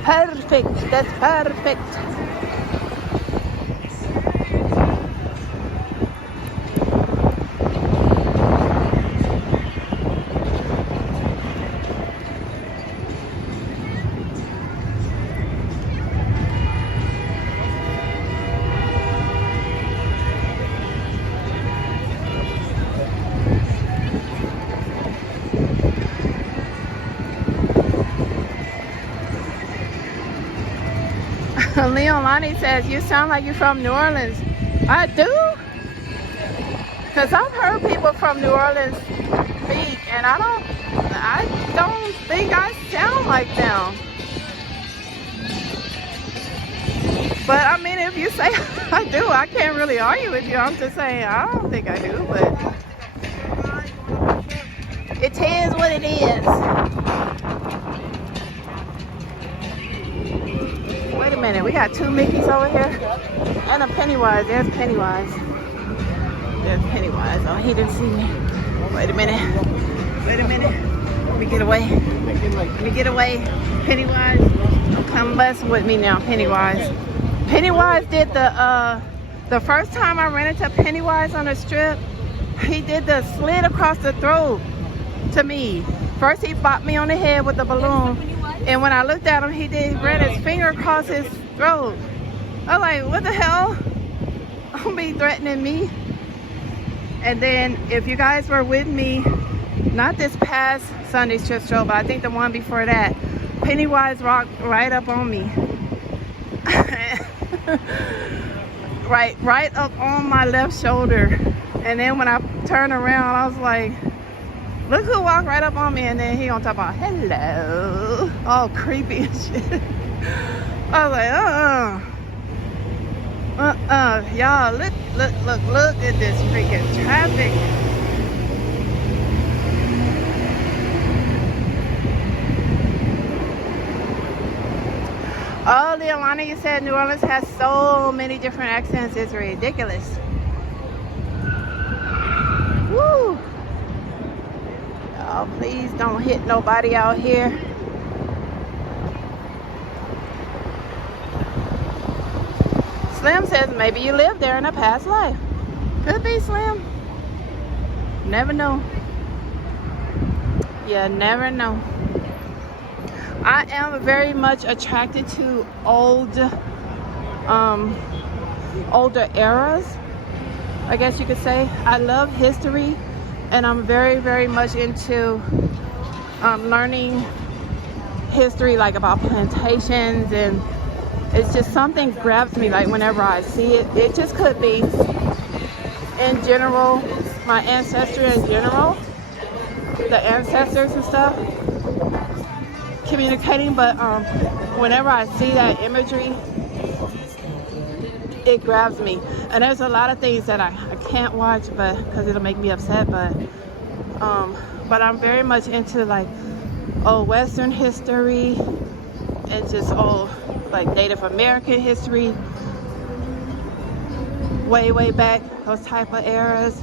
Perfect, that's perfect. Leolani says, you sound like you're from New Orleans. I do? Because I've heard people from New Orleans speak, and I don't think I sound like them. But I mean, if you say I do, I can't really argue with you. I'm just saying, I don't think I do, but it is what it is. Wait a minute, we got two Mickeys over here and a Pennywise. There's Pennywise. There's Pennywise. Oh, he didn't see me. Wait a minute. Wait a minute. Let me get away. Let me get away. Pennywise, come messing with me now, Pennywise. Pennywise did the first time I ran into Pennywise on a strip, he did the slit across the throat to me. First he bopped me on the head with the balloon. And when I looked at him, he ran his finger across his throat. I was like, what the hell? don't be threatening me. And then if you guys were with me, not this past Sunday's trip show, but I think the one before that, Pennywise rocked right up on me. right up on my left shoulder. And then when I turned around, I was like, look who walked right up on me. And then he gonna talk about hello, all creepy and shit. I was like, y'all, look at this freaking traffic. Oh, Leilani, you said New Orleans has so many different accents. It's ridiculous. Woo! Oh, please don't hit nobody out here. Slim says maybe you lived there in a past life. Could be, Slim. Never know. You never know. I am very much attracted to older eras, I guess you could say. I love history, and I'm very, very much into learning history, like about plantations, and it's just something grabs me, like whenever I see it. It just could be in general, my ancestry in general, the ancestors and stuff, communicating, but whenever I see that imagery, it grabs me. And there's a lot of things that I can't watch, but because it'll make me upset, but I'm very much into like old Western history and just old like Native American history, way back, those type of eras.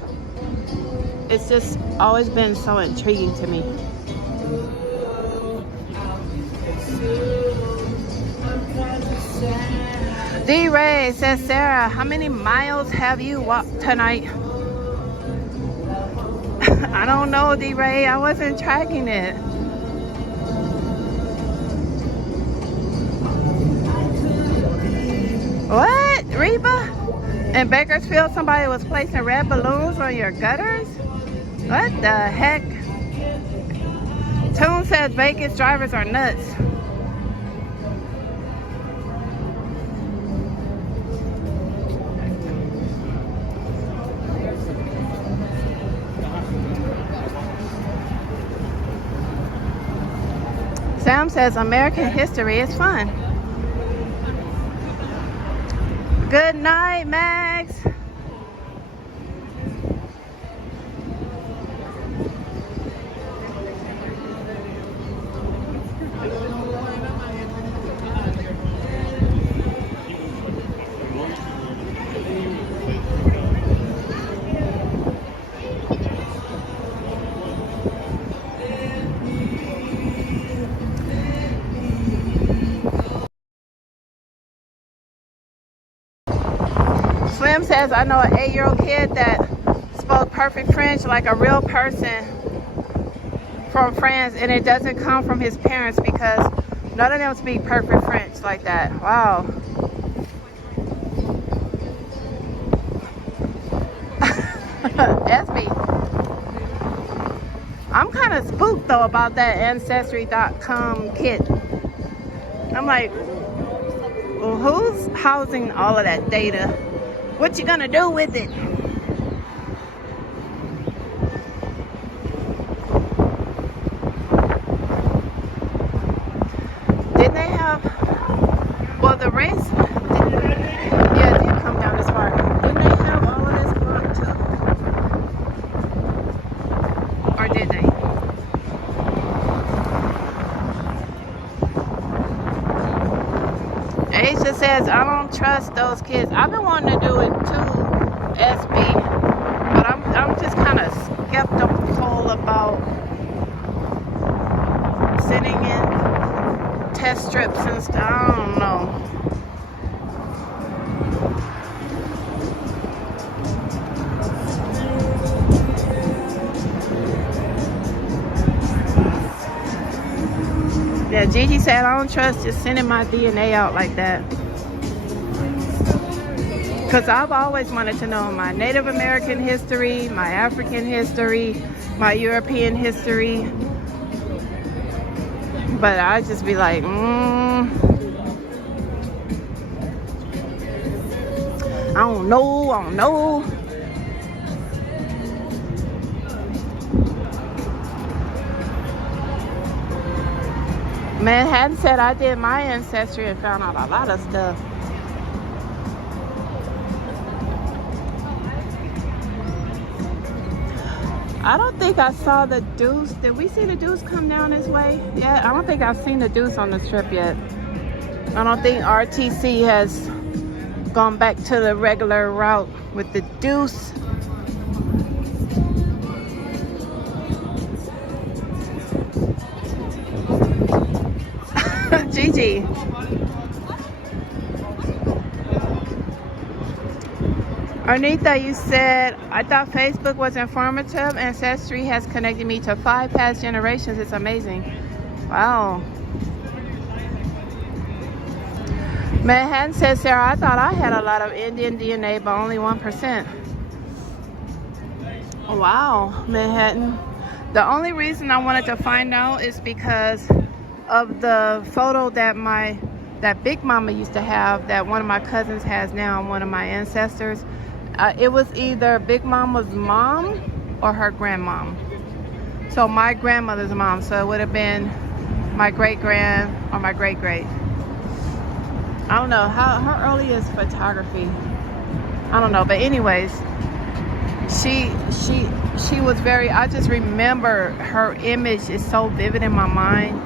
It's just always been so intriguing to me. D-Ray says, Sarah, how many miles have you walked tonight? I don't know, D-Ray. I wasn't tracking it. What? Reba? In Bakersfield, somebody was placing red balloons on your gutters? What the heck? Toon says Vegas drivers are nuts. Sam says American history is fun. Good night, Max. Slim says, I know an 8-year-old kid that spoke perfect French like a real person from France, and it doesn't come from his parents because none of them speak perfect French like that. Wow. That's me. I'm kind of spooked though about that Ancestry.com kit. I'm like, well, who's housing all of that data? What you gonna do with it? Didn't they have, well, the race, yeah, it did come down this far. Didn't they have all of this block too? Or did they? Aisha says, I don't trust those kids. I've been wanting to do it too, SB, but I'm just kind of skeptical about sitting in test strips and stuff. I don't know. Yeah, Gigi said, I don't trust just sending my DNA out like that. Because I've always wanted to know my Native American history, my African history, my European history. But I just be like, I don't know. Manhattan said I did my ancestry and found out a lot of stuff. I don't think I saw the Deuce. Did we see the Deuce come down this way? Yeah, I don't think I've seen the Deuce on this trip yet. I don't think RTC has gone back to the regular route with the Deuce. Gigi. Arnita, you said, I thought Facebook was informative. Ancestry has connected me to 5 past generations. It's amazing. Wow. Manhattan says, Sarah, I thought I had a lot of Indian DNA, but only 1%. Wow, Manhattan. The only reason I wanted to find out is because of the photo that Big Mama used to have, that one of my cousins has now, one of my ancestors. It was either Big Mama's mom or her grandmom. So my grandmother's mom. So it would have been my great-grand or my great-great. I don't know. How early is photography? I don't know. But anyways, she was very, I just remember her image is so vivid in my mind.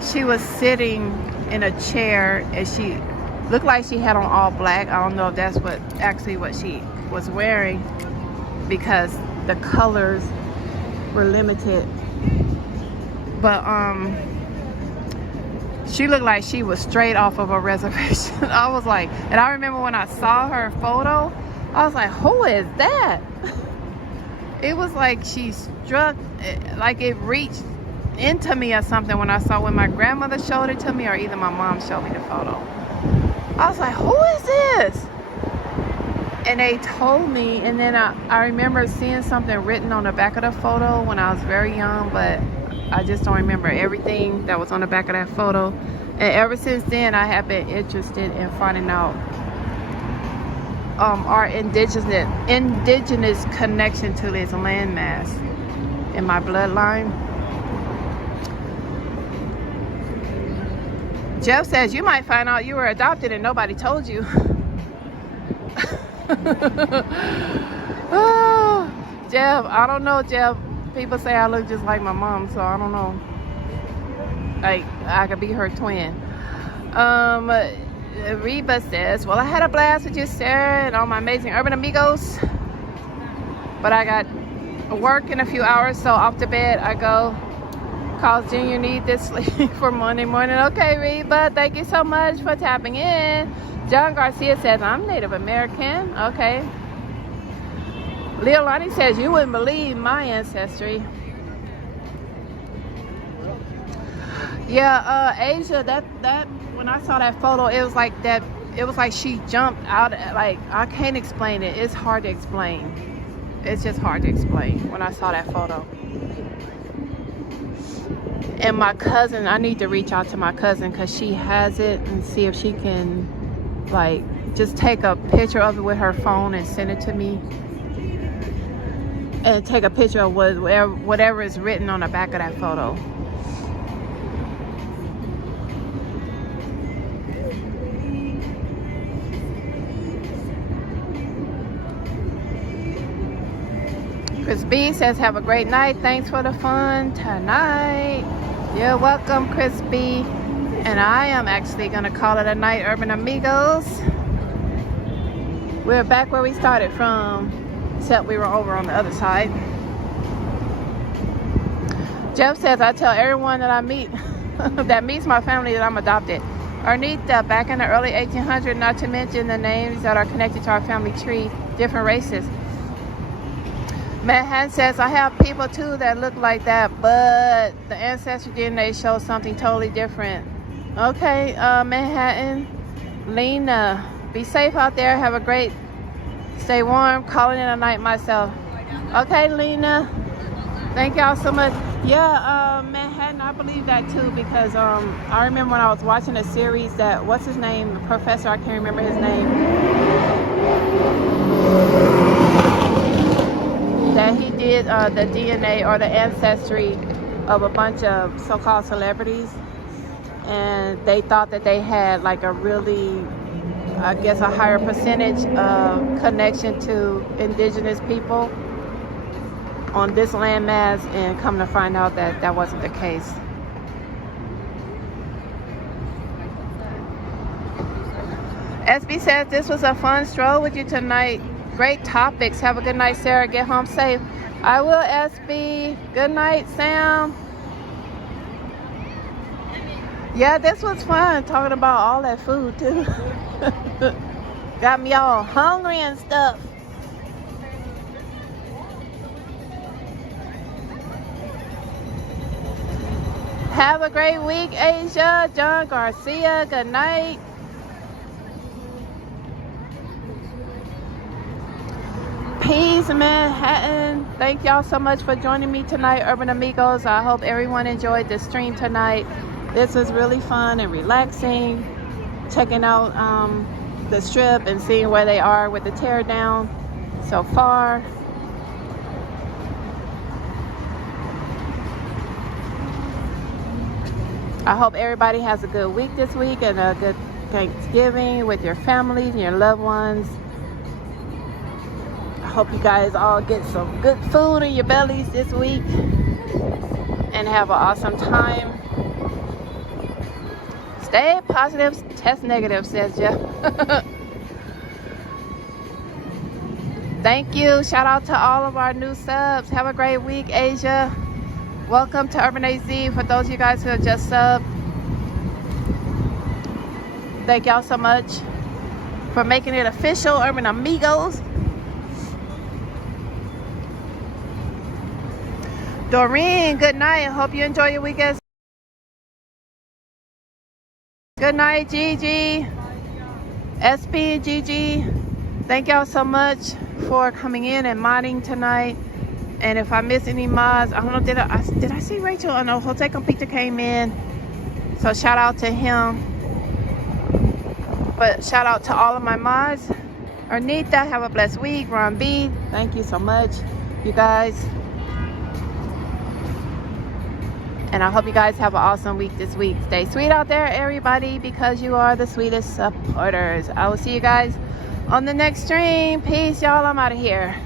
She was sitting in a chair and she looked like she had on all black. I don't know if that's what she was wearing, because the colors were limited. But she looked like she was straight off of a reservation. I was like, and I remember when I saw her photo, I was like, who is that? It was like she struck, like it reached into me or something when my grandmother showed it to me, or either my mom showed me the photo. I was like, who is this? And they told me, and then I remember seeing something written on the back of the photo when I was very young, but I just don't remember everything that was on the back of that photo. And ever since then, I have been interested in finding out our indigenous connection to this landmass in my bloodline. Jeff says you might find out you were adopted and nobody told you. Oh, Jeff, I don't know, Jeff. People say I look just like my mom, so I don't know. Like, I could be her twin. Reba says, well, I had a blast with you, Sarah, and all my amazing urban amigos. But I got work in a few hours, so off to bed I go. Cause Junior need this sleep for Monday morning. Okay, Reba, thank you so much for tapping in. John Garcia says, I'm Native American. Okay. Leolani says, you wouldn't believe my ancestry. Yeah, Asia, that when I saw that photo, it was like that. It was like she jumped out. Like, I can't explain it. It's hard to explain. It's just hard to explain when I saw that photo. And my cousin, I need to reach out to my cousin because she has it, and see if she can, like, just take a picture of it with her phone and send it to me. And take a picture of whatever is written on the back of that photo. Chris B says, have a great night. Thanks for the fun tonight. You're welcome, Chris B. And I am actually going to call it a night, Urban Amigos. We're back where we started from, except we were over on the other side. Jeff says, I tell everyone that I meet, that meets my family, that I'm adopted. Arnita, back in the early 1800s, not to mention the names that are connected to our family tree, different races. Manhattan says, I have people too that look like that, but the ancestry DNA shows something totally different. Okay, Manhattan. Lena, Be safe out there. Have a great, stay warm. Calling it a night myself. Okay, Lena. Thank y'all so much. Yeah, Manhattan, I believe that too, because I remember when I was watching a series that, what's his name? The professor, I can't remember his name. That he did the DNA or the ancestry of a bunch of so-called celebrities. And they thought that they had like a really, I guess, a higher percentage of connection to indigenous people on this landmass, and come to find out that that wasn't the case. SB says this was a fun stroll with you tonight. Great topics. Have a good night, Sarah. Get home safe. I will, SB. Good night, Sam. Yeah, this was fun, talking about all that food too. Got me all hungry and stuff. Have a great week, Asia. John Garcia, good night. Peace, Manhattan. Thank y'all so much for joining me tonight, Urban Amigos. I hope everyone enjoyed the stream tonight. This was really fun and relaxing. Checking out the strip and seeing where they are with the tear down so far. I hope everybody has a good week this week and a good Thanksgiving with your families and your loved ones. I hope you guys all get some good food in your bellies this week and have an awesome time. Stay positive, test negative, says Jeff. Thank you. Shout out to all of our new subs. Have a great week, Asia. Welcome to Urban AZ. For those of you guys who have just subbed, thank y'all so much for making it official, Urban Amigos. Doreen, good night. Hope you enjoy your weekend. Good night, Gigi. SB, Gigi. Thank y'all so much for coming in and modding tonight. And if I miss any mods, I don't know, did I see Rachel? Oh no, Jose Compita came in. So shout out to him. But shout out to all of my mods. Ernita, have a blessed week. Ron B, thank you so much, you guys. And I hope you guys have an awesome week this week. Stay sweet out there, everybody, because you are the sweetest supporters. I will see you guys on the next stream. Peace, y'all. I'm out of here.